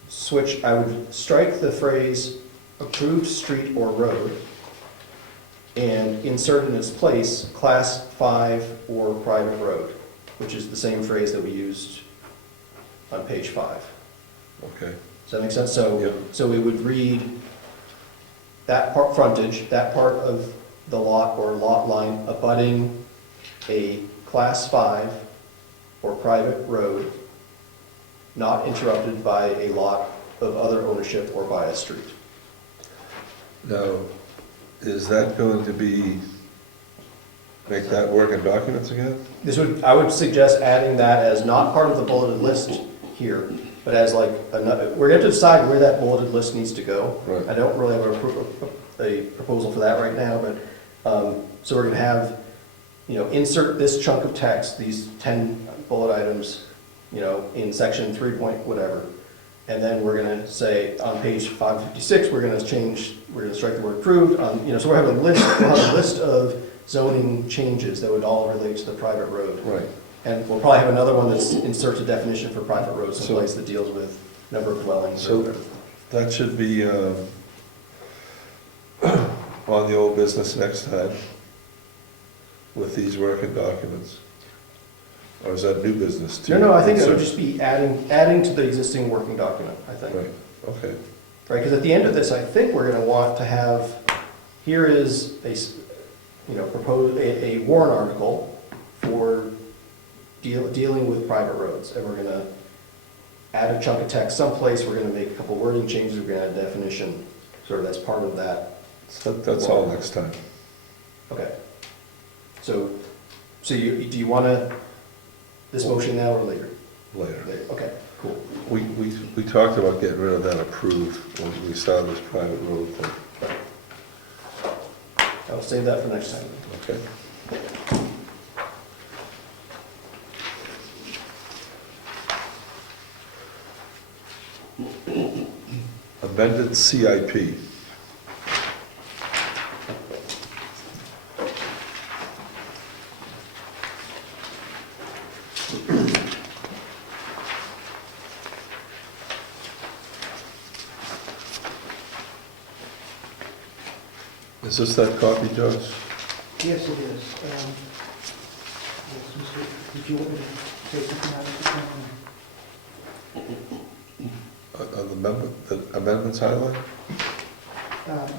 strike the phrase approved street or road and insert in its place class 5 or private road, which is the same phrase that we used on page 5. Okay. Does that make sense? Yep. So we would read that part, frontage, that part of the lot or lot line abutting a class 5 or private road not interrupted by a lot of other ownership or by a street. Now, is that going to make that work in documents again? I would suggest adding that as not part of the bulleted list here, but as like another, we're going to decide where that bulleted list needs to go. Right. I don't really have a proposal for that right now, but, so we're going to have, insert this chunk of text, these 10 bullet items, in section 3 point whatever. And then we're going to say on page 556, we're going to strike the word approved. So we'll have a list of zoning changes that would all relate to the private road. Right. And we'll probably have another one that inserts a definition for private roads someplace that deals with number of dwellings. So that should be on the old business next time with these working documents. Or is that new business too? No, I think it would just be adding to the existing working document, I think. Right, okay. Right, because at the end of this, I think we're going to want to have, here is a warrant article for dealing with private roads. And we're going to add a chunk of text someplace, we're going to make a couple wording changes, we're going to add a definition, sort of as part of that. So that's all next time. Okay. So do you want to, this motion now or later? Later. Okay, cool. We talked about getting rid of that approved when we started this private road thing. I'll save that for next time. Okay. Amended CIP. Is this that copy, Josh? Yes, it is. Yes, did you want me to say something out of The amendments highlight?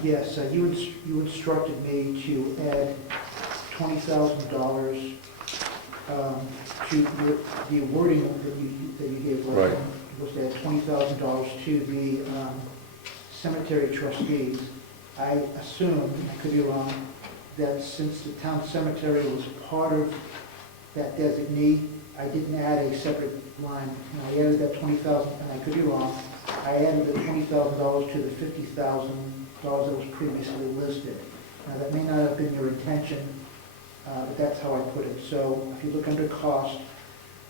Yes, you instructed me to add $20,000 to the wording that you gave. Right. Was to add $20,000 to the cemetery trustees. I assume, I could be wrong, that since the town cemetery was part of that designee, I didn't add a separate line. I added that $20,000, and I could be wrong, I added the $20,000 to the $50,000 that was previously listed. Now, that may not have been your intention, but that's how I put it. So if you look under cost,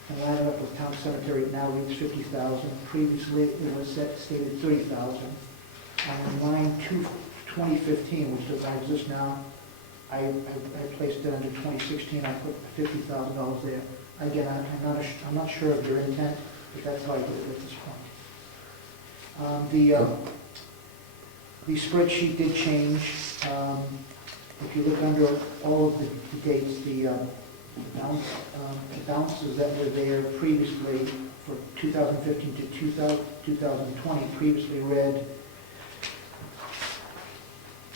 and line it up with town cemetery, it now reads $50,000. Previously, it was stated $30,000. And in line 2015, which does not exist now, I placed it under 2016, I put $50,000 there. Again, I'm not sure of your intent, but that's how I did it at this point. The spreadsheet did change. If you look under all of the dates, the balances that were there previously for 2015 to 2020 previously read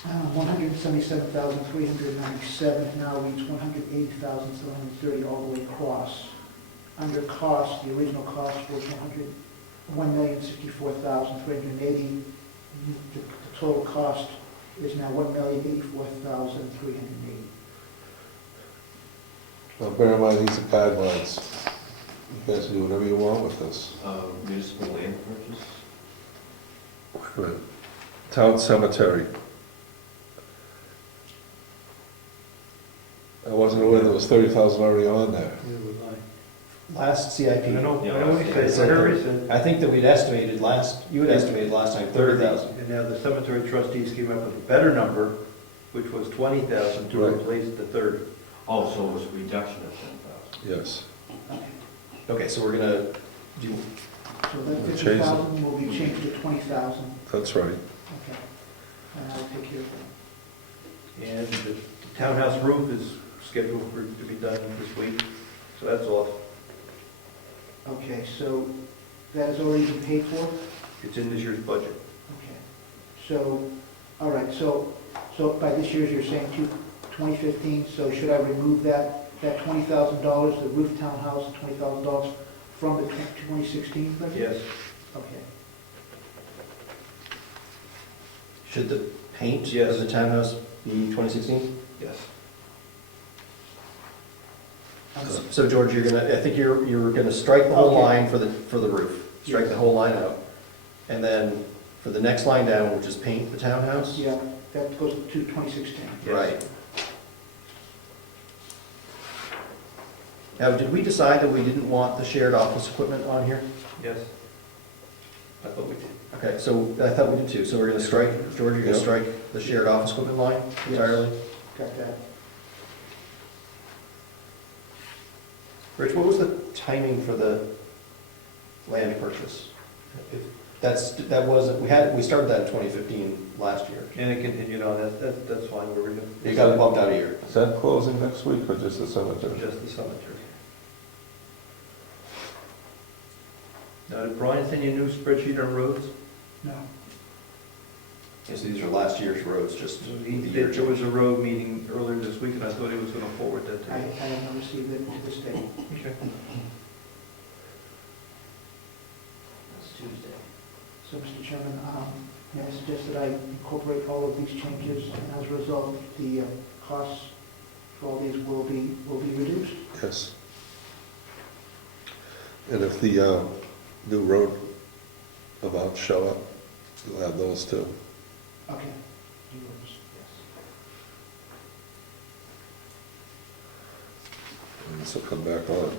177,397, now reads 180,730 all the way across. Under cost, the original cost was $1,064,380. The total cost is now $1,084,380. Now, bear in mind, these are guidelines. You guys can do whatever you want with this. Municipal land purchase? Wait a minute. Town cemetery. I wasn't aware there was 30,000 already on there. Last CIP. I know Yeah, what he said, I heard he said. I think that you had estimated last time 30,000. And now the cemetery trustees came up with a better number, which was 20,000 to Right. replace the 30. Oh, so it was a reduction of 10,000. Yes. Okay, so we're gonna do, So that We'll change 50,000 will be changed to 20,000. That's right. Okay. And I'll take care of that. And the townhouse roof is scheduled to be done this week, so that's off. Okay, so that has already been paid for? It's in this year's budget. Okay. So, all right, so by this year's, you're saying 2015, so should I remove that $20,000, the roof townhouse, $20,000 from the 2016 budget? Yes. Okay. should the paint Yes. of the townhouse be 2016? Yes. So George, I think you're gonna strike the whole Okay. line for the roof, strike the whole line out. And then for the next line down, which is paint the townhouse? Yeah, that goes to 2016. Yes. Right. Now, did we decide that we didn't want the shared office equipment on here? Yes. I thought we did. Okay, so I thought we did too, so we're gonna strike, George, you're gonna Yep. strike the shared office equipment line Yes. entirely? Got that. Rich, what was the timing for the land purchase? We started that in 2015 last year. And it continued on, that's fine, we're in It got bumped out a year. Is that closing next week or just the cemetery? just the cemetery. Now, did Brian send you a new spreadsheet on roads? No. Yes, these are last year's roads, just the year. There was a road meeting earlier this week, and I thought he was gonna forward that I to you. have not received it to this day. Okay. It's Tuesday. So, Mr. Chairman, may I suggest that I incorporate all of these changes, and as a result, the costs for all these will be reduced? Yes. And if the new road amounts show up, you'll have those too. Okay. And this will come back on.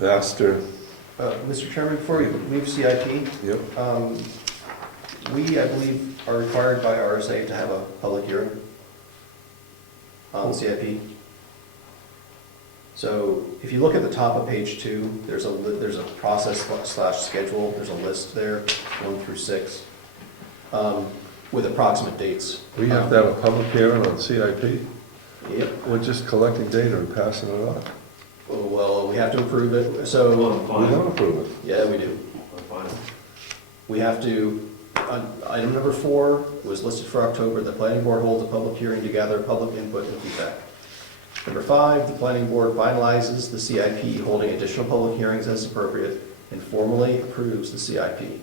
Master, Mr. Chairman, before we leave CIP, yep, we, I believe, are required by RSA to have a public hearing on CIP. So if you look at the top of page 2, there's a process / schedule, there's a list there, 1 through 6, with approximate dates. we have to have a public hearing on CIP. Yep. We're just collecting data and passing it on. Well, we have to approve it, so, We don't approve it. yeah, we do. Fine. We have to, item number 4 was listed for October. The planning board holds a public hearing to gather public input and feedback. Number 5, the planning board finalizes the CIP, holding additional public hearings as appropriate, and formally approves the CIP. And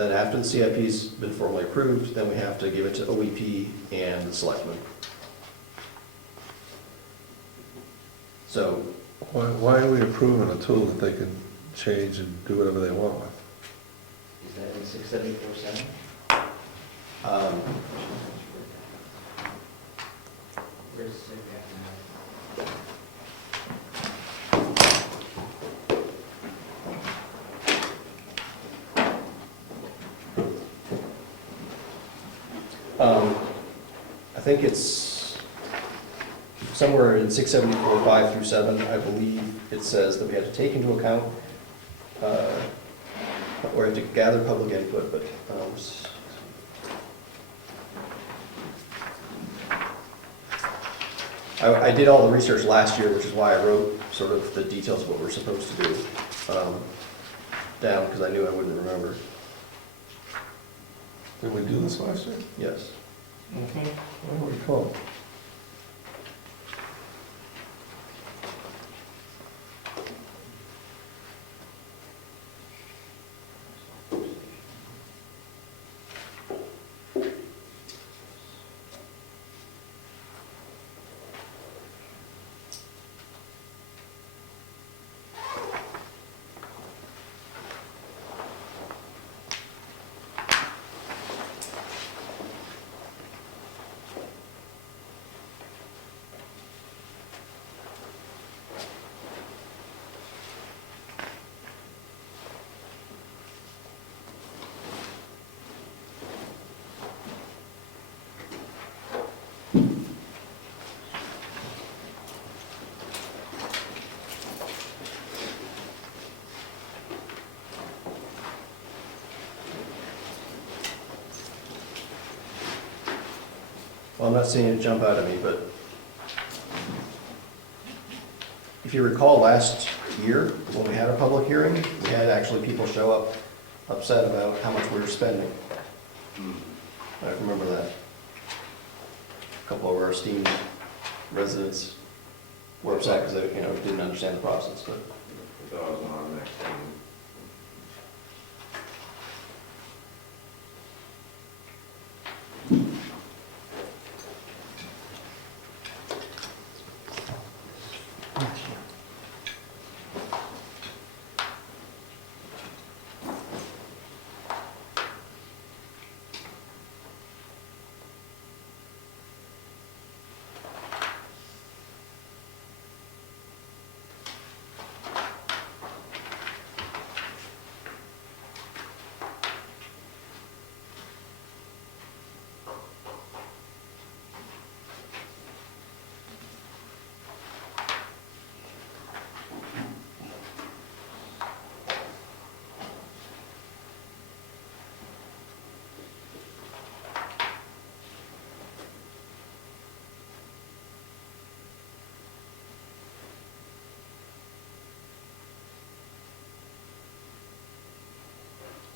then after the CIP's been formally approved, then we have to give it to OEP and the selectmen. So, Why are we approving a tool that they can change and do whatever they want with? Is that in 674.7? um, Where's the SIG at now? I think it's somewhere in 674, 5 through 7, I believe it says that we have to take into account, or have to gather public input, but, I did all the research last year, which is why I wrote sort of the details of what we're supposed to do, down, because I knew I wouldn't remember. Did we do this last year? Yes. I don't recall. Well, I'm not seeing it jump out at me, but if you recall last year, when we had a public hearing, we had actually people show up upset about how much we were spending. I remember that. A couple of our esteemed residents were upset because they, didn't understand the process, but. I thought I was on next thing.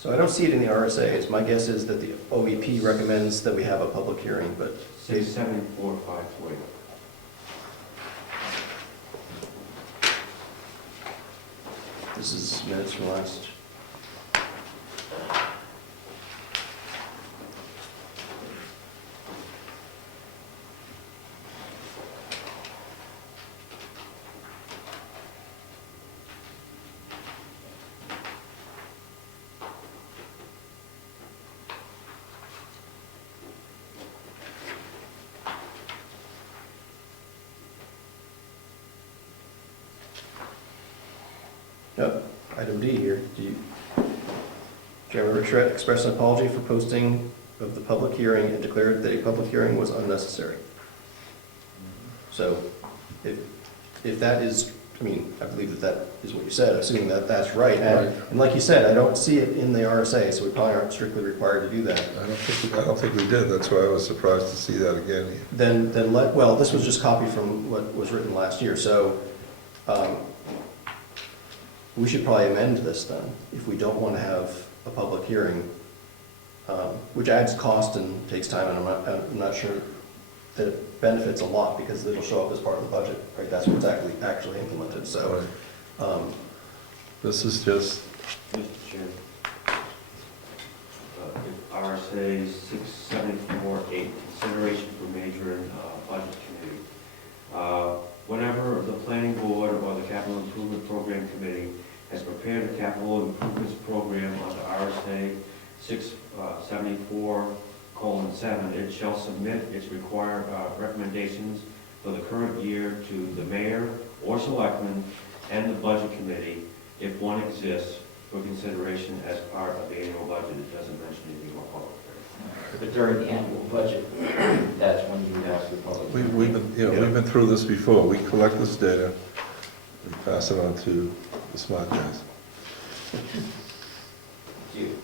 So I don't see it in the RSA's. My guess is that the OEP recommends that we have a public hearing, but 67453. this is minutes from last. Yep, item D here. Chairman Surrette expressed an apology for posting of the public hearing and declared that a public hearing was unnecessary. So if that is, I believe that is what you said, assuming that that's right. And like you said, I don't see it in the RSA, so we probably aren't strictly required to do that. I don't think we did, that's why I was surprised to see that again. Well, this was just copied from what was written last year, so we should probably amend this then, if we don't want to have a public hearing, which adds cost and takes time, and I'm not sure that it benefits a lot, because it'll show up as part of the budget, right? That's what's actually implemented, so. This is just, Mr. Chairman, if RSA 6748, consideration for major and budget committee. Whenever the planning board or the capital improvement program committee has prepared a capital improvements program under RSA 674:7, it shall submit its required recommendations for the current year to the mayor or selectmen and the budget committee, if one exists, for consideration as part of the annual budget. It doesn't mention anything about public hearing. But during the annual budget, that's when you ask the public. we've been through this before. We collect this data, we pass it on to the smart guys. You.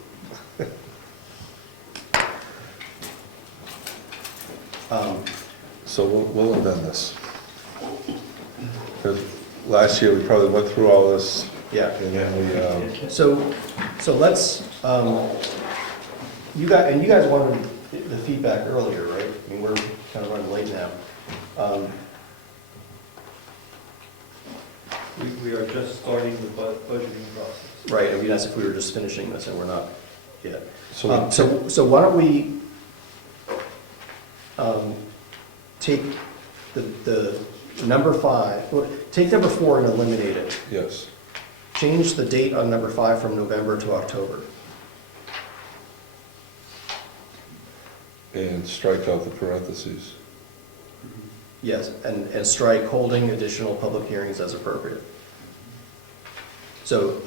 So we'll amend this. Because last year, we probably went through all this, Yeah. and then we, So let's, you guys wanted the feedback earlier, right? We're kind of running late now. We are just starting the budgeting process. Right, it'd be nice if we were just finishing this, and we're not yet. so So why don't we take the number 5, well, take number 4 and eliminate it. yes. Change the date on number 5 from November to October. And strike out the parentheses. Yes, and strike holding additional public hearings as appropriate. So,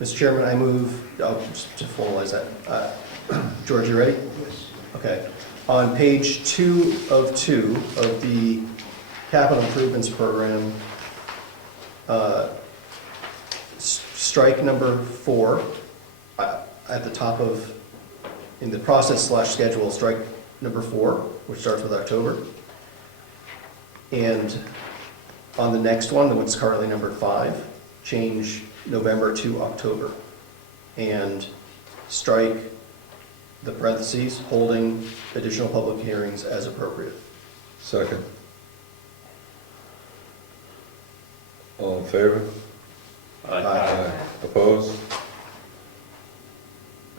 Mr. Chairman, I move, just to formalize that. George, you ready? Yes. Okay. On page 2 of 2 of the capital improvements program, strike number 4 at the top of, in the process/schedule, strike number 4, which starts with October. And on the next one, what's currently number 5, change November to October. And strike the parentheses, holding additional public hearings as appropriate. Second. All in favor? Aye. Opposed?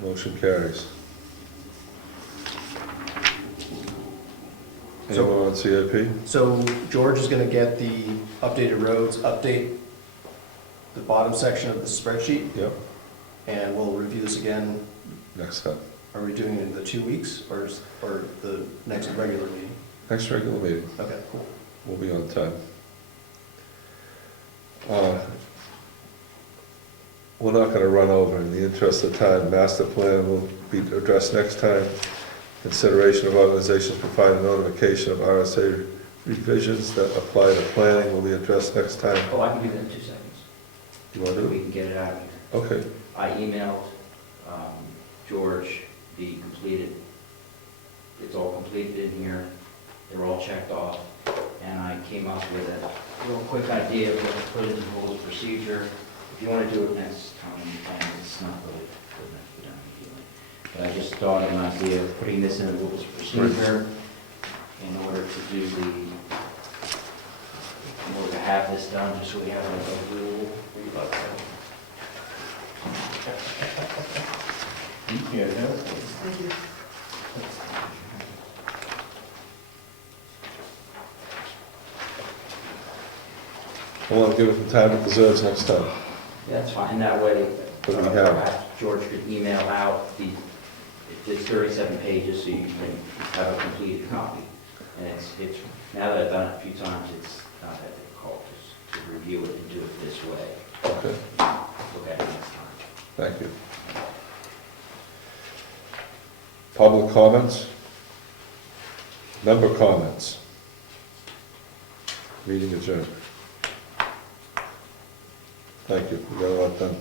Motion carries. So- Anyone on CIP? So George is going to get the updated roads, update the bottom section of the spreadsheet, Yep, and we'll review this again. next time. Are we doing it in the 2 weeks or the next regular meeting? Next regular meeting, Okay, cool. we'll be on time. We're not gonna run over. In the interest of time, master plan will be addressed next time. Consideration of organizations providing notification of RSA revisions that apply to planning will be addressed next time. Oh, I can do that in 2 seconds. You want to do We can get it out of here. it? Okay, I emailed George the completed, it's all completed in here, they're all checked off, and I came up with a real quick idea of what to put in the rules of procedure. If you want to do it next time, you can, it's not really good enough to be done immediately. But I just thought of an idea of putting this in the rules of procedure in order to do in order to have this done, just so we have like a rule. Yeah, Thank you. I want to give it the time it deserves next time. Yeah, that's fine, that way, But we have, perhaps George could email out it's 37 pages, so you can have a completed copy. And it's, now that I've done it a few times, it's not that difficult to review it and do it this way. okay, Look at it next time. thank you. Public comments? Member comments? Meeting adjourned. Thank you, we got a lot done.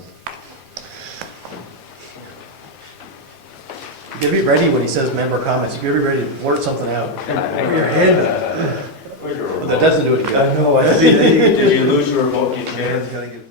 You gotta be ready when he says member comments. You gotta be ready to blurt something out. Put your hand up. But that doesn't do it. I know, I see. Did you lose your remote? Your hand's gotta get.